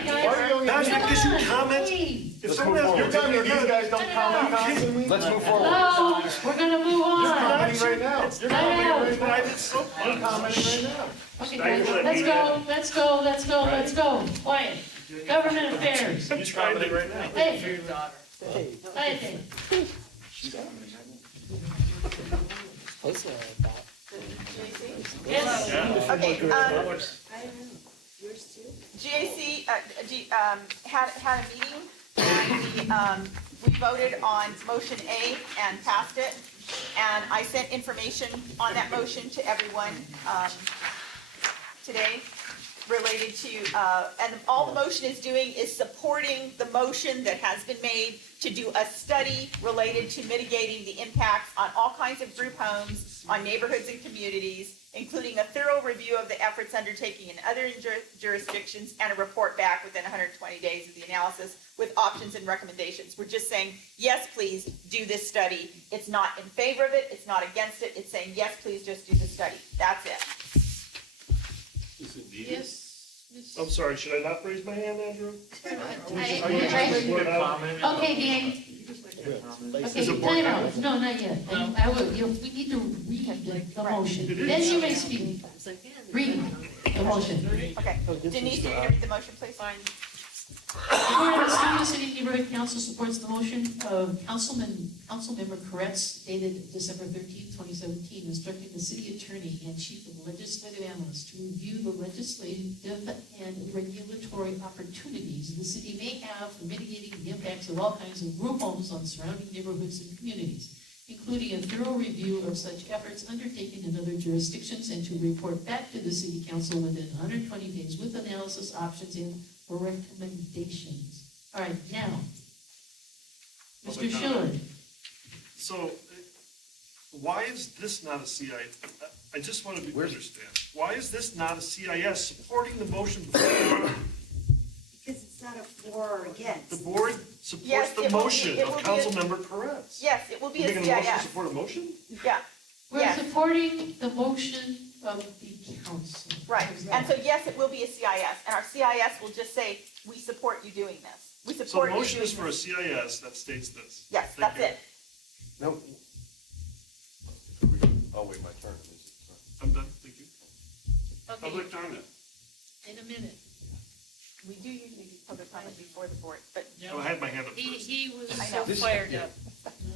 guys. That's because you comment. Hey, If someone else, You're telling me these guys don't comment constantly? Let's move forward. hello, we're gonna move on. You're commenting right now. You're commenting right now. private soapbox. You're commenting right now. Okay, guys, let's go. Quiet. Government affairs. You're commenting right now. Hey, Hey, hey, She's commenting right what's that about? yes. Okay, Yours too? GAC, had a meeting, and we voted on motion A and passed it. And I sent information on that motion to everyone, today related to, and all the motion is doing is supporting the motion that has been made to do a study related to mitigating the impacts on all kinds of group homes, on neighborhoods and communities, including a thorough review of the efforts undertaken in other jurisdictions and a report back within 120 days of the analysis with options and recommendations. We're just saying, yes, please do this study. It's not in favor of it, it's not against it, it's saying, yes, please just do the study. That's it. Yes. I'm sorry, should I not raise my hand, Andrew? Okay, gang. Okay, time out. No, not yet. I will, we need to read the motion. Then you may speak. Read the motion. Okay, Denise, you're gonna read the motion, please? Fine. Whereas Studio City Neighborhood Council supports the motion of Councilmember Koretz dated December 13, 2017, instructing the city attorney and chief of legislative analysts to review the legislative and regulatory opportunities the city may have for mitigating the impacts of all kinds of group homes on surrounding neighborhoods and communities, including a thorough review of such efforts undertaken in other jurisdictions, and to report back to the city council within 120 days with analysis, options, and or recommendations. All right, now, Mr. Schiller. So, why is this not a CIS? I just want to understand. Why is this not a CIS supporting the motion before? Because it's not a for or against. The board supports Yes, the it will be- motion it of will be a- Councilmember Perez. Yes, it will be a You're making a motion to CIS. support a motion? Yeah, We're Yes. supporting the motion of the council. right. And so, yes, it will be a CIS, and our CIS will just say, we support you doing this. We So the support you motion doing is for a this. CIS that states this. Yes, Thank that's you. it. No. I'll wait my turn. I'm done, thank you. Okay, Public comment. in a minute. We do usually do public comment before the board, but Oh, I had my hand up first. He was I so know. fired Yeah. up.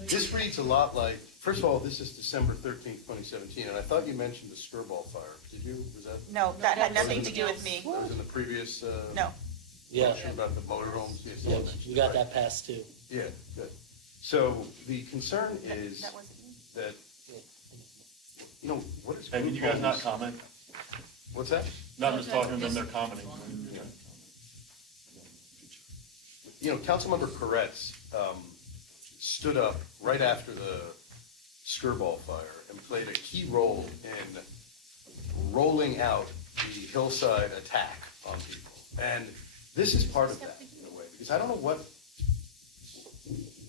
This reads a lot like, first of all, this is December 13th, 2017, and I thought you mentioned the Skirball fire. Did you? Was that? no, that had that was nothing to do with something me. That was in the previous? No. Yeah. Motion about the motorhomes, yes. Yeah, we got that passed too. Yeah, good. So the concern is That wasn't me. that, you know, what is Hey, group can you guys not homes? comment? What's that? No, I'm just talking to them, they're commenting. You know, Councilmember Koretz stood up right after the Skirball fire and played a key role in rolling out the hillside attack on people. And this is part of that in a way, because I don't know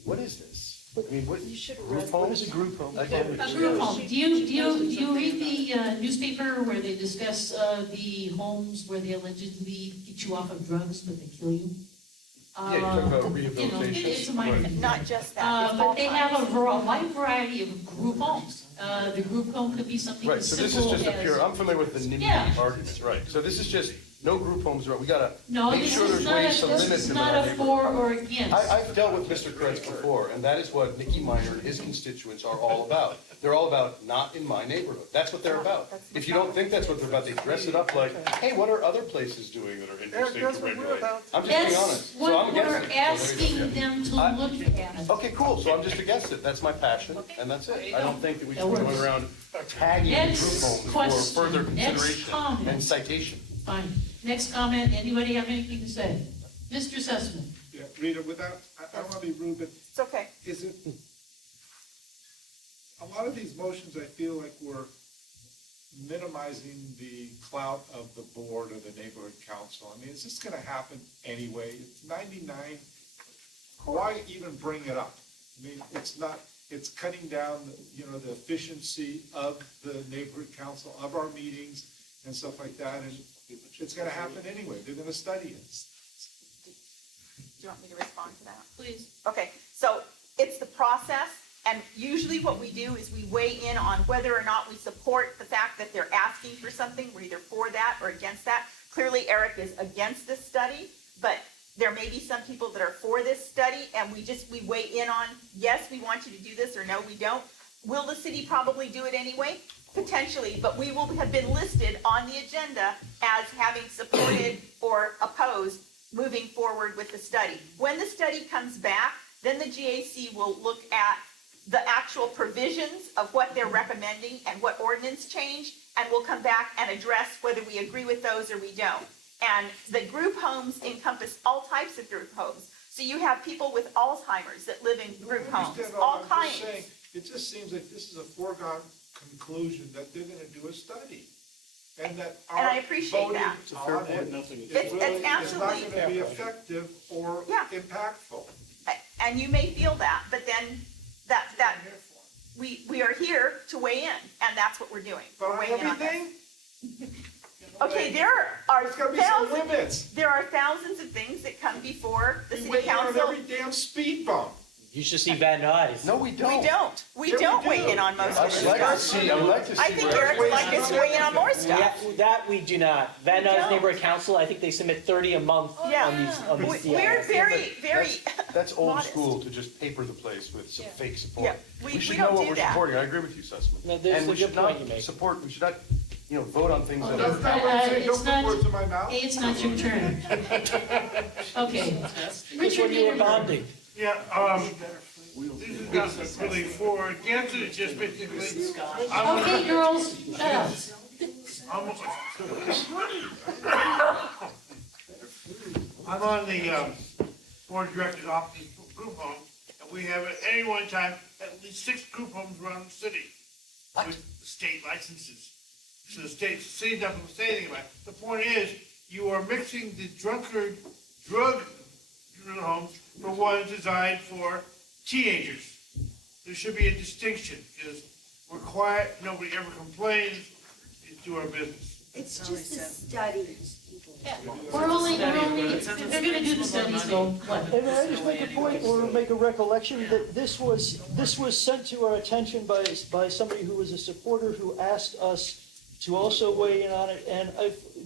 what is this? I mean, what, group What homes? is a group home? I don't- A group home. Do you read the newspaper where they discuss the homes where they allegedly get you off of drugs, but they kill you? Yeah, you're talking about You know, rehabilitation. it's a minor thing. Not just that. it's all But they have kinds. a wide variety of group homes. The group home could be something Right, as so this is simple just a as. pure, I'm familiar with the Yeah. NIMBY argument, right? So this is just, no group homes, right? We gotta No, make this sure is there's not, ways to this limit is them in not our a neighborhood. for or against. I've dealt with Mr. Kretz before, and that is what Nikki Minor and his constituents are all about. They're all about, not in my neighborhood. That's what they're about. If you don't think that's what they're about, they dress it up like, hey, what are other places doing that are interesting to regulate? I'm just being honest. That's So I'm what against we're it. So there you asking go. them to I- look at. Okay, cool, so I'm just against it. That's my passion, and that's it. I don't think that we That should be going works. around tagging group Next homes for question. further Next consideration comment. and citation. Fine. Next comment, anybody have anything to say? Mr. Sussman? Yeah, Rita, without, I don't want to be rude, but It's okay. is it, a lot of these motions, I feel like we're minimizing the clout of the board or the neighborhood council. I mean, is this gonna happen anyway? It's 99, why even bring it up? I mean, it's not, it's cutting down, you know, the efficiency of the neighborhood council, of our meetings and stuff like that, and it's gonna happen anyway. They're gonna study it. Do you want me to respond to that? Please. Okay, so it's the process, and usually what we do is we weigh in on whether or not we support the fact that they're asking for something. We're either for that or against that. Clearly, Eric is against this study, but there may be some people that are for this study, and we weigh in on, yes, we want you to do this, or no, we don't. Will the city probably do it anyway? Potentially, but we will have been listed on the agenda as having supported or opposed moving forward with the study. When the study comes back, then the GAC will look at the actual provisions of what they're recommending and what ordinance change, and we'll come back and address whether we agree with those or we don't. And the group homes encompass all types of group homes. So you have people with Alzheimer's that live in group I homes, understand all I'm just kinds. saying, it just seems like this is a foregone conclusion that they're gonna do a study. And that And I our appreciate voting that. on it It's really is not absolutely- gonna be effective or Yeah. impactful. And you may feel that, but then we are here to weigh in, and that's what we're doing. But We're on weighing in on this. everything, Okay, there are there's gotta be some thousands, limits. there are thousands of things that come before the We city weigh in on council. every damn speed bump. You should see Van Nuys. No, we don't. We Yeah, we don't do. weigh in on most I of this would like to stuff. see, I would like to see. I think where- Eric would like us to weigh in on more stuff. That we do not. Van We Nuys don't. Neighborhood Council, I think they submit 30 a month Yeah. on these We're CIS. very, very That's old modest. school to just paper the place with some fake support. Yeah, we should don't know what do we're that. supporting. I agree with you, Sussman. No, there's And a we good should point not you make. support, we should not, you know, vote on things that That's are. not what I'm saying, It's don't not- put words in my mouth. Hey, it's not your turn. Okay. Because Richard when you were Beeman. bonding. Yeah, this is not really for or against, it's just basically. Okay, girls, shut up. I'm on the board of directors of these group homes, and we have at any one time at least 6 group homes around the city with state licenses. So the city doesn't say anything about it. The point is, you are mixing the drunkard drug homes for ones designed for teenagers. There should be a distinction, because we're quiet, nobody ever complains, we do our business. It's just a study. We're only, they're gonna do the studies, go, what? And I just make a point or make a recollection that this was sent to our attention by somebody who was a supporter who asked us to also weigh in on it. And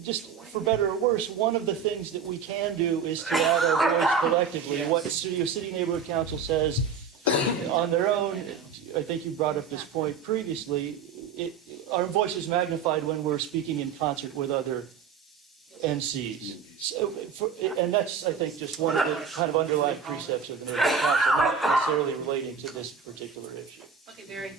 just for better or worse, one of the things that we can do is to add our voice collectively. What Studio City Neighborhood Council says on their own, I think you brought up this point previously, our voice is magnified when we're speaking in concert with other NCs. And that's, I think, just one of the kind of underlying precepts of the neighborhood council, not necessarily relating to this particular issue. Okay, Barry.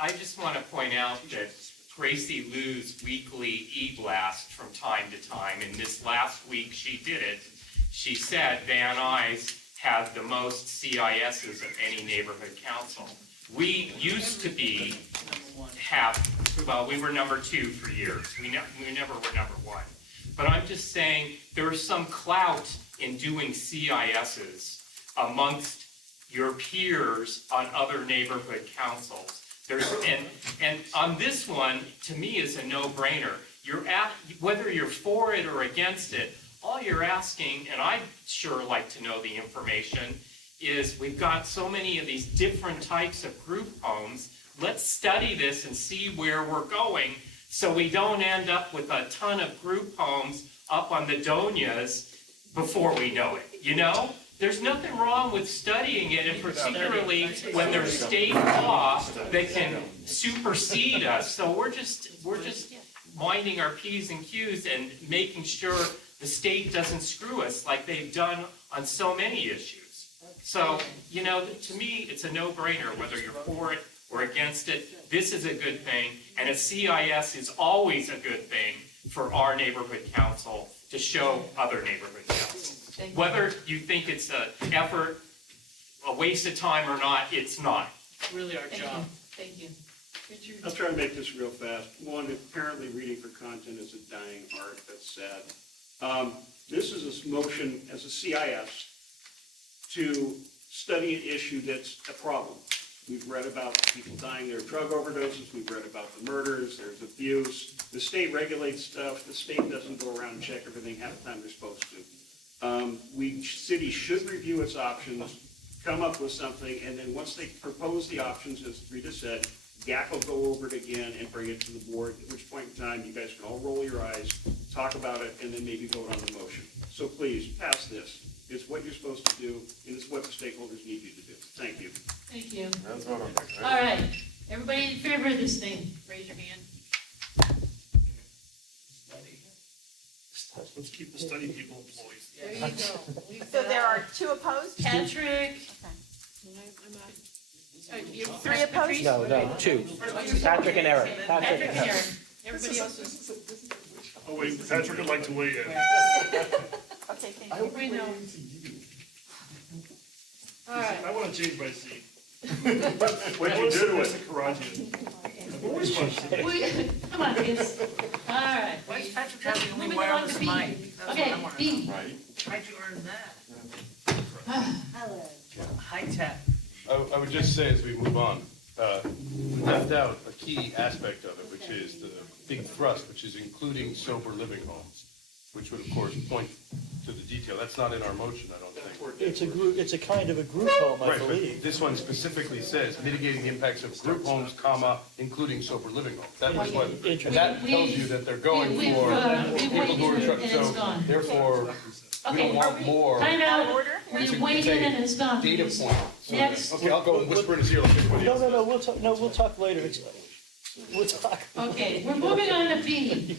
I just want to point out that Tracy Lou's weekly e-blast from time to time, and this last week she did it, she said Van Nuys had the most CISs of any neighborhood council. We used to we were number 2 for years. We never were number 1. But I'm just saying there's some clout in doing CISs amongst your peers on other neighborhood councils. And on this one, to me, is a no-brainer. Whether you're for it or against it, all you're asking, and I'd sure like to know the information, is we've got so many of these different types of group homes. Let's study this and see where we're going so we don't end up with a ton of group homes up on the Donias before we know it, you know? There's nothing wrong with studying it, and particularly when there's state law that can supersede us. So we're just minding our P's and Q's and making sure the state doesn't screw us like they've done on so many issues. So, you know, to me, it's a no-brainer whether you're for it or against it. This is a good thing, and a CIS is always a good thing for our neighborhood council to show other neighborhood councils. Whether you think it's an effort, a waste of time or not, it's not. Really our job. Thank you. Richard? I'll try to make this real fast. One, apparently reading for content is a dying art. That's sad. This is a motion as a CIS to study an issue that's a problem. We've read about people dying of drug overdoses. We've read about the murders. There's abuse. The state regulates stuff. The state doesn't go around and check everything half the time they're supposed to. City should review its options, come up with something, and then once they propose the options, as Rita said, GAC will go over it again and bring it to the board, at which point in time you guys can all roll your eyes, talk about it, and then maybe vote on the motion. So please, pass this. It's what you're supposed to do, and it's what the stakeholders need you to do. Thank you. Thank you. That's what I'm saying. All right, everybody in favor of this thing, raise your hand. Let's keep the study people employed. There you go. So there are 2 opposed? Patrick, Okay. 3 opposed? No, 2. Patrick and Eric. Patrick and Aaron. Everybody else is. Oh, wait, Patrick would like to weigh in. Okay, thank you. Everybody know. All right. I want to change my seat. What'd you do to As a it? Karajian. I've always wanted to. Come on, kids. All right. Why is Patrick have the only Moving along wireless to B. mic? That's what Okay, I wanna know. B. Right? How'd you earn that? Hello. High tech. I would just say as we move on, we left out a key aspect of it, which is the big thrust, which is including sober living homes, which would of course point to the detail. That's not in our motion, I don't think. It's a kind of a group home, I Right, but believe. this one specifically says mitigating the impacts of group homes, comma, inclling sober living homes. That was what, and that tells you that they're going We've, for we've people who are, waited and it's so gone. therefore, we Okay, don't want more time out. It's We've a- waited it's a and it's gone. data please. point. So that- Next. Okay, I'll go whisper in his ear like everybody else. No, we'll talk later. We'll talk. Okay, we're moving on to B.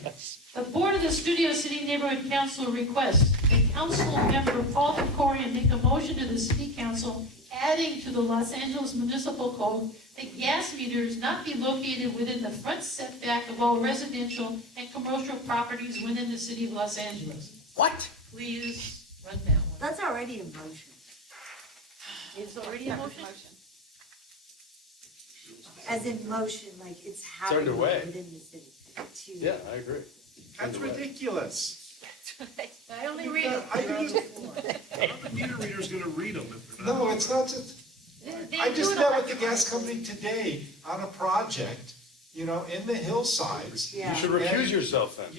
The Board of the Studio City Neighborhood Council requests a council member, Paul Corian, make a motion to the city council adding to the Los Angeles Municipal Code that gas meters not be located within the front setback of all residential and commercial properties within the city of Los Angeles. What? Please run that one. That's already a motion. It's already a motion. As in motion, like it's happening underway. within the city. to- Yeah, I agree. That's ridiculous. I only read it. I do- The meter reader's gonna read them if they're not. No, it's not just, They I do just it met with the electronically. gas company today on a project, you know, in the hillsides. Yeah. You should recuse yourself then.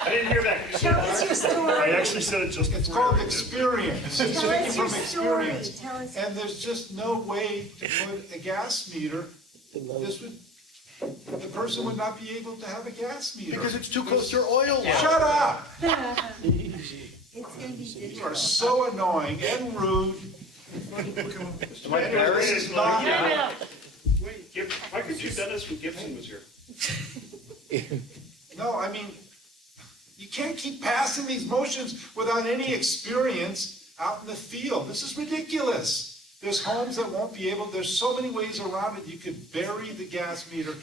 I didn't hear that. Show us your story. I actually said it just It's before. called experience. It's Tell taken us your from story. experience. Tell us. And there's just no way to put a gas meter, this would, the person would not be able to have a gas meter. Because it's too close to your oil line. Shut up! It's gonna be You digital. are so annoying and rude. Mike Harris This is not. Wait, why couldn't you have done this when Gibson was here? No, I mean, you can't keep passing these motions without any experience out in the field. This is ridiculous. There's homes that won't be able, there's so many ways around it. You could bury the gas meter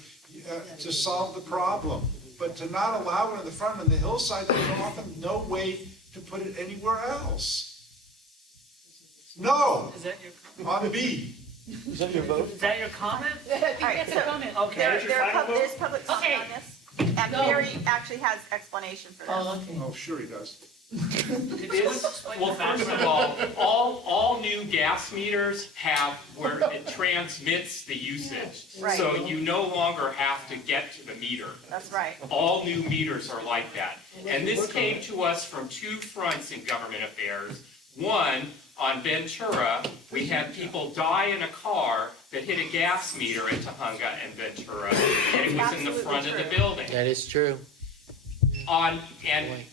to solve the problem. But to not allow it in the front of the hillside, there's often no way to put it anywhere else. No, Is that your, on B. Is that your vote? is that your comment? All right, so Okay. there's public comment on this, and Barry actually has explanation for this. Okay. Oh, sure he does. Well, first of all new gas meters have where it transmits the usage. Right. So you no longer have to get to the meter. That's right. All new meters are like that. And this came to us from two fronts in government affairs. One, on Ventura, we had people die in a car that hit a gas meter at Tahunga and Ventura, and it was in the front of the building. That is true. And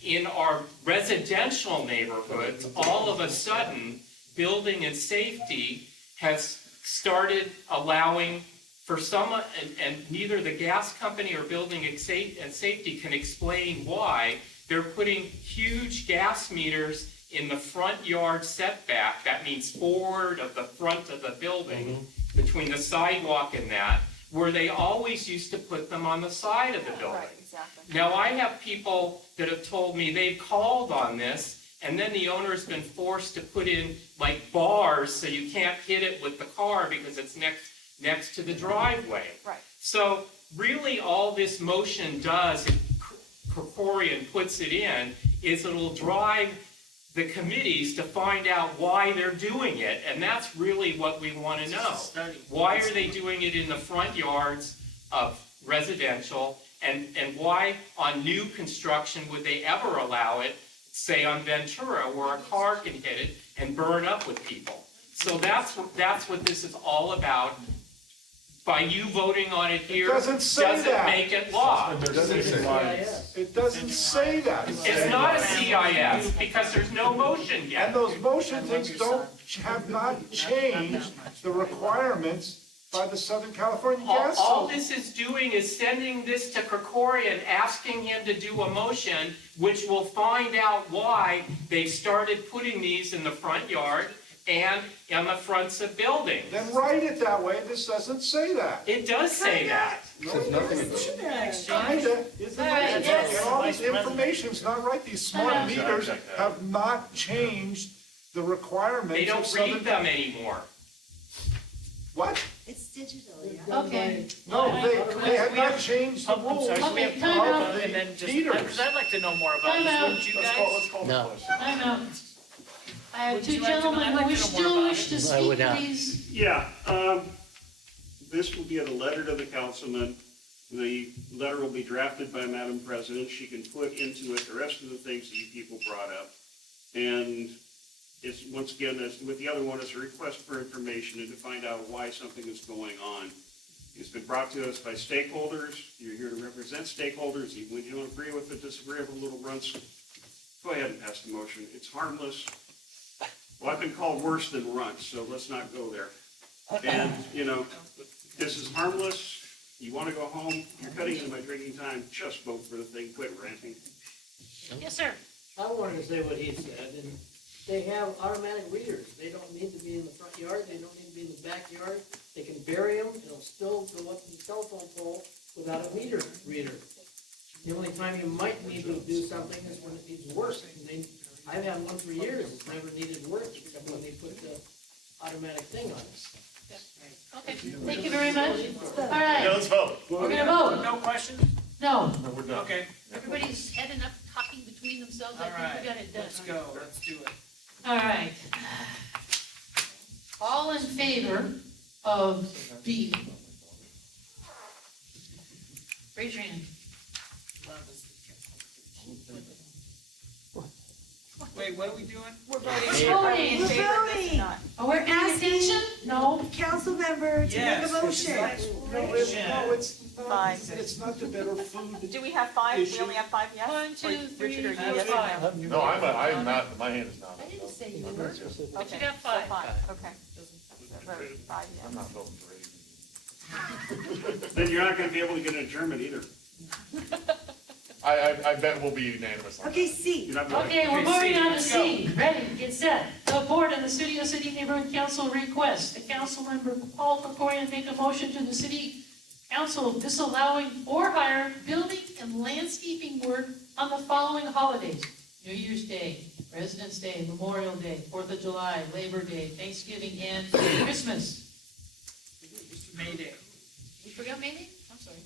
in our residential neighborhoods, all of a sudden, building and safety has started allowing for some, and neither the gas company or building and safety can explain why, they're putting huge gas meters in the front yard setback. That means forward of the front of the building, between the sidewalk and that, where they always used to put them on the side of the building. Right, exactly. Now, I have people that have told me they've called on this, and then the owner's been forced to put in like bars so you can't hit it with the car because it's next to the driveway. Right. So really all this motion does, if Krikorian puts it in, is it'll drive the committees to find out why they're doing it, and that's really what we want to know. Why are they doing it in the front yards of residential, and why on new construction would they ever allow it, say on Ventura, where a car can hit it and burn up with people? So that's what this is all about. By you voting on it here, doesn't say that. make it law. It doesn't say that. It's not a CIS, because there's no motion yet. And those motion things have not changed the requirements by the Southern California Gas. All this is doing is sending this to Krikorian, asking him to do a motion, which will find out why they started putting these in the front yard and on the fronts of buildings. Then write it that way. This doesn't say that. It does say that. No, it doesn't. Kinda. And all this information's not right. These smart meters have not changed the requirements They of don't Southern. read them anymore. What? It's digital, yeah. Okay. No, they have not changed the rules I'm sorry, can we have Okay, public time comment out. and then just, Meters. because I'd like to know more about Time this, out. wouldn't you guys? Let's call the No. question. I'm out. I have Would two you like to know? gentlemen I'd who like to wish know more still about wish to I would speak, not. please. Yeah, this will be a letter to the councilman. The letter will be drafted by Madam President. She can put into it the rest of the things that you people brought up. And it's, once again, as with the other one, it's a request for information and to find out why something is going on. It's been brought to us by stakeholders. You're here to represent stakeholders. Even when you don't agree with it, disagree with little runts, go ahead and pass the motion. It's harmless. Well, I've been called worse than runts, so let's not go there. And, you know, this is harmless. You want to go home, you're cutting into my drinking time, just vote for the thing, quit ranting. Yes, sir. I wanted to say what he said, and they have automatic readers. They don't need to be in the front yard, they don't need to be in the backyard. They can bury them, it'll still go up to the telephone pole without a meter reader. The only time you might need to do something is when it needs work. And I've had one for years, it's never needed work, except when they put the automatic thing on it. Okay, thank you very much. All Yeah, right, let's vote. we're gonna vote. No questions? No, No, we're done. Okay, everybody's had enough talking between themselves. all I think right, we got it done. let's go, let's do it. All right. All in favor of B? Raise your hand. Wait, what are we doing? We're voting. Voting. Are we in favor of this or not? Oh, we're paying attention? No? Council member to make Yes, a motion. No, Five. it's not the better food. Do we have five? We only have five yes? 1, 2, Or 3, Richard, are you 4, yes or 5. no? No, I'm not, my hand is not. I didn't say you were. Okay, But you got so 5. five, okay. So vote five yes. I'm not voting for it. Then you're not gonna be able to get an adjournment either. I bet we'll be unanimous on that. Okay, C. Okay, we're moving on to C. Ready, get set. The board and the Studio City Neighborhood Council request the council member Paul Krikorian make a motion to the city council disallowing or hire building and landscaping work on the following holidays: New Year's Day, President's Day, Memorial Day, 4th of July, Labor Day, Thanksgiving, and Christmas. May Day. You forgot May Day? I'm sorry.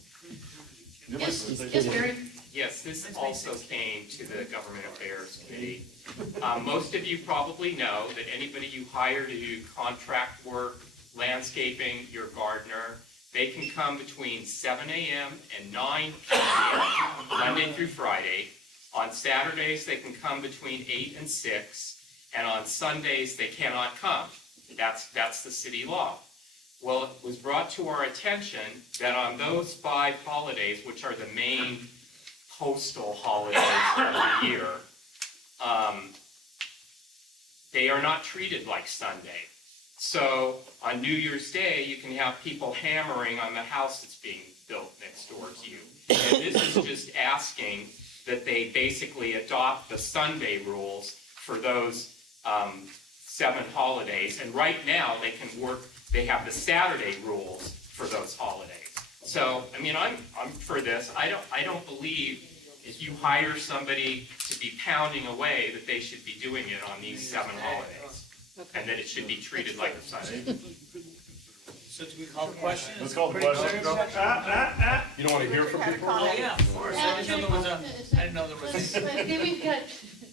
Yes, Barry. Yes, this also came to the Government Affairs Committee. Most of you probably know that anybody you hire to do contract work, landscaping, your gardener, they can come between 7 a.m. and 9 p.m., Monday through Friday. On Saturdays, they can come between 8 and 6, and on Sundays, they cannot come. That's the city law. Well, it was brought to our attention that on those 5 holidays, which are the main postal holidays of the year, they are not treated like Sunday. So on New Year's Day, you can have people hammering on the house that's being built next door to you. And this is just asking that they basically adopt the Sunday rules for those 7 holidays. And right now, they can work, they have the Saturday rules for those holidays. So, I mean, I'm for this. I don't believe if you hire somebody to be pounding away that they should be doing it on these 7 holidays. And that it should be treated like a Sunday. So do we call the question? Let's call the question. You don't want to hear from people? Oh, yeah, of course. I didn't know there was a. Then we've got,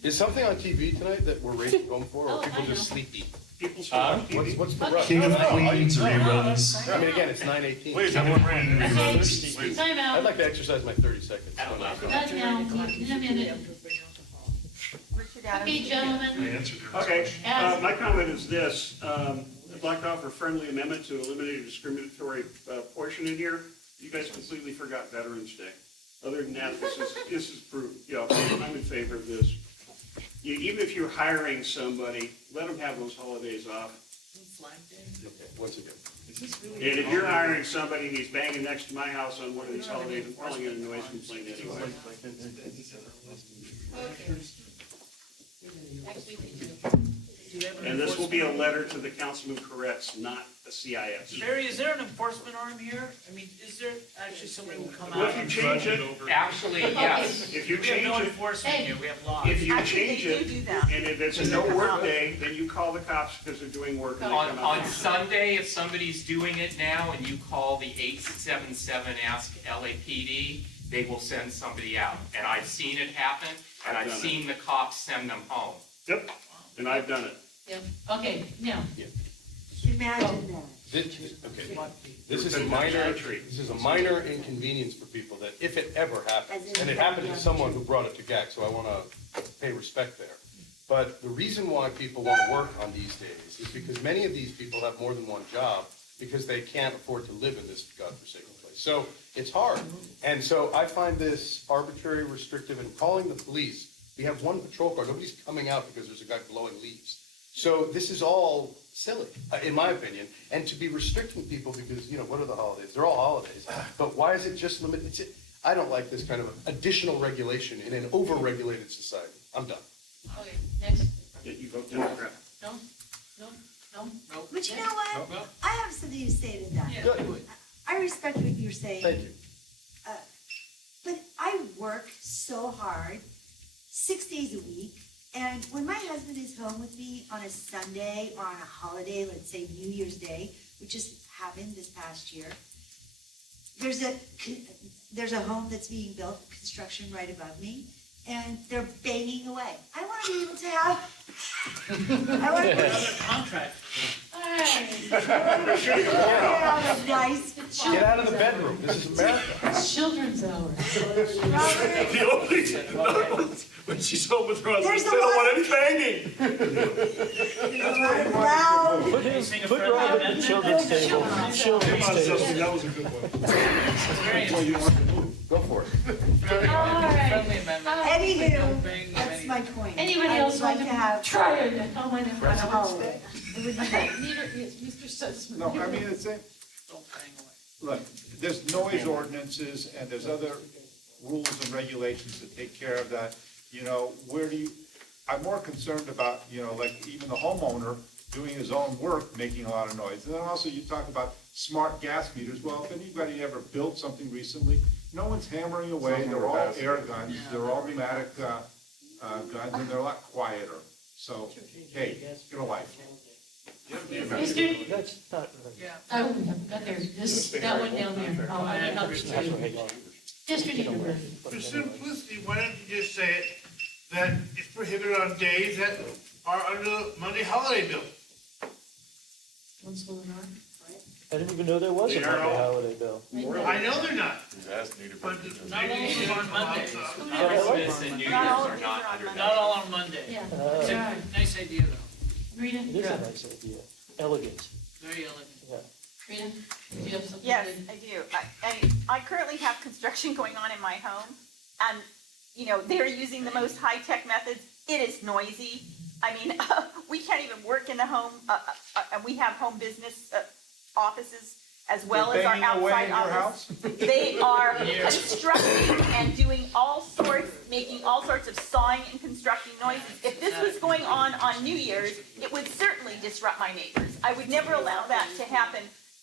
Is something on TV tonight that we're racing home for, or Oh, are people I just know. sleepy? People still on What's TV. the rush? King of Queens reruns. I mean, again, it's 9:18. Please, everyone ran. okay, time I'd out. like to exercise my 30 seconds. Not now, in a minute. Richard Adams. Okay, gentlemen. Okay, Ask. my comment is this, I'd like to offer a friendly amendment to eliminate a discriminatory portion in here. You guys completely forgot Veterans Day. Other than that, this is proof, I'm in favor of this. Even if you're hiring somebody, let them have those holidays off. Okay, once again. And if you're hiring somebody and he's banging next to my house on one of these holidays, I'm calling it a noise complaint anyway. Next week. And this will be a letter to the Councilman Corretz, not the CIS. Barry, is there an enforcement arm here? I mean, is there actually somebody who will come Well, out? if you change it, Actually, yes. if you We have change no it, enforcement here, we have laws. if you Actually, change they it, do that. and if it's a no work day, then you call the cops because they're doing work and they come out. On Sunday, if somebody's doing it now and you call the 877 Ask LAPD, they will send somebody out. And I've seen it happen, and I've I've done seen the cops send them home. Yep, and I've done it. Yep, okay, now, Imagine that. This is a minor inconvenience for people that if it ever happens, and it happened to someone who brought it to GAC, so I want to pay respect there. But the reason why people want to work on these days is because many of these people have more than one job because they can't afford to live in this godforsaken place. So it's hard. And so I find this arbitrary, restrictive, and calling the police. We have one patrol car. Nobody's coming out because there's a guy blowing leaves. So this is all silly, in my opinion. And to be restricting people because, what are the holidays? They're all holidays. But why is it just limited? I don't like this kind of additional regulation in an over-regulated society. I'm done. okay, next. You vote Democrat. No, no, no. But you know what? No. I have something to say to that. Yeah, Good. do it. I respect what you're saying. Thank you. But I work so hard, 6 days a week, and when my husband is home with me on a Sunday or on a holiday, let's say New Year's Day, which just happened this past year, there's a home that's being built, construction right above me, and they're banging away. I want to be able to have. I want to be. Another contract. Get out of the bedroom. This is America. Children's hour. The only, when she's home with her husband, There's they a don't lot want any banging. Loud. Put her up at the children's table. Children's Come on, table. Cecily, that was a good one. Go for it. All right. Friendly amendment. Anywho, that's my point. Anybody I else would like like to to have try it? Oh, my God. on a holiday. It would be nice. Neither is Mr. Sussman. No, I mean, it's a, Don't bang away. look, there's noise ordinances and there's other rules and regulations that take care of that. You know, I'm more concerned about, you know, like even the homeowner doing his own work, making a lot of noise. And then also you talk about smart gas meters. Well, if anybody ever built something recently, no one's hammering away. They're all air guns. They're all pneumatic guns, and they're a lot quieter. So, hey, get a life. That's not, Oh, got there, that one down there. Oh, I didn't know. District Engineer. For simplicity, why don't you just say it, that it's prohibited on days that are under the Monday holiday bill? What's going on? I didn't even know there was a Monday holiday bill. I know they're not. Not all on Mondays. Christmas and New Year's are not under Not all on Monday. Yeah. It's a nice idea though. Rita? It is a nice idea, elegant, Very elegant. yeah. Rita, do you have something? Yes, I do. I currently have construction going on in my home, and, you know, they're using the most high-tech methods. It is noisy. I mean, we can't even work in the home, and we have home business offices as well as our outside office. They are constructing and doing all sorts, making all sorts of sawing and constructing noises. If this was going on New Year's, it would certainly disrupt my neighbors. I would never allow that to happen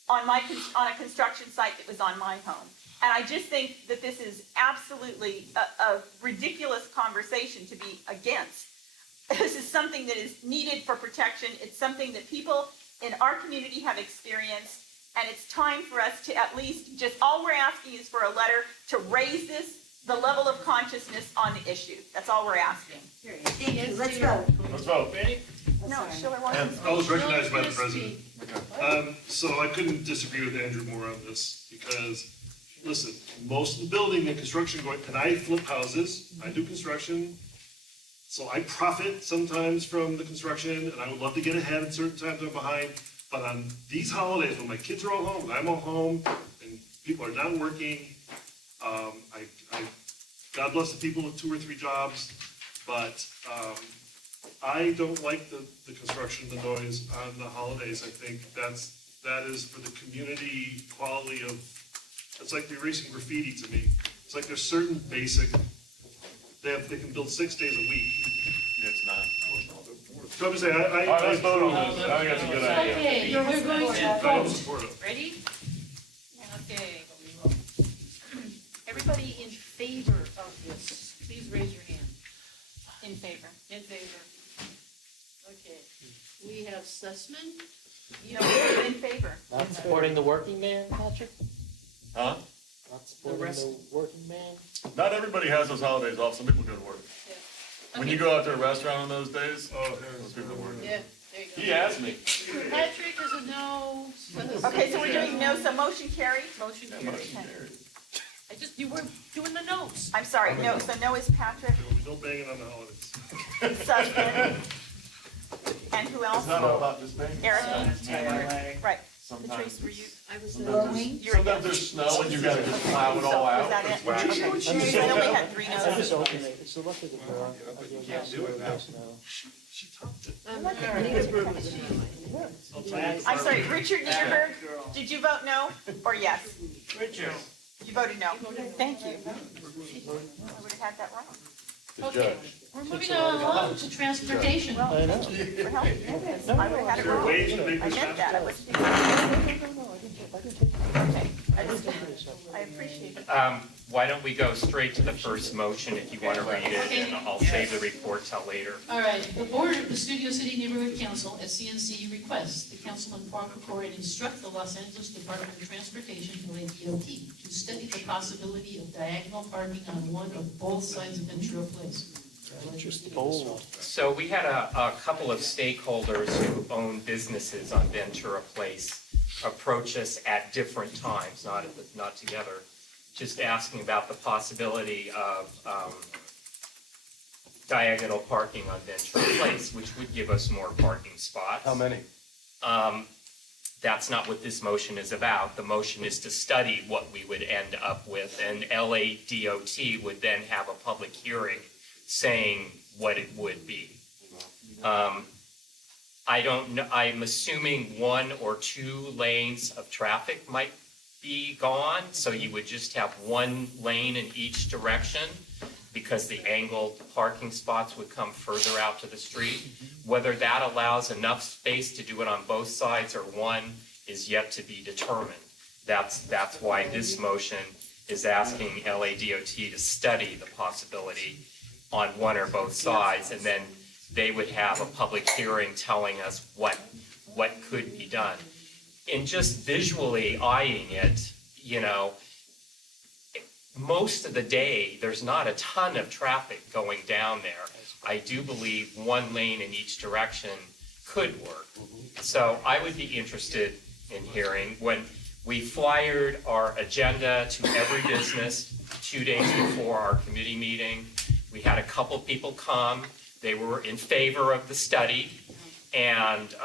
on a construction site that was on my home. And I just think that this is absolutely a ridiculous conversation to be against. This is something that is needed for protection. It's something that people in our community have experienced. And it's time for us to at least, just all we're asking is for a letter to raise the level of consciousness on the issue. That's all we're asking. Thank you, let's go. Let's vote. Ready? No, Schiller wants to I was recognized by the president. So I couldn't disagree with Andrew more on this, because, listen, most of the building and construction and I flip houses, I do construction, so I profit sometimes from the construction, and I would love to get ahead at certain times I'm behind, but on these holidays, when my kids are all home, and I'm all home, and people are not working, God bless the people with 2 or 3 jobs, but, I don't like the construction, the noise on the holidays. I think that is for the community quality of, it's like erasing graffiti to me. It's like there's certain basic, they can build 6 days a week. It's not. So I'm just saying, All right, let's vote on this. I think that's a good idea. Okay, we're going to I vote. support it. Ready? Okay. Everybody in favor of this, please raise your hand. in favor. In favor. Okay. We have Sussman. No, we're in favor. Not supporting the working man, Patrick? Huh? Not supporting the working man? Not everybody has those holidays off. Some people go to work. When you go out to a restaurant on those days, those people work. Yeah, there you go. He asked me. Patrick is a no. Okay, so we're doing no, so motion carried? Motion carried. You weren't doing the notes. I'm sorry, no, so no is Patrick, Don't bang it on the holidays. Sussman, and who else? It's not all about just banging. Eric? Right. Sometimes. Patrice, were you? I was Sometimes there's snow and you gotta just plow it all out. Was that it? Okay. I know we had 3 I just no's. alternate, it's the luck of the draw. You can't do it now. She topped it. I'm sorry, Richard Niederberg, did you vote no or yes? Richard. You voted no. Thank you. I would have had that wrong. Okay, we're moving along to transportation. I know. For help. I would have had it wrong. Ways to make I this meant that. I was. Okay, I appreciate it. Why don't we go straight to the first motion if you want to read it, and I'll save the report till later. All right, the Board of the Studio City Neighborhood Council, SCNC, requests the Councilman Park Record instruct the Los Angeles Department of Transportation, LA DOT, to study the possibility of diagonal parking on one of both sides of Ventura Place. Bold. So we had a couple of stakeholders who own businesses on Ventura Place approach us at different times, not together, just asking about the possibility of diagonal parking on Ventura Place, which would give us more parking spots. How many? That's not what this motion is about. The motion is to study what we would end up with, and LA DOT would then have a public hearing saying what it would be. I don't know, I'm assuming 1 or 2 lanes of traffic might be gone, so you would just have one lane in each direction, because the angled parking spots would come further out to the street. Whether that allows enough space to do it on both sides or one is yet to be determined. That's why this motion is asking LADOT to study the possibility on one or both sides, and then they would have a public hearing telling us what could be done. In just visually eyeing it, you know, most of the day, there's not a ton of traffic going down there. I do believe one lane in each direction could work. So I would be interested in hearing. When we flyered our agenda to every business 2 days before our committee meeting, we had a couple people come. They were in favor of the study. And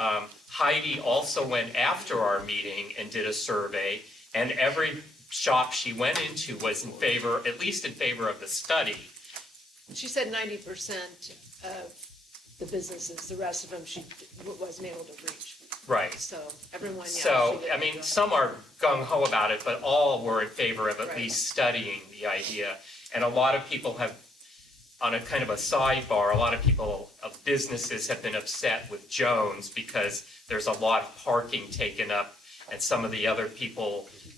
Heidi also went after our meeting and did a survey, and every shop she went into was in favor, at least in favor of the study. She said 90% of the businesses, the rest of them she wasn't able to reach. Right. So everyone, yeah. So, I mean, some are gung-ho about it, but all were in favor of at least studying the idea. And a lot of people have, on a kind of a sidebar, a lot of people, of businesses have been upset with Jones because there's a lot of parking taken up, and some of the other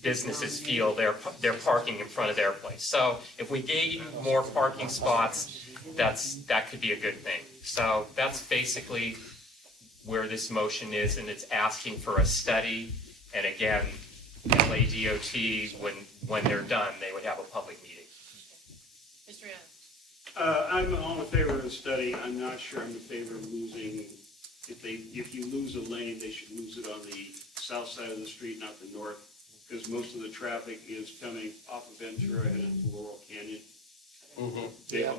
businesses feel they're parking in front of their place. So if we gave more parking spots, that could be a good thing. So that's basically where this motion is, and it's asking for a study. And again, LADOT, when they're done, they would have a public meeting. Mr. Adams? I'm all in favor of the study. I'm not sure I'm in favor of losing, if you lose a lane, they should lose it on the south side of the street, not the north, because most of the traffic is coming off of Ventura and Laurel Canyon.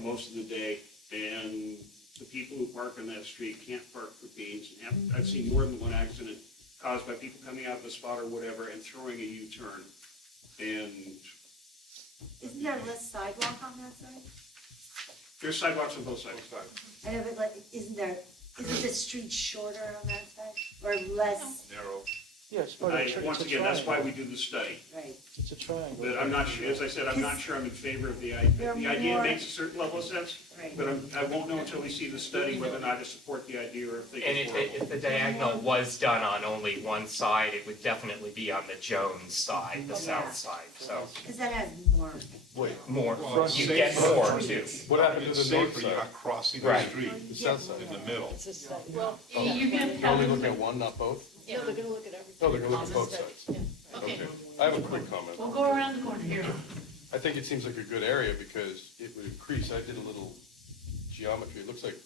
Most of the day, and the people who park on that street can't park for beans. I've seen more than one accident caused by people coming out of the spot or whatever and throwing a U-turn. And Isn't there less sidewalk on that side? there's sidewalks on both sides. I know, but like, isn't the street shorter on that side, or less? Narrow. Yes, but Once again, that's why we do the study. Right. It's a triangle. But I'm not sure, as I said, I'm not sure I'm in favor of the idea. The idea makes a certain level of sense, but I won't know until we see the study whether or not I support the idea or think And it's horrible. if the diagonal was done on only one side, it would definitely be on the Jones side, the south side, so. Because that has more. More, Well, you safe get for more the too. street. What happens to the north side? You're not crossing the Right. street, the south side, in the middle. It's a study. Well, Oh, you're gonna They're have. only looking at one, not both? No, they're gonna look at everything. Oh, they're gonna look on at the both study. sides. Okay, I have a quick comment. we'll go around the corner here. I think it seems like a good area because it would increase, I did a little geometry, it looks like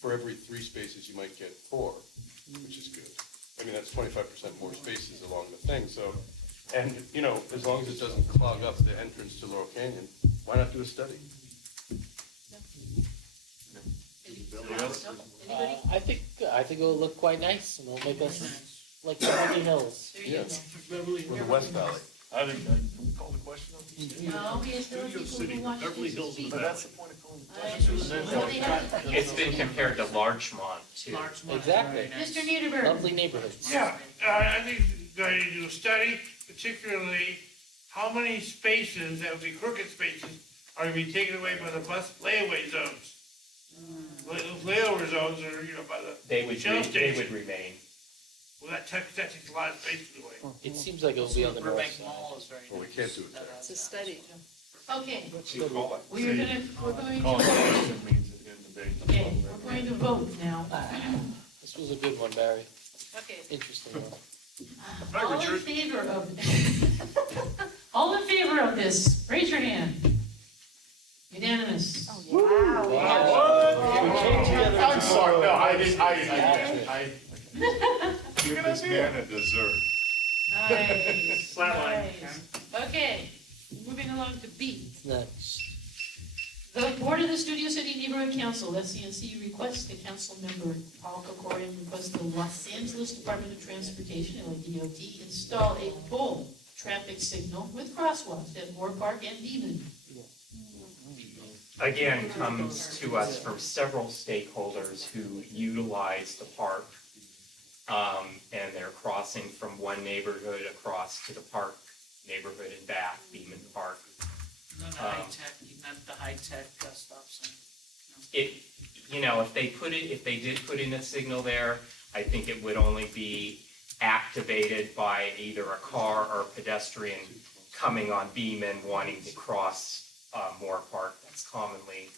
for every 3 spaces, you might get 4, which is good. I mean, that's 25% more spaces along the thing, so, and, you know, as long as it doesn't clog up the entrance to Laurel Canyon, why not do a study? I think it will look quite nice, and it'll make us like Beverly Hills. Yes. Or the West Valley. I think, can we call the question on? No, we have Studio people City, who watch Beverly this Hills in the speak. valley. That's the point of calling the question. It's been compared to Larchmont too. Exactly. Mr. Niederberg. Lovely neighborhoods. Yeah, I think you gotta do a study, particularly how many spaces, that would be crooked spaces, are gonna be taken away by the bus layaway zones. Those layover zones are, you know, by the They would Shell station. remain. Well, that takes a lot of space away. It seems like it'll be on the north Burbank side. Mall is very Well, we nice. can't do it there. It's a study. Okay, We're we're going Calling the to, question means it didn't debate. okay, we're going to vote now. This was a good one, Barry. Okay. Interesting one. All in favor of, all in favor of this, raise your hand. Unanimous. I'm sorry, no, I didn't, I. Give this man a dessert. Nice, Flatline. nice. Okay, moving along to B. Next. The Board of the Studio City Neighborhood Council, SCNC, requests the council member Paul Kokorian requests the Los Angeles Department of Transportation, LADOT, install a pole traffic signal with crosswalks at Moorpark and Beeman. Again, comes to us from several stakeholders who utilize the park. And they're crossing from one neighborhood across to the park neighborhood and back, Beeman Park. Not the high-tech, not the high-tech stop sign. It, if they did put in a signal there, I think it would only be activated by either a car or a pedestrian coming on Beeman wanting to cross Moorpark. That's commonly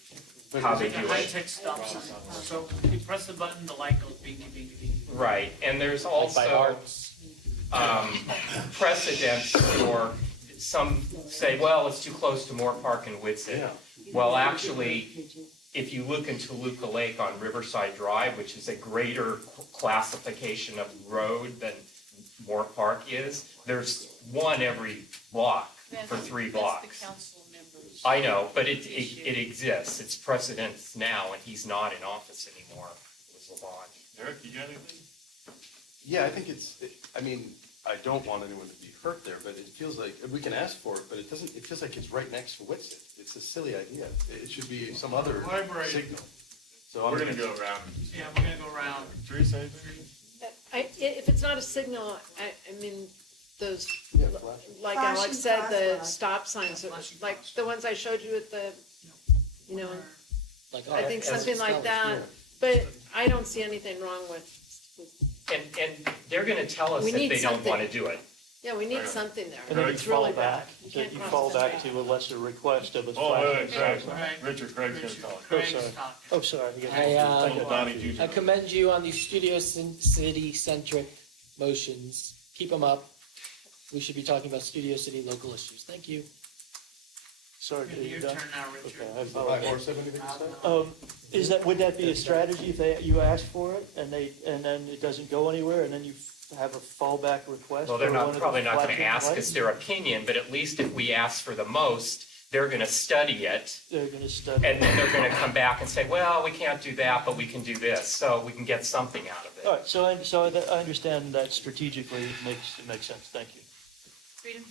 how they It's like do a it. high-tech stop sign. So you press the button, the light goes binky, binky, binky. Right, and there's by also arts. precedents for, some say, well, it's too close to Moorpark and Whitson. Well, actually, if you look in Toluca Lake on Riverside Drive, which is a greater classification of road than Moorpark is, there's one every block for 3 blocks. That's the council members. I know, but it exists. It's precedence now, and he's not in office anymore. It was Levon. Eric, you got anything? Yeah, I think I mean, I don't want anyone to be hurt there, but it feels like, we can ask for it, but it feels like it's right next to Whitson. It's a silly idea. It should be some other Library. signal. So We're gonna go around. Yeah, we're gonna go around. Teresa, anything? If it's not a signal, I mean, those, Yeah, flashing. like Flashing Alex said, the crosswalk. stop signs, Flashing like crosswalk. the ones I showed you at the, you know, Like, I think as something it like smells, that. yeah. But I don't see anything wrong with, And they're gonna tell us We if need they don't something. wanna do it. yeah, we need something there. And then you It's fall really bad. back, You that can't you cross fall the back street. to a lesser request of a Oh, flashing Craig, stop sign. Right. Richard, Craig's gonna talk. Oh, Craig's sorry. talking. Oh, sorry. I commend you on these Studio City-centric motions. Keep them up. We should be talking about Studio City local issues. Thank you. Sorry, Your are you turn done? now, Richard. Okay, I Does the apologize. horse have anything to say? Would that be a strategy if you ask for it and then it doesn't go anywhere and then you have a fallback request? Well, they're for one not, of probably the not gonna flashing ask us lights? their opinion, but at least if we ask for the most, they're gonna study it. They're gonna study. And then they're gonna come back and say, well, we can't do that, but we can do this, so we can get something out of it. All right, so I understand that strategically it makes sense. Thank you. Freedom?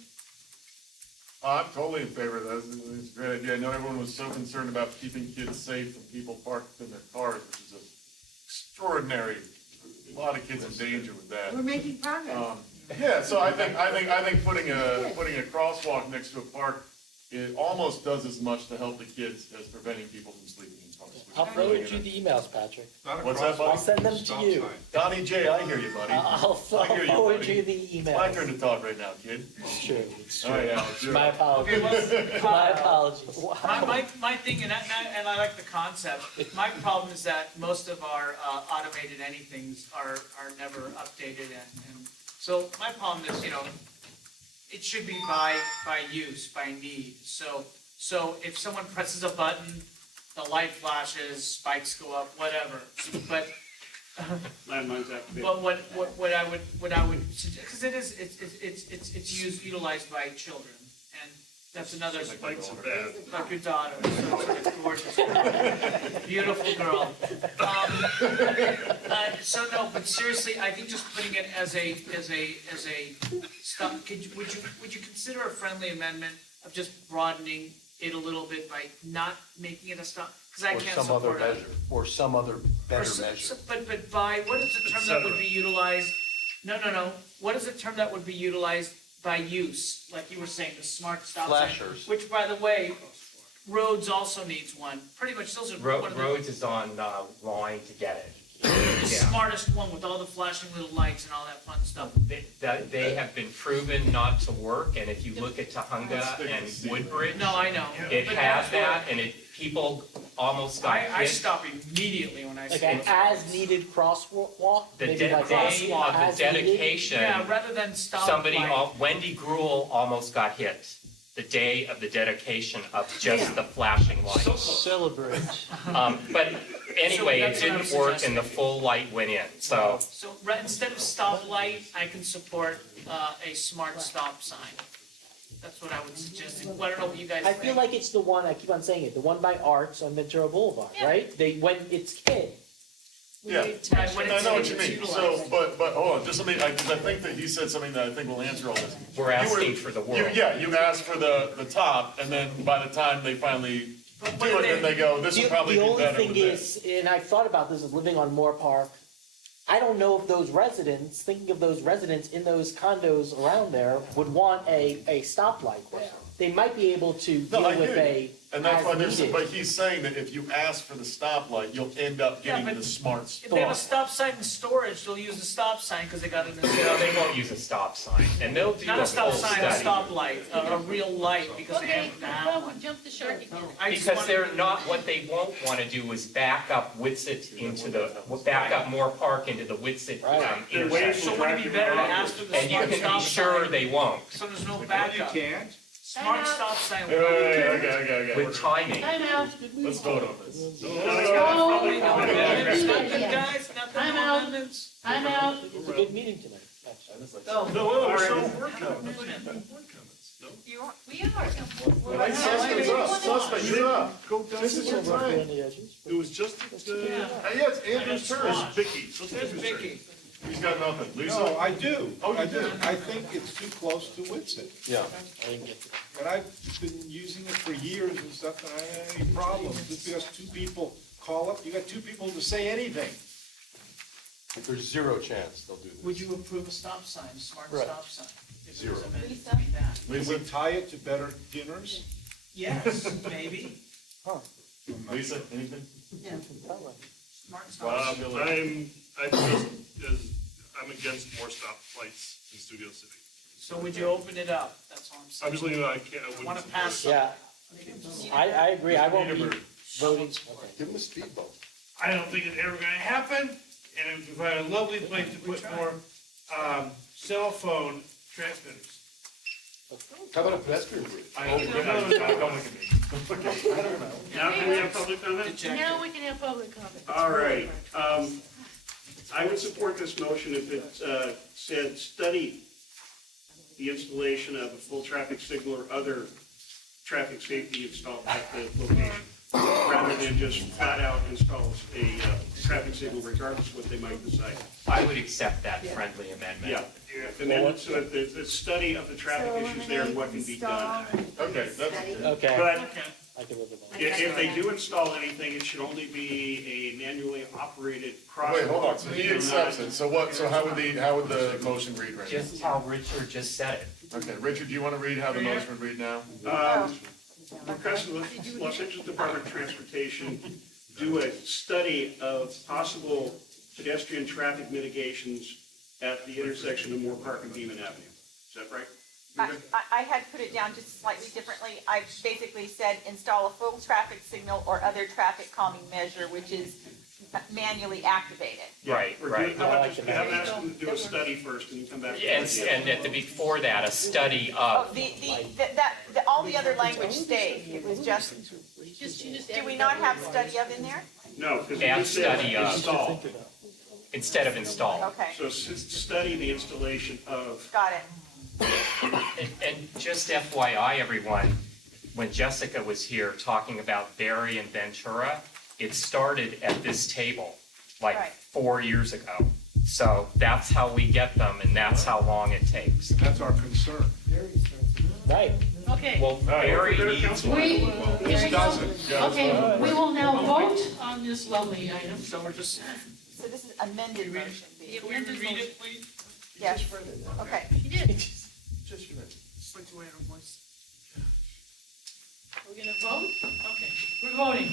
I'm totally in favor of this. It's a great idea. I know everyone was so concerned about keeping kids safe from people parked in their cars, which is an extraordinary, a lot of kids in danger with that. We're making progress. Yeah, so I think putting a crosswalk next to a park, it almost does as much to help the kids as preventing people from sleeping in cars. I'll forward you the emails, Patrick. What's that, buddy? I'll send them to you. Donnie J, I hear you, buddy. I'll I hear you, forward buddy. you the It's my emails. turn to talk right now, kid. It's true. It's All true. right, Alex, you're My up. apologies. My apologies. My thing, and I like the concept, my problem is that most of our automated anythings are never updated and so my problem is, it should be by use, by need. So if someone presses a button, the light flashes, spikes go up, whatever. But Landmines activated. but what I would suggest, because it's utilized by children, and that's another. Spikes are bad. Like your daughter, so it's a gorgeous girl. Beautiful girl. So no, but seriously, I think just putting it as a stop, would you consider a friendly amendment of just broadening it a little bit by not making it a stop? Because I Or can't some other support it. measure, or some other Or better so- measure. so- But by, what is the term that would be utilized? No. What is the term that would be utilized by use? Like you were saying, the smart stop sign. Flashers. Which, by the way, roads also needs one. Pretty much those are one of the. Roads is on line to get it. The Yeah. smartest one with all the flashing little lights and all that fun stuff. They have been proven not to work, and if you look at Tahunga and Woodbridge, No, I know. it But has that's where- that, and people almost got I hit. stop immediately when I Like see an it. as-needed crosswalk? The Maybe day like of the as needed? dedication, Yeah, rather than stop. somebody, light. Wendy Gruel almost got hit. The day of the dedication of just the flashing lights. Celebrate. But anyway, it that's what I'm didn't work and suggesting. the full light went in, so. So instead of stoplight, I can support a smart stop sign. That's what I would suggest. I don't know what you guys I think. feel like it's the one, I keep on saying it, the one by Arts on Ventura Boulevard, Yeah. right? When it's hit. Yeah, Right, when I it's know what you mean, utilized. so, but, hold on, just let me, because I think that he said something that I think will answer all this. We're You were- asking for the world. Yeah, you asked for the top, and then by the time they finally But do it, then they go, this will probably The be only better thing with this. is, and I've thought about this, is living on Moorpark, I don't know if those residents, thinking of those residents in those condos around there, would want a stoplight there. They might be able to No, deal I with hear you. a And that's why as needed. but he's saying that if you ask for the stoplight, you'll end up getting but the smart If they have a stop. stop sign in storage, they'll use the stop sign because they got it in the. No, they won't use a stop sign, and they'll do Not a a stop full sign, a study. stoplight, a real light, because they Okay, have to have well, one. jump the shark again. I just Because wanted- they're not, what they won't want to do is back up Witsit into back up Moorpark into the Witsit intersection. So would it be better to ask for the And you smart can stop be sure sign, they won't. so there's no backup? You can't. Smart stop sign. Okay. With timing. Time out. Let's vote on this. Probably no amendments, nothing, guys, nothing, Time no out. amendments. Time out. It's a good meeting tonight, actually. No. No, there's no board comments. We are. Hey, Suspect's up, suspect, you're up. Go down. This is your Rough time. around the edges. It was just, Yeah. Hey, yeah, it's Andrew's turn. it's Vicky. So it's There's Andrew's turn. Vicky. He's got nothing. Lisa? No, I do. Oh, you I do. do? I think it's too close to Witsit. Yeah. I didn't get to that. And I've been using it for years and stuff, and I haven't had any problems. Just because two people call up, you got two people to say anything. There's zero chance they'll do this. Would you approve a stop sign, a smart Right. stop sign? If Zero. there's amendments to be that? Can we tie it to better dinners? Yes, maybe. Lisa, anything? Smart stop sign. I'm against more stoplights in Studio City. So would you open it up? That's all I'm saying. I'm just letting you know, I can't, I I wouldn't. wanna pass. Yeah, I agree, I won't be voting. Give them a speedboat. I don't think it's ever gonna happen, and if we find a lovely place to put more, cell phone transmitters. How about a pedestrian bridge? Don't look at me. Now can we have public comment? Now we can have public comment. All right, I would support this motion if it, said study the installation of a full traffic signal or other traffic safety installed at the location, rather than just flat out install a traffic signal regardless of what they might decide. I would accept that friendly amendment. Yeah, and then, so the study of the traffic issues there and what can be done. Okay, that's, Okay, But I can live with that. if they do install anything, it should only be a manually operated crosswalk. wait, hold on, so he accepts it, so what, so how would the motion read right now? Just how Richard just said it. Okay, Richard, do you wanna read how the motion would read now? Request the Los Angeles Department of Transportation do a study of possible pedestrian traffic mitigations at the intersection of Moorpark and Beeman Avenue. Is that right? I had put it down just slightly differently. I basically said install a full traffic signal or other traffic calming measure, which is manually activated. Right, Or right. do, how about ask them to do a study first and then come back. And at the, before that, a study Oh, of, all the other language stayed. It was just, do we not have study of in there? No, because Add you said study of. install. instead of install. Okay, So study the installation of. got it. And just FYI, everyone, when Jessica was here talking about Barry and Ventura, it started at this table, like Right. 4 years ago. So that's how we get them, and that's how long it takes. That's our concern. Right. Okay. Well, Barry needs one. We, This doesn't. okay, we will now vote on this lovely item. So we're just, So this is amended motion B. can we read it, please? Yes, okay. She did. Just like the way her voice. We're gonna vote? Okay, we're voting.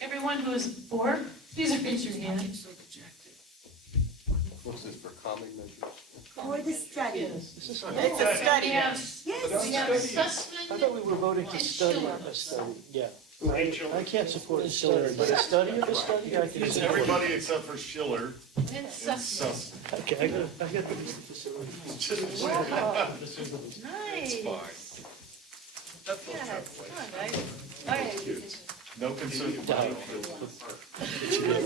Everyone who is for, please raise your hand. So dejected. What's this for calming measures? For the study. This is- It's a study. We have, Yes. we have I Sussman thought we were voting to and study Schiller. a study, yeah. Hey, Joe. I can't support a study, but a study of a study, I can It's support. everybody except for Schiller and and Sussman. Suss. Okay, I got the facility. Nice. That's what Yeah, I'm it's fun, right? All right. No concern. Who was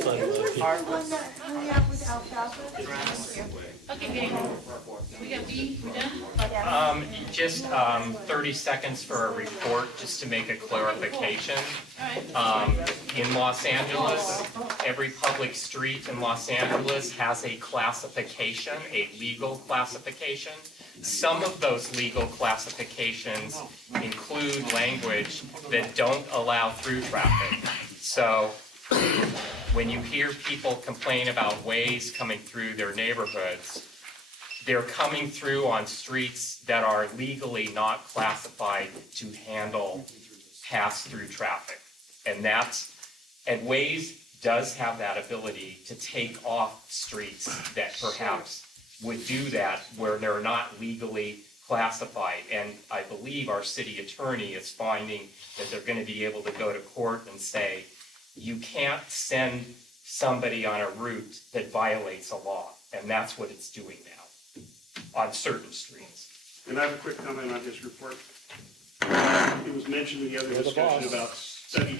the one that hung out with alfalfa? Okay, gang. We got B, we're done? Just 30 seconds for a report, just to make a clarification. All right. In Los Angeles, every public street in Los Angeles has a classification, a legal classification. Some of those legal classifications include language that don't allow through traffic. So when you hear people complain about ways coming through their neighborhoods, they're coming through on streets that are legally not classified to handle pass-through traffic. And Waze does have that ability to take off streets that perhaps would do that where they're not legally classified. And I believe our city attorney is finding that they're going to be able to go to court and say, you can't send somebody on a route that violates a law. And that's what it's doing now on certain streets. And I have a quick comment on his report. It was mentioned in the other discussion about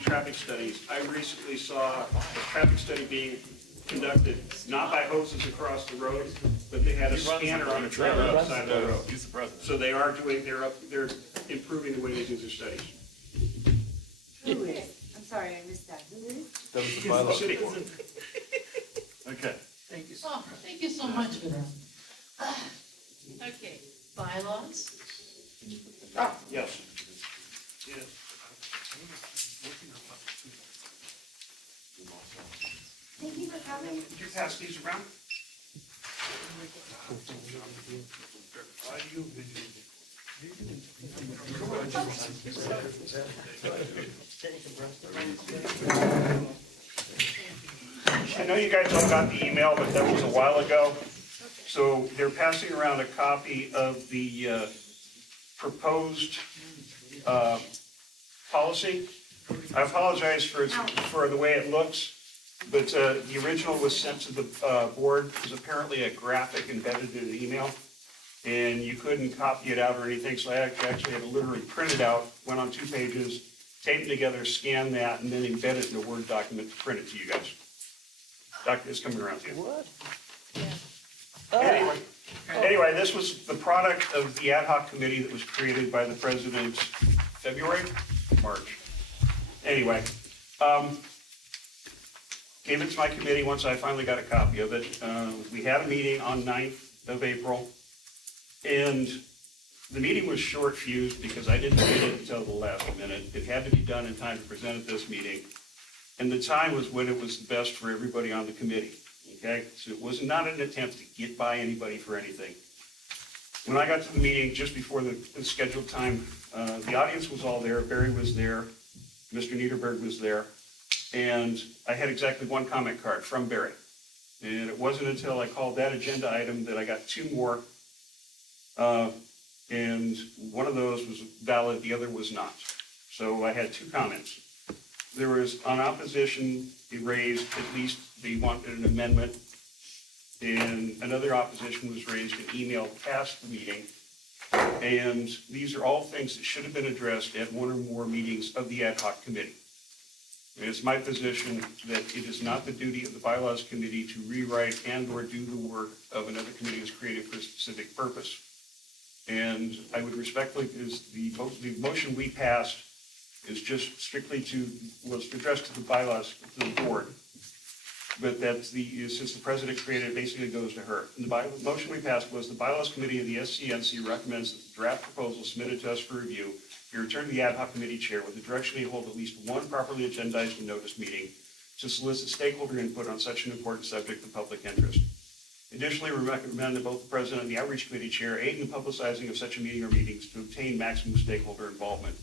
traffic studies. I recently saw a traffic study being conducted, not by hoses across the road, but they had a scanner on a trailer outside the road. He's the president. So they are they're improving the way they do their studies. Who is? I'm sorry, I missed that. Who is? That was the bylaw. City. Okay. Thank you so Oh, thank you so much for that. Okay, bylaws? Yes. Thank you for coming. Did you pass these around? I know you guys all got the email, but that was a while ago. So they're passing around a copy of the proposed policy. I apologize for the way it looks, but the original was sent to the board. There's apparently a graphic embedded in the email, and you couldn't copy it out or anything, so I actually had to literally print it out, went on 2 pages, tape it together, scan that, and then embed it in a Word document to print it to you guys. It's coming around to you. What? Anyway, this was the product of the ad hoc committee that was created by the president March. Anyway, gave it to my committee once I finally got a copy of it. We had a meeting on 9th of April, and the meeting was short fused because I didn't get it until the last minute. It had to be done in time to present at this meeting, and the time was when it was the best for everybody on the committee. Okay, so it was not an attempt to get by anybody for anything. When I got to the meeting just before the scheduled time, the audience was all there. Barry was there, Mr. Niederberg was there, and I had exactly 1 comment card from Barry. And it wasn't until I called that agenda item that I got 2 more, and one of those was valid, the other was not. So I had 2 comments. There was an opposition, he raised at least they wanted an amendment, and another opposition was raised in email past the meeting. And these are all things that should have been addressed at 1 or more meetings of the ad hoc committee. And it's my position that it is not the duty of the bylaws committee to rewrite and or do the work of another committee that's created for a specific purpose. And I would respectfully, the motion we passed is just strictly was addressed to the bylaws, to the board. But that's since the president created it, basically goes to her. And the motion we passed was the bylaws committee of the SCNC recommends that the draft proposal submitted to us for review be returned to the ad hoc committee chair with the direction to hold at least 1 properly agendized and noticed meeting to solicit stakeholder input on such an important subject of public interest. Additionally, we recommend that both the president and the outreach committee chair aid in the publicizing of such a meeting or meetings to obtain maximum stakeholder involvement.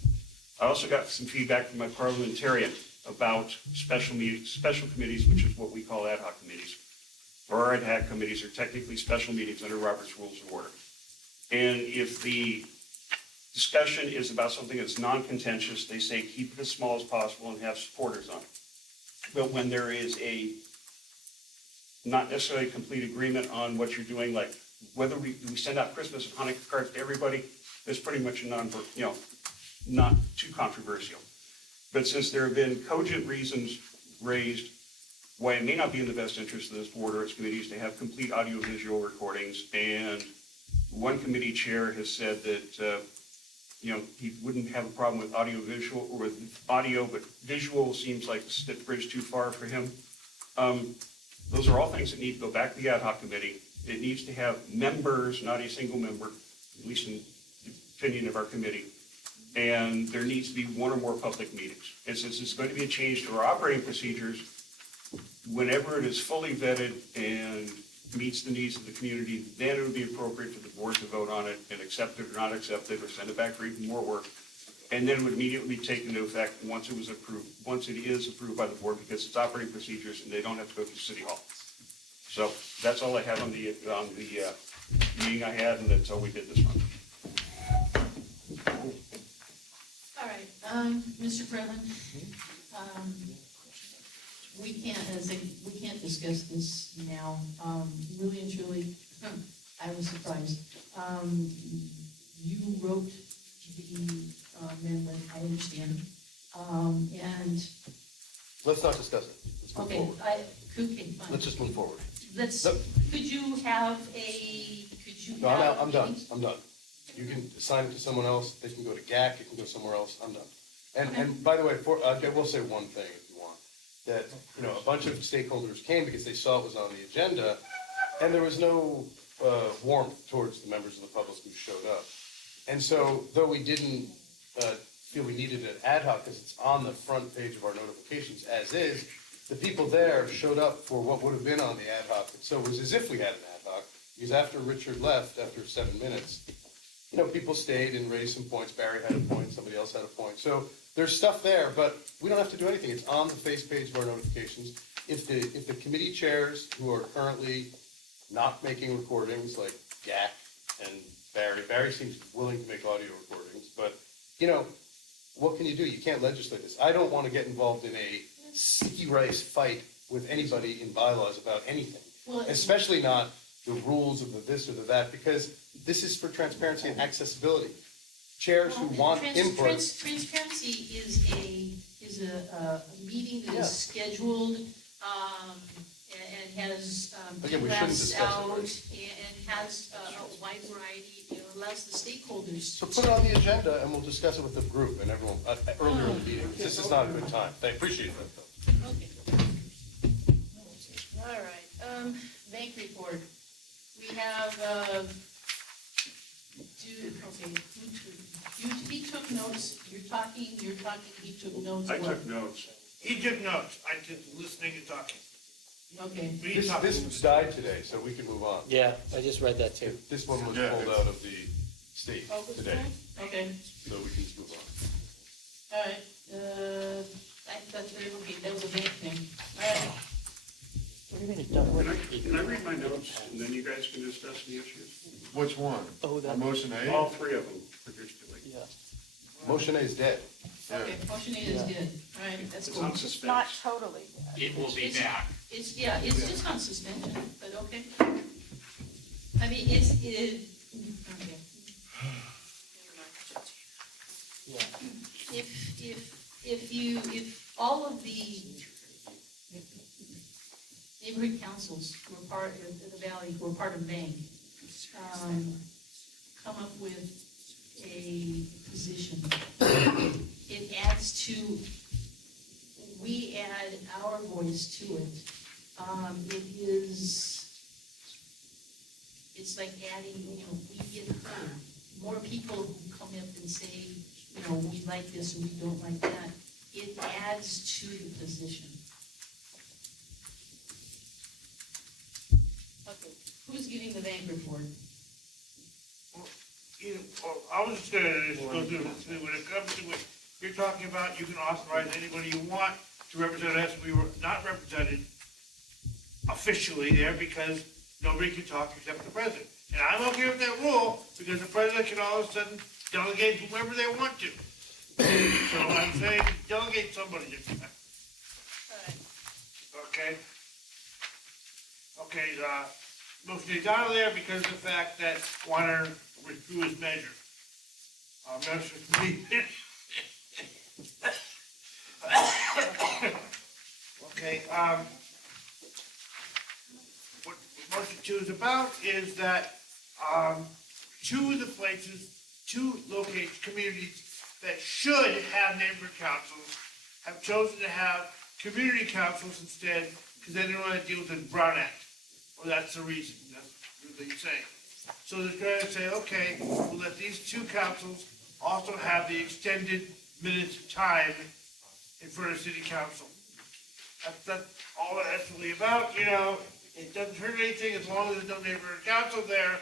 I also got some feedback from my parliamentarian about special committees, which is what we call ad hoc committees. Or ad hoc committees are technically special meetings under Robert's Rules of Order. And if the discussion is about something that's non-contentious, they say keep it as small as possible and have supporters on it. But when there is not necessarily complete agreement on what you're doing, like whether we send out Christmas and Hanukkah cards to everybody, it's pretty much not too controversial. But since there have been cogent reasons raised why it may not be in the best interest of this board or its committees to have complete audiovisual recordings, and one committee chair has said that he wouldn't have a problem with audiovisual or with audio, but visual seems like the bridge too far for him. Those are all things that need to go back to the ad hoc committee. It needs to have members, not a single member, at least in the opinion of our committee. And there needs to be 1 or more public meetings. And since it's going to be a change to our operating procedures, Whenever it is fully vetted and meets the needs of the community, then it would be appropriate for the board to vote on it and accept it or not accept it, or send it back for even more work. And then it would immediately be taken into effect once it was approved, once it is approved by the board, because it's operating procedures and they don't have to go through City Hall. So that's all I have on the meeting I had, and that's all we did this month. All right, Mr. President, we can't discuss this now. Really and truly, I was surprised. You wrote the amendment, I understand. And, Let's not discuss it. Let's move okay, forward. okay, fine. Let's just move forward. Could you have No, I'm out, I'm done, I'm done. You can assign it to someone else, they can go to GAC, it can go somewhere else, I'm done. And by the way, I will say one thing if you want, that, a bunch of stakeholders came because they saw it was on the agenda, and there was no warmth towards the members of the public who showed up. And so, though we didn't feel we needed an ad hoc, because it's on the front page of our notifications as is, the people there showed up for what would have been on the ad hoc. So it was as if we had an ad hoc, because after Richard left, after 7 minutes, people stayed and raised some points. Barry had a point, somebody else had a point. So there's stuff there, but we don't have to do anything. It's on the face page of our notifications. If the committee chairs who are currently not making recordings, like GAC and Barry seems willing to make audio recordings, but, what can you do? You can't legislate this. I don't want to get involved in a sticky rice fight with anybody in bylaws about anything, especially not the rules of the this or the that, because this is for transparency and accessibility. Chairs who want input. Transparency is a meeting that is scheduled, and has Again, we shouldn't drafts discuss out, it, right? and has a wide variety, allows the stakeholders. So put it on the agenda and we'll discuss it with the group and everyone, earlier in the meeting. This is not a good time. I appreciate that though. Okay. All right, VANC report. We have, he took notes, you're talking, he took notes. I took notes. He took notes, I just listening and talking. Okay. This died today, so we can move on. Yeah, I just read that too. This one was pulled out of the state today, Okay, so we can just move on. all right, that was a VANC thing. All right. What do you mean it done? Can I read my notes, and then you guys can discuss the issues? Which one? Oh, that. Motion A? All three of them, produced to Yeah. Motion A is dead. Okay, motion A is good. All right, that's It's cool. on Not suspense. totally. It will be back. It's just on suspension, but okay. I mean, okay. Yeah. If all of the neighborhood councils who are part of the valley, who are part of VANC, come up with a position, it adds to, we add our voice to it. It's like adding, we get heard. More people who come up and say, we like this or we don't like that, it adds to the position. Okay, who's giving the VANC report? I was just gonna go through this, when it comes to what you're talking about, you can authorize anybody you want to represent us. We were not represented officially there because nobody can talk except the president. And I'm okay with that rule because the president can all of a sudden delegate whomever they want to. So I'm saying delegate somebody this time. Okay? Okay, motion is out of there because of the fact that Warner withdrew his measure. Measure for me. Okay, what motion two is about is that, two of the places, two locations, communities that should have neighborhood councils have chosen to have community councils instead, because they didn't want to deal with the Brown Act. Well, that's the reason, that's what they're saying. So they're going to say, okay, we'll let these two councils also have the extended minutes of time in front of city council. That's all it has to be about, it doesn't hurt anything as long as there's no neighborhood council there.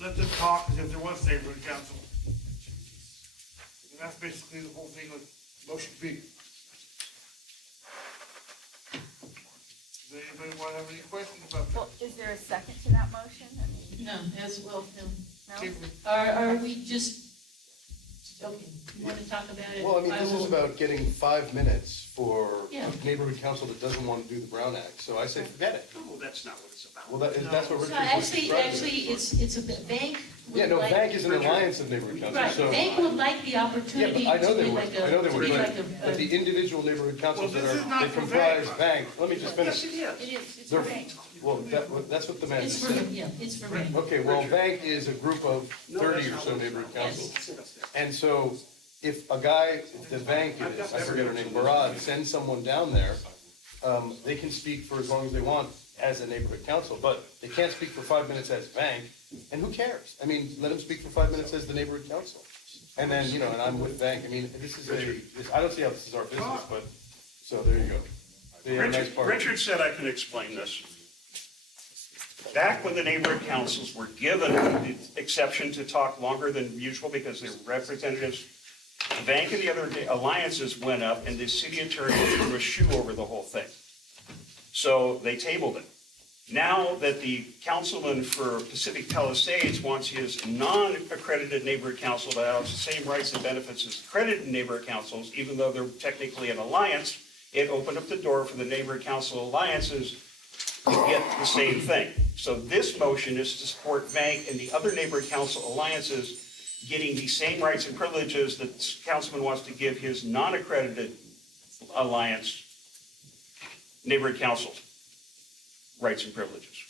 Let them talk as if there was neighborhood council. And that's basically the whole thing with motion B. Does anybody want to have any questions about that? Well, is there a second to that motion? I mean, No, as well, no. no? Are we just, okay, you want to talk about it? Well, I mean, this is will- about getting 5 minutes for Yeah. a neighborhood council that doesn't want to do the Brown Act, so I say forget it. Well, that's not what it's about. Well, that's what No, Richard was actually, describing. it's a bank. would Yeah, no, like- VANC is an alliance of neighborhood councils, Right, so. bank would like the Yeah, opportunity but I know to they be would, like a, I know they to would, be but, like but a. the individual neighborhood councils Well, that this is are, not that for comprise VANC. VANC, let me just finish. It is, it's They're- for bank. Well, that's what the man It's just for, said. yeah, it's for bank. Okay, well, VANC is a group of 30 or so neighborhood councils. And so if a guy, the VANC is, I forget her name, Barad, sends someone down there, they can speak for as long as they want as a neighborhood council, but they can't speak for 5 minutes as VANC, and who cares? I mean, let them speak for 5 minutes as the neighborhood council. And then, and I'm with VANC, I mean, I don't see how this is our business, but, so there you go. They have a nice party. Richard said I could explain this. Back when the neighborhood councils were given the exception to talk longer than usual because their representatives, VANC and the other alliances went up and the city attorney threw a shoe over the whole thing. So they tabled it. Now that the councilman for Pacific Palisades wants his non-accredited neighborhood council to have the same rights and benefits as accredited neighborhood councils, even though they're technically an alliance, it opened up the door for the neighborhood council alliances to get the same thing. So this motion is to support VANC and the other neighborhood council alliances getting the same rights and privileges that the councilman wants to give his non-accredited alliance neighborhood councils rights and privileges.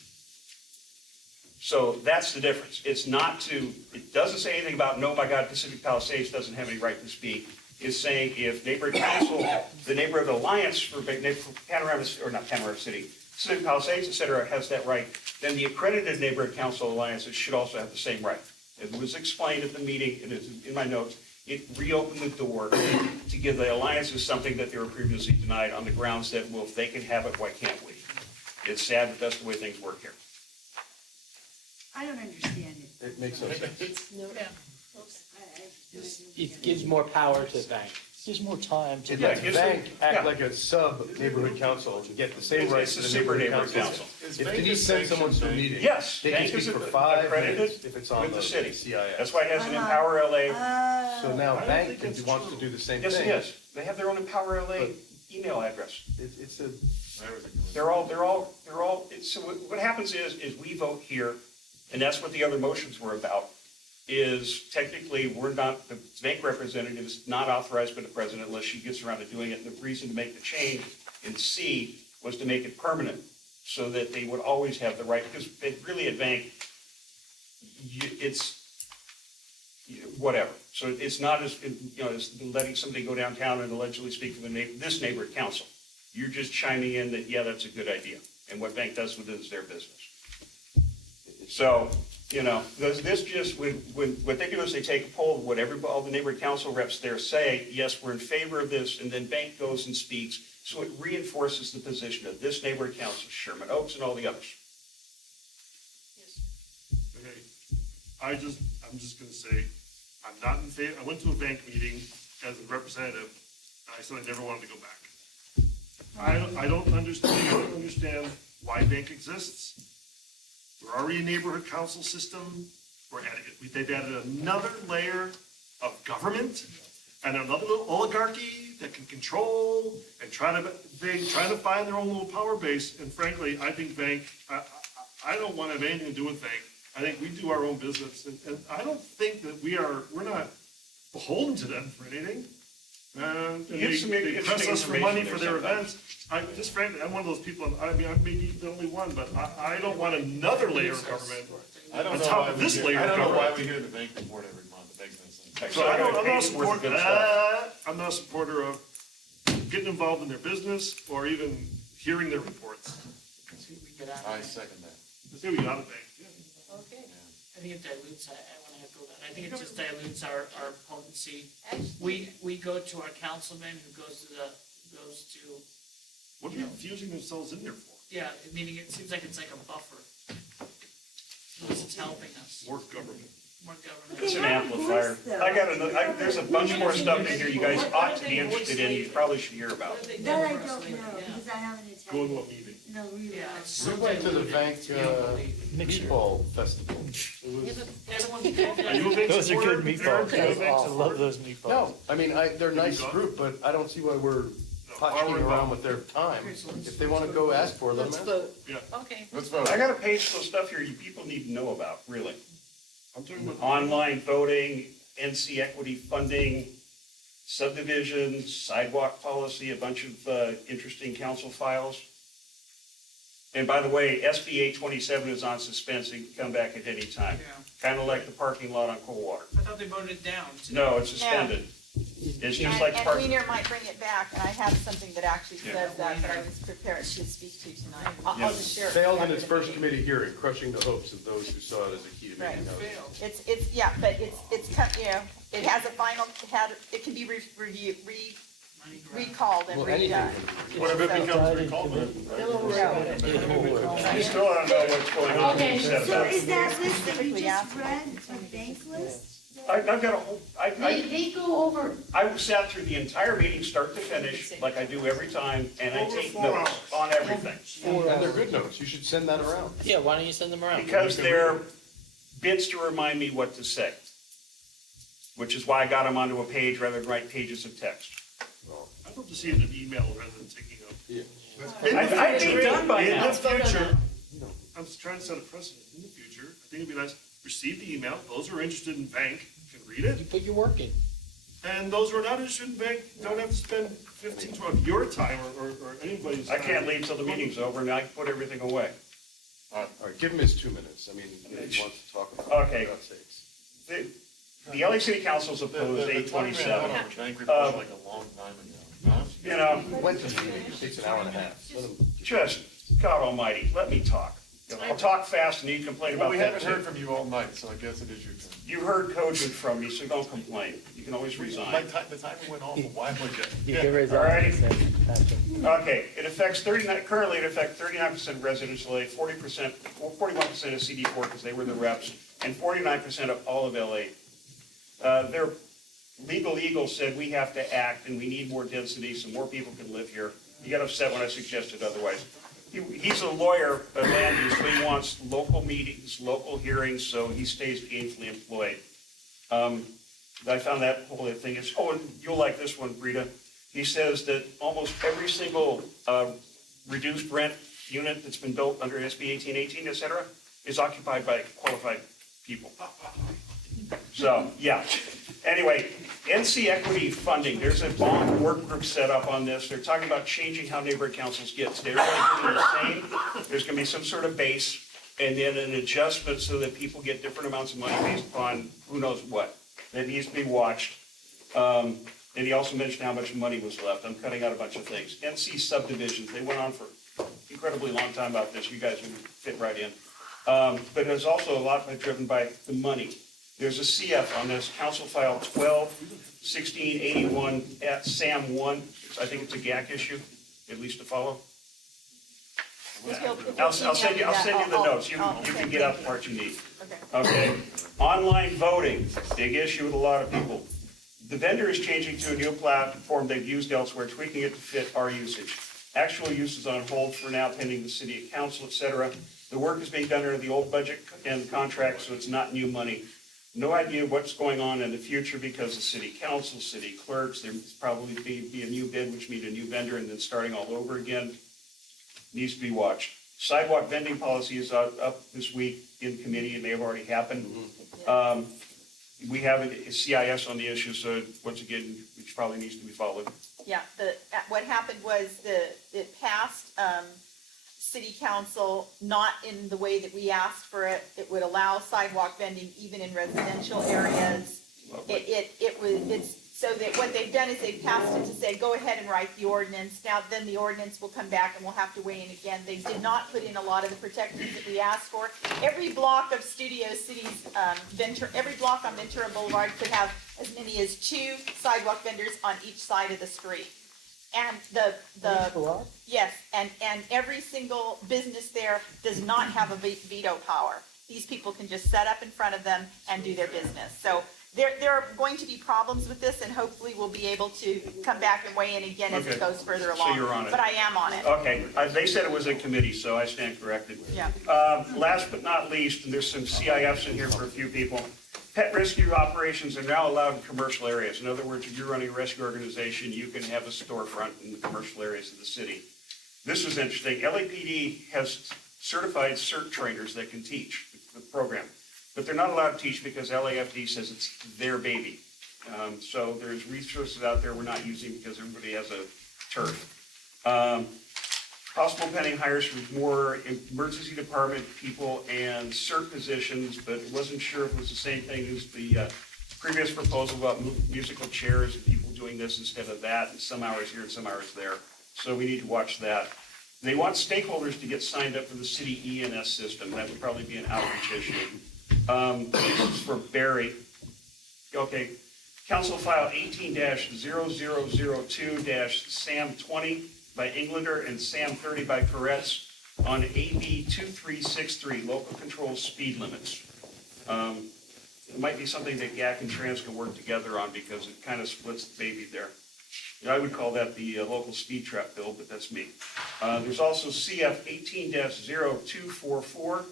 So that's the difference. It doesn't say anything about, no, my God, Pacific Palisades doesn't have any right to speak. It's saying if neighborhood council, the neighborhood alliance for Panorama, or not Panorama City, Pacific Palisades, et cetera, has that right, then the accredited neighborhood council alliances should also have the same right. It was explained at the meeting, it is in my notes, it reopened the door to give the alliances something that they were previously denied on the grounds that, well, if they can have it, why can't we? It's sad, but that's the way things work here. I don't understand it. It makes no sense. No. It gives more power to VANC. Gives more time to. It Yeah, lets it gives them- VANC act yeah. like a sub-neighborhood council to get the same It's- rights it's as a the super neighborhood neighborhood council. Is If VANC Denise sends someone to a sanctioned meeting, Yes, they can VANC is speak for 5 accredited minutes if it's on with the the city. CIS. That's why it has an Empower LA. So now I don't VANC think it's wants to true. do the same Yes, thing. it is. They have their own Empower LA email address. It's a, So what happens is we vote here, and that's what the other motions were about, is technically we're not, the bank representative is not authorized by the president unless she gets around to doing it. And the reason to make the change in C was to make it permanent so that they would always have the right, because really at bank, it's whatever. So it's not as, as letting somebody go downtown and allegedly speak for this neighborhood council. You're just chiming in that, yeah, that's a good idea. And what bank does with it is their business. So, this just, what they do is they take a poll of what all the neighborhood council reps there say, yes, we're in favor of this, and then bank goes and speaks. So it reinforces the position of this neighborhood council, Sherman Oaks and all the others. Okay, I'm just gonna say, I'm not in favor, I went to a bank meeting as a representative, and I said I never wanted to go back. I don't understand why bank exists. We're already a neighborhood council system, they've added another layer of government and another little oligarchy that can control and try to find their own little power base, and frankly, I think bank, I don't want to have anything to do with bank. I think we do our own business, and I don't think that we're not beholden to them for anything. And they press us for money for their events. Frankly, I'm one of those people, I mean, I may be the only one, but I don't want another layer of government on top of this layer of government. I don't know why we hear the bank report every month, it makes no sense. So I'm not a supporter of getting involved in their business or even hearing their reports. I second that. Let's see what we got at bank. Okay. I think it dilutes, I want to echo that. I think it just dilutes our potency. We go to our councilman who goes to What are they infusing themselves in there for? Yeah, meaning it seems like it's like a buffer. Unless it's helping us. More government. More government. It's an amplifier. I got another, there's a bunch more stuff in here you guys ought to be interested in, you probably should hear about. That I don't know, because I haven't attended. Go to a meeting. No, really. Yeah, it's so We went to the VANC Mixer. Meatball Festival. It was, Are you a big Those are supporter? good meatballs. Eric, are you a big I supporter? love those meatballs. no, I mean, they're a nice group, but I don't see why we're potching around with their time. If they wanna go ask for them, Let's ask. vote. Okay. Let's vote. I got a page full of stuff here you people need to know about, really. I'm talking about. Online voting, NC equity funding, subdivisions, sidewalk policy, a bunch of interesting council files. And by the way, SB 827 is on suspense, it can come back at any time. Yeah. Kind of like the parking lot on Coldwater. I thought they voted it down. No, it's suspended. It's just like And parking. Wiener might bring it back, and I have something that actually Yeah. says that I was prepared to speak to tonight. I'll just share it. Failed in after its the first meeting. committee hearing, crushing the hopes of those who saw it as a key to making out. It's, yeah, but you know, it has a final, it can be recalled and Well, anything redone. What if it So- becomes recalled? You still don't know what's going on. Okay. Instead of So that. is that list that you Specifically just asked. read a bank list? I've got a whole, They go over, I sat through the entire meeting, start to finish, like I do every time, and I take notes on everything. And they're good notes, you should send that around. Yeah, why don't you send them around? Because they're bits to remind me what to say. Which is why I got them onto a page rather than write pages of text. I'd love to see it in an email rather than taking a. Yeah. I'd be done by In now. the future, I'm trying to set a precedent. In the future, I think it'd be nice, receive the email, those who are interested in bank can read You it. put your work in. And those who are not interested in bank don't have to spend 15, 12 of your time or anybody's I time. can't leave till the meeting's over and I can put everything away. All right, give him his 2 minutes, I mean, he wants to talk about it. Okay. For God's sakes. The LA City Council's opposed The time we had 827. on the bank report was like a long time ago. Huh? You know, Went to the meeting, it takes an hour and a half. Let him- just, God almighty, let me talk. I'll talk fast and you complain Well, about we that haven't heard too. from you all night, so I guess it is your turn. You heard cogent from me, so don't complain. You can always My resign. time, the timer went off a while ago. You can resign. Alrighty. Patrick. Okay, it affects 39, currently it affects 39% residential LA, 40%, 41% of CD4 because they were the reps, and 49% of all of LA. Their legal eagle said we have to act and we need more density so more people can live here. He got upset when I suggested otherwise. He's a lawyer at land use, but he wants local meetings, local hearings, so he stays gainfully employed. I found that whole thing is, oh, and you'll like this one, Rita. He says that almost every single reduced rent unit that's been built under SB 1818, et cetera, is occupied by qualified people. So, yeah. Anyway, NC equity funding, there's a bond work group set up on this. They're talking about changing how neighborhood councils get. So everybody's doing the same. There's gonna be some sort of base and then an adjustment so that people get different amounts of money based upon who knows what. That needs to be watched. And he also mentioned how much money was left. I'm cutting out a bunch of things. NC subdivisions, they went on for incredibly long time about this. You guys would fit right in. But it's also a lot driven by the money. There's a CF on this, Council File 12-1681 at SAM 1. I think it's a GAC issue, at least to follow. I'll send you the notes. You can get out the part you need. Okay. Online voting, big issue with a lot of people. The vendor is changing to a new platform they've used elsewhere, tweaking it to fit our usage. Actual use is on hold for now pending the city council, et cetera. The work is being done under the old budget and contract, so it's not new money. No idea what's going on in the future because the city council, city clerks, there's probably be a new bid, which means a new vendor, and then starting all over again. Needs to be watched. Sidewalk vending policy is up this week in committee, and they have already happened. We have a CIS on the issue, so once again, which probably needs to be followed. Yeah, what happened was it passed, city council, not in the way that we asked for it. It would allow sidewalk vending even in residential areas. It's so that what they've done is they've passed it to say, go ahead and write the ordinance. Now, then the ordinance will come back and we'll have to weigh in again. They did not put in a lot of the protections that we asked for. Every block of Studio City's, every block on Ventura Boulevard could have as many as 2 sidewalk vendors on each side of the street. And yes, and every single business there does not have a veto power. These people can just set up in front of them and do their business. So there are going to be problems with this, and hopefully we'll be able to come back and weigh in again as it Okay. goes further So along. you're on it. But I am on it. Okay, they said it was a committee, so I stand corrected. Yeah. Last but not least, and there's some CIFs in here for a few people, pet rescue operations are now allowed in commercial areas. In other words, if you're running a rescue organization, you can have a storefront in the commercial areas of the city. This was interesting. LAPD has certified CERT trainers that can teach the program, but they're not allowed to teach because LAFD says it's their baby. So there's resources out there we're not using because everybody has a turf. Possible pending hires for more emergency department people and CERT positions, but wasn't sure if it was the same thing as the previous proposal about musical chairs and people doing this instead of that, and some hours here and some hours there. So we need to watch that. They want stakeholders to get signed up for the city ENS system. That would probably be an outreach issue. This is for Barry. Okay. Council File 18-0002-SAM20 by Englander and SAM30 by Peretz on AB 2363, local control speed limits. It might be something that GAC and Trans can work together on because it kind of splits the baby there. I would call that the local speed trap bill, but that's me. There's also CF 18-0244,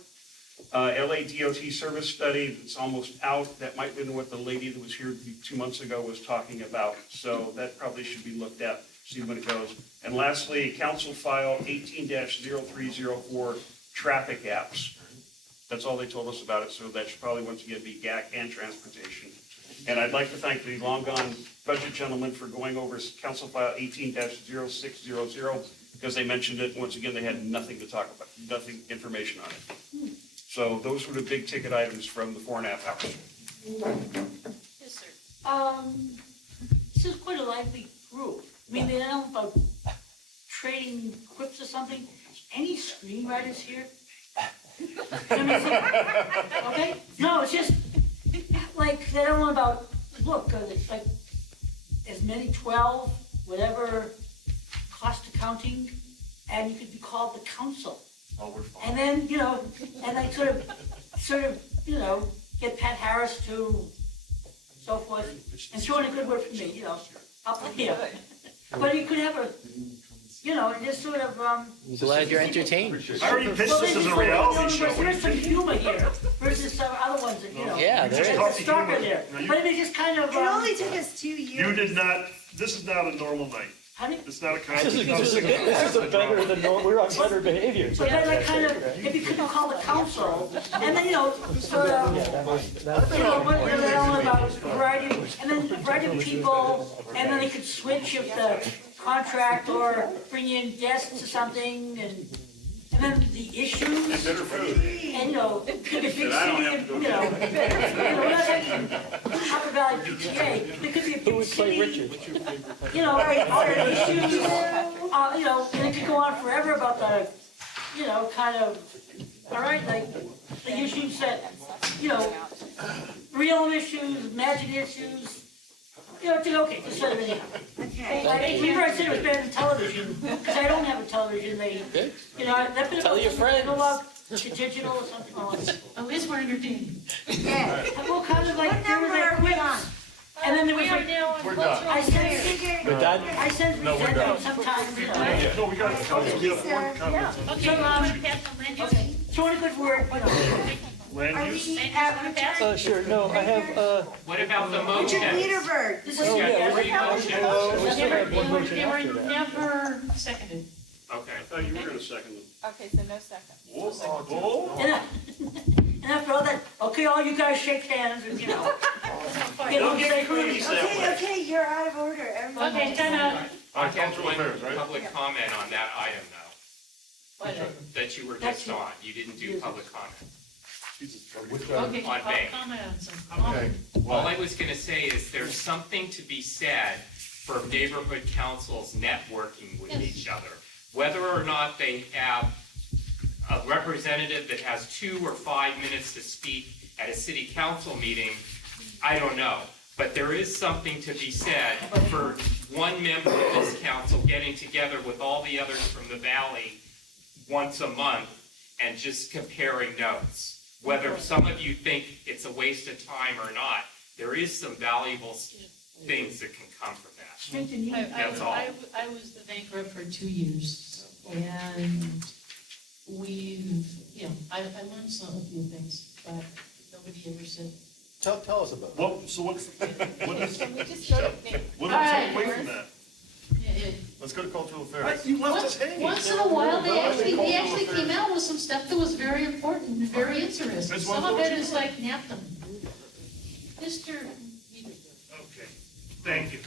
LADOT service study. It's almost out. That might have been what the lady that was here 2 months ago was talking about. So that probably should be looked at, see when it goes. And lastly, Council File 18-0304, traffic apps. That's all they told us about it, so that should probably once again be GAC and transportation. And I'd like to thank the long gone budget gentleman for going over Council File 18-0600, because they mentioned it, once again, they had nothing to talk about, nothing, information on it. So those were the big ticket items from the 4.5 hours. Yes, sir. This is quite a lively group. I mean, they don't know about trading quips or something. Any screenwriters here? Okay? No, it's just, like, they don't know about, look, it's like, as many 12, whatever, cost accounting, and you could be called the council. Oh, we're fine. And then, you know, and like sort of, you know, get Pat Harris to so forth, and throw in a good word for me, you know, up here. But you could have a, you know, and just sort of, I'm glad you're entertained. I already pitched this as a reality show. There's some humor here versus some other ones that, you know. Yeah, there is. It's darker there. But it just kind of. It only took us 2 years. You did not, this is not a normal night. Honey? It's not a This conversation. is a better than normal, we're on better behavior. But then like kind of, if you couldn't call the council, and then, you know, sort of, you know, what they're all about variety, and then variety of people, and then they could switch if the contract or bring in guests or something, and then the issues. And better food. And, you know, could be big city, And I don't have and, to go you know, we're not like Upper Valley PTA, there could be a Who big would play city, Richard? you know, other issues, you know, and it could go on forever about the, you know, kind of, all right, like, the issues that, you know, real issues, imagined issues, you know, okay, just sort of anyhow. Okay. Like, remember I said it was better than television, because I don't have a television, they, Good. you know, that bit Tell about your friends. digital or something, or, At least we're entertaining. Yeah. well, kind of like, What there was number like are we on? quips, and then there was like, We're done. I said, We're done? I said No, we're resentment done. sometimes, you know. No, we got, we have one comment. So, okay, throw in a good word, you know. Land Are use? we at Richard? Sure, no, I have, What about the Richard motion? Leaderberg. This oh, is, yeah, Three motions. we still have one motion They were after that. never seconded. Okay, I thought you were gonna second them. Okay, so no second. and after all that, okay, all you guys shake hands and, you know. Don't get cookies that way. Okay, you're out of order. Everyone. Okay, time out. I have one affairs, right? public comment on that item though, that you were just on. You didn't do public comment. Okay, On I'll bank. comment on some. Okay. All I was gonna say is there's something to be said for neighborhood councils networking with each other. Whether or not they have a representative that has 2 or 5 minutes to speak at a city council meeting, I don't know. But there is something to be said for one member of this council getting together with all the others from the valley once a month and just comparing notes. Whether some of you think it's a waste of time or not, there is some valuable things that can come from that. That's all. I was the bank rep for 2 years, and we've, I learned a few things, but nobody ever said. Tell us about it. What is, Can we just go to what All is, right, away from that? Yeah, Let's go to cultural affairs. Once in a while, they actually came out with some stuff that was very important and very interesting. Ms. Some of it is like nap them. Mr. Okay, thank you.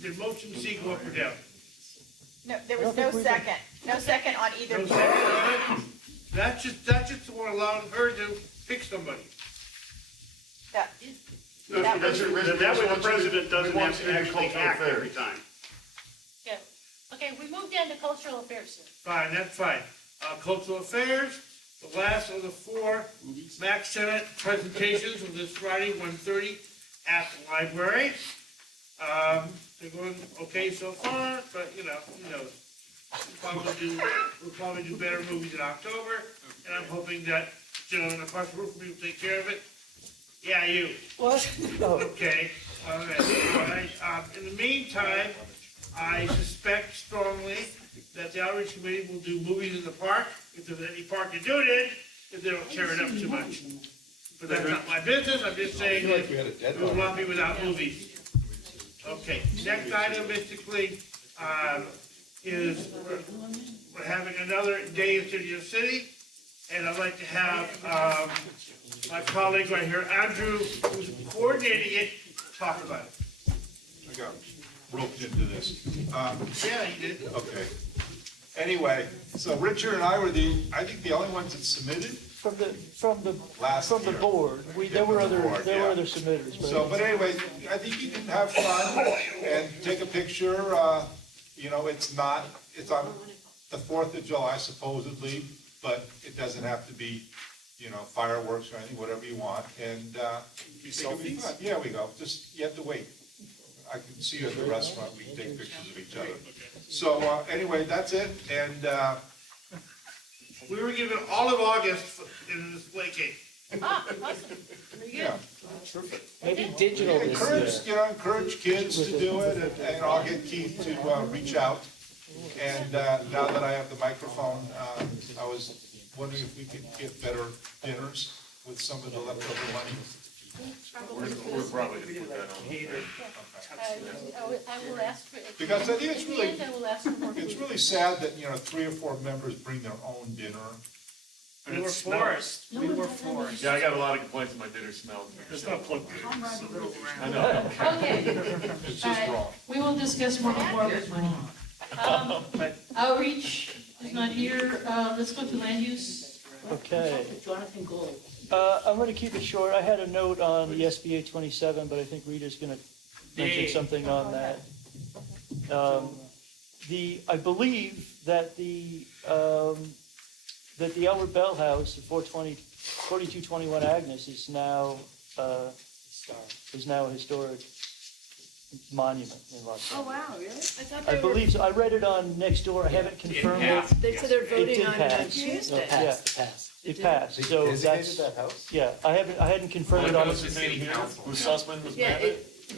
Did motion C go up or down? No, there was no second. No second on either. No second. That's just what allowing her to pick somebody. That- Then that way the president doesn't have to actually act every time. Yeah, okay, we moved down to cultural affairs, sir. Fine, that's fine. Cultural affairs, the last of the 4 Max Senate presentations of this Friday, 1:30 at the library. They're going okay so far, but who knows? We'll probably do better movies in October, and I'm hoping that gentleman across the roof from me will take care of it. Yeah, you. What? No. Okay, all right. In the meantime, I suspect strongly that the outreach committee will do movies in the park, if there's any park to do it in, if they don't tear it up too much. But that's not my business, I'm just saying that we will not be without movies. Okay, next item basically, is we're having another day in Studio City, and I'd like to have, my colleague right here, Andrew, who's coordinating it, talk about it. I got roped into this. Yeah, you did. Okay. Anyway, so Richard and I were I think the only ones that submitted. From the Year. board, there were other submitters. So, but anyway, I think you can have fun and take a picture. It's on the 4th of July supposedly, but it doesn't have to be, fireworks or anything, whatever you want. And it'll be fun. Yeah, we go. Just, you have to wait. I can see you at the restaurant. We can take pictures of each other. So anyway, that's it. And we were given all of August in this play cake. Awesome. yeah. Maybe digital this year. Encourage kids to do it, and I'll get Keith to reach out. And now that I have the microphone, I was wondering if we could get better dinners with some of the leftover money. We're probably gonna put that on. I will ask for. Because I think it's really, I will ask for more. it's really sad that, 3 or 4 members bring their own dinner. We were forced. We were forced. Yeah, I got a lot of complaints that my dinner smells. It's not plugged in. I know. Okay. It's just All right. wrong. We will discuss more with money. Outreach is not here. Let's go to land use. Okay. Jonathan Gold. I'm going to keep it short. I had a note on the SBA 27, but I think Rita's going to mention something on that. I believe that the Albert Bell House at 4221 Agnes is now a historic monument in Los Oh, Angeles. wow, really? I thought I they were, believe so. I read it on Nextdoor. I haven't confirmed it. so they're It voting did on pass. Tuesday. Yeah, it passed. So that's, that house? yeah, I hadn't confirmed it on. Goes to city council. Who Sussman was Yeah, mad at?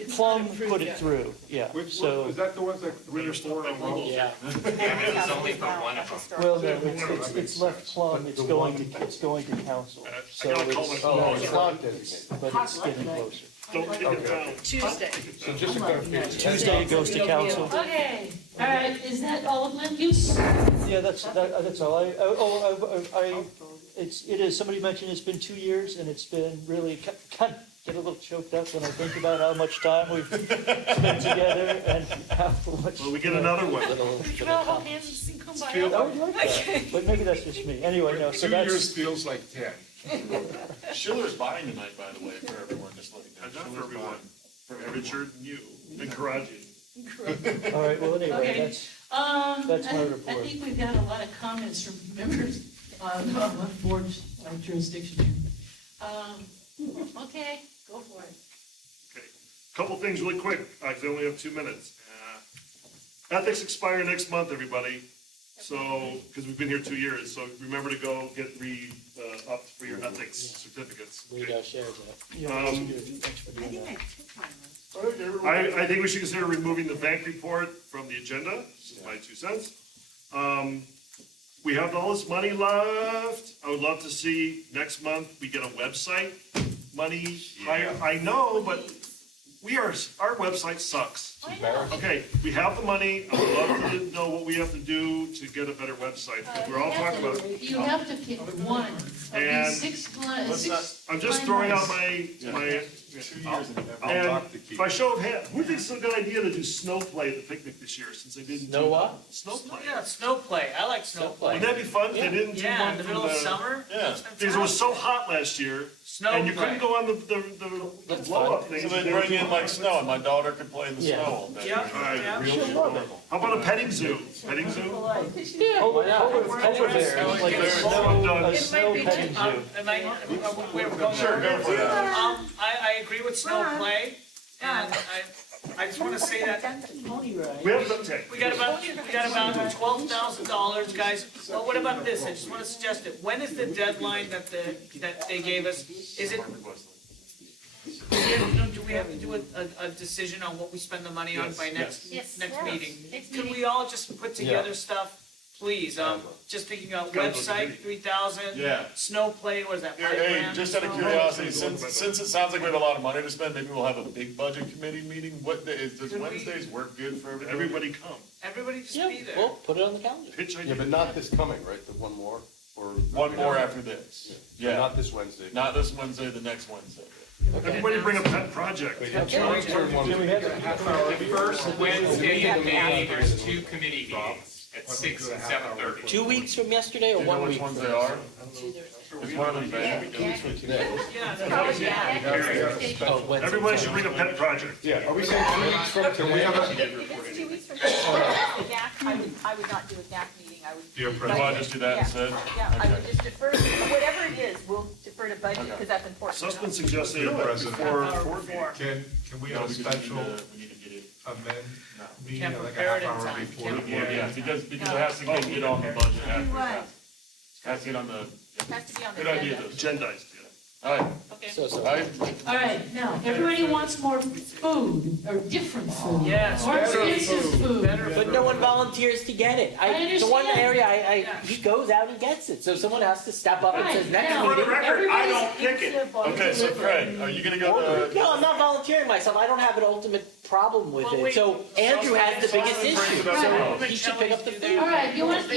it's Plum not approved put it yet. through, yeah, so. Is that the ones that restored on Rose? Yeah. Yeah, this is only for one of them. Well, no, it's left Plum, it's going to council, so it's not, but it's getting closer. Don't take it down. Tuesday. So just a clarification. Tuesday it goes to council. Okay, all right, is that all of land use? Yeah, that's all. It is, somebody mentioned it's been 2 years, and it's been really, kind of get a little choked up when I think about how much time we've spent together and how much. Well, we get another one. We can all hold hands and come by. I would like that, but maybe that's just me. Anyway, no, so 2 that's. years feels like 10. Schiller's buying tonight, by the way, for everyone, just looking at. Not for Schiller's everyone. buying. For Richard and you, and Karaji. All right, well, anyway, Okay. that's my I report. think we've got a lot of comments from members on board jurisdiction here. Okay, go for it. Okay, couple things really quick, because I only have 2 minutes. Ethics expire next month, everybody, so, because we've been here 2 years, so remember to go get upped for your ethics certificates. We Okay. shares that. Thanks for I doing think that. I took mine. I think we should consider removing the VANC report from the agenda, this is my 2 cents. We have all this money left, I would love to see next month, we get a website money higher, I know, but our website sucks. Okay, we have the money, I would love to know what we have to do to get a better website, because we're all talking about it. You have to pick one of And these six. I'm just throwing out my, 2 years and and if I show of hands, who thinks it's a good idea to do snow play at the picnic this year, since they didn't do? Snow what? Snow play. Yeah, snow play, I like snow play. Wouldn't that be fun? They didn't do Yeah, one in the for middle of summer. Yeah, because it was so hot last year, Snow and you play. couldn't go on the blow up things. So they bring in like snow, and my daughter could play in the Yeah. snow all day. Yeah, All right, yeah. real- How about a petting zoo? Petting zoo? Polar bears, like a snow petting zoo. We're going Sure, go for it. I agree with snow play, and I just wanna say that We have the, we got about $12,000, guys. Well, what about this? I just wanna suggest it. When is the deadline that they gave us? Is it, do we have to do a decision on what we spend the money on by next meeting? Could we all just put together stuff, please? Just thinking about website, 3,000. Yeah. Snow play, what is that, Hey, 5 grand? just out of curiosity, since it sounds like we have a lot of money to spend, maybe we'll have a big budget committee meeting. What day, does Wednesdays work good for everybody? everybody come. Everybody just Yeah, be there. well, put it on the calendar. Pitch Yeah, idea. but not this coming, right, the one more, or? One more after this. So Yeah, Not this Wednesday. not this Wednesday, the next Wednesday. Everybody bring a pet project. The first Wednesday in May, there's 2 committee meetings at 6 and 7:30. 2 weeks from yesterday or Do you know 1 which week? ones they are? Is one of them bad? 2 weeks from today. Oh, Wednesday. Everybody should bring a pet project. Yeah, are we saying 2 weeks from today? If it's 2 weeks from now, the GAC, I would not do a GAC meeting, I would. You want to just do that instead? Yeah, I would just defer, whatever it is, we'll defer to budget, because that's important. Sussman suggested before board meeting. Can we No, have a because special we need to get it. meeting, Can't like a prepare it in half hour time. before? Can't the Yeah, board yeah, meeting? because it has to get on the budget after. What? It has to get on the, Has to be on the good idea agenda. though. Agendized, yeah. All right, So, All right, now, everybody wants more food, or different food. Yes, More better expensive food. but no one volunteers to get it. The one understand. area, he goes out and gets it, so someone has to step up and says, Right, next now, meeting. I don't pick it. okay, so Craig, are you gonna go to? No, I'm not volunteering myself, I don't have an ultimate problem with Well, it, wait. so Andrew has the biggest issue, so he should pick up the food. All right, you want,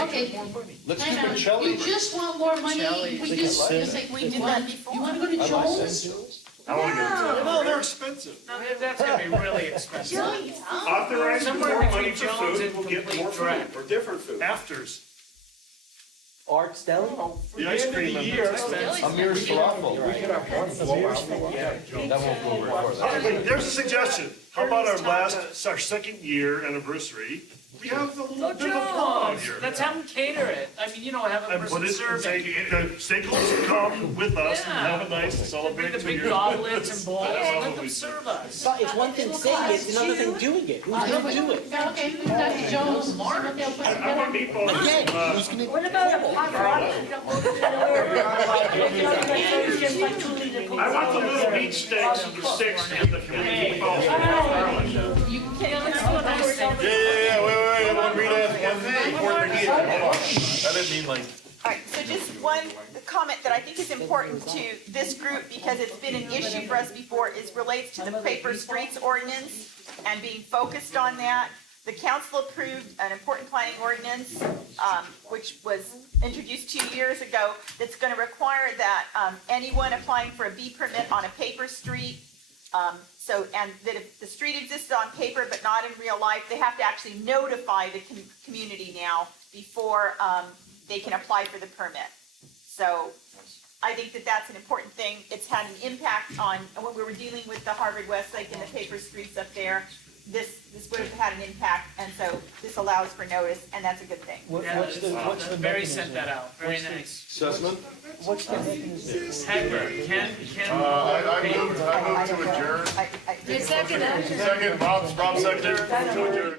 okay, Let's hang keep on. it Shelley. You just want more money, we just like, We did what? that before. You wanna go to Joel's? I wanna go to. No, they're expensive. No, that's gonna be really expensive. Authorize Somewhere more money between for Jones food, and we'll get complete more food, direct. or different food. Afters. Art's Deli? The ice cream. Amir's falafel. We could have one blowout. That won't go very far. Okay, wait, there's a suggestion. How about our second year anniversary? We have a little Go bit of a prom Jones, here. let's have them cater it. I mean, have a And put person it, serve say, it. the stakeholders come with us and have a nice Bring celebrate the 2 big years. goblets and bowls, That's let what them we serve us. But it's one thing saying it, it's another thing doing it. Who's gonna do it? Okay, we've got Joel's, see what they'll put I want together. meatballs. Again, who's gonna? What about a hot I want the little meat sticks and the sticks and the meatballs. You can, let's do a nice thing. Yeah, wait, everyone read that one thing before we get it. Hold on. I didn't mean like. All right, so just one comment that I think is important to this group, because it's been an issue for us before, is relates to the paper streets ordinance and being focused on that. The council approved an important planning ordinance, which was introduced 2 years ago, that's gonna require that, anyone applying for a B permit on a paper street, and that if the street exists on paper but not in real life, they have to actually notify the community now before, they can apply for the permit. So I think that that's an important thing. It's had an impact on, when we were dealing with the Harvard Westlake and the paper streets up there, this would have had an impact, and so this allows for notice, and that's a good thing. What's the Barry mechanism? sent that out, very nice. Assessment? What's the mechanism? Ken. I move to adjourn. I- Second. Second, Bob second, to adjourn.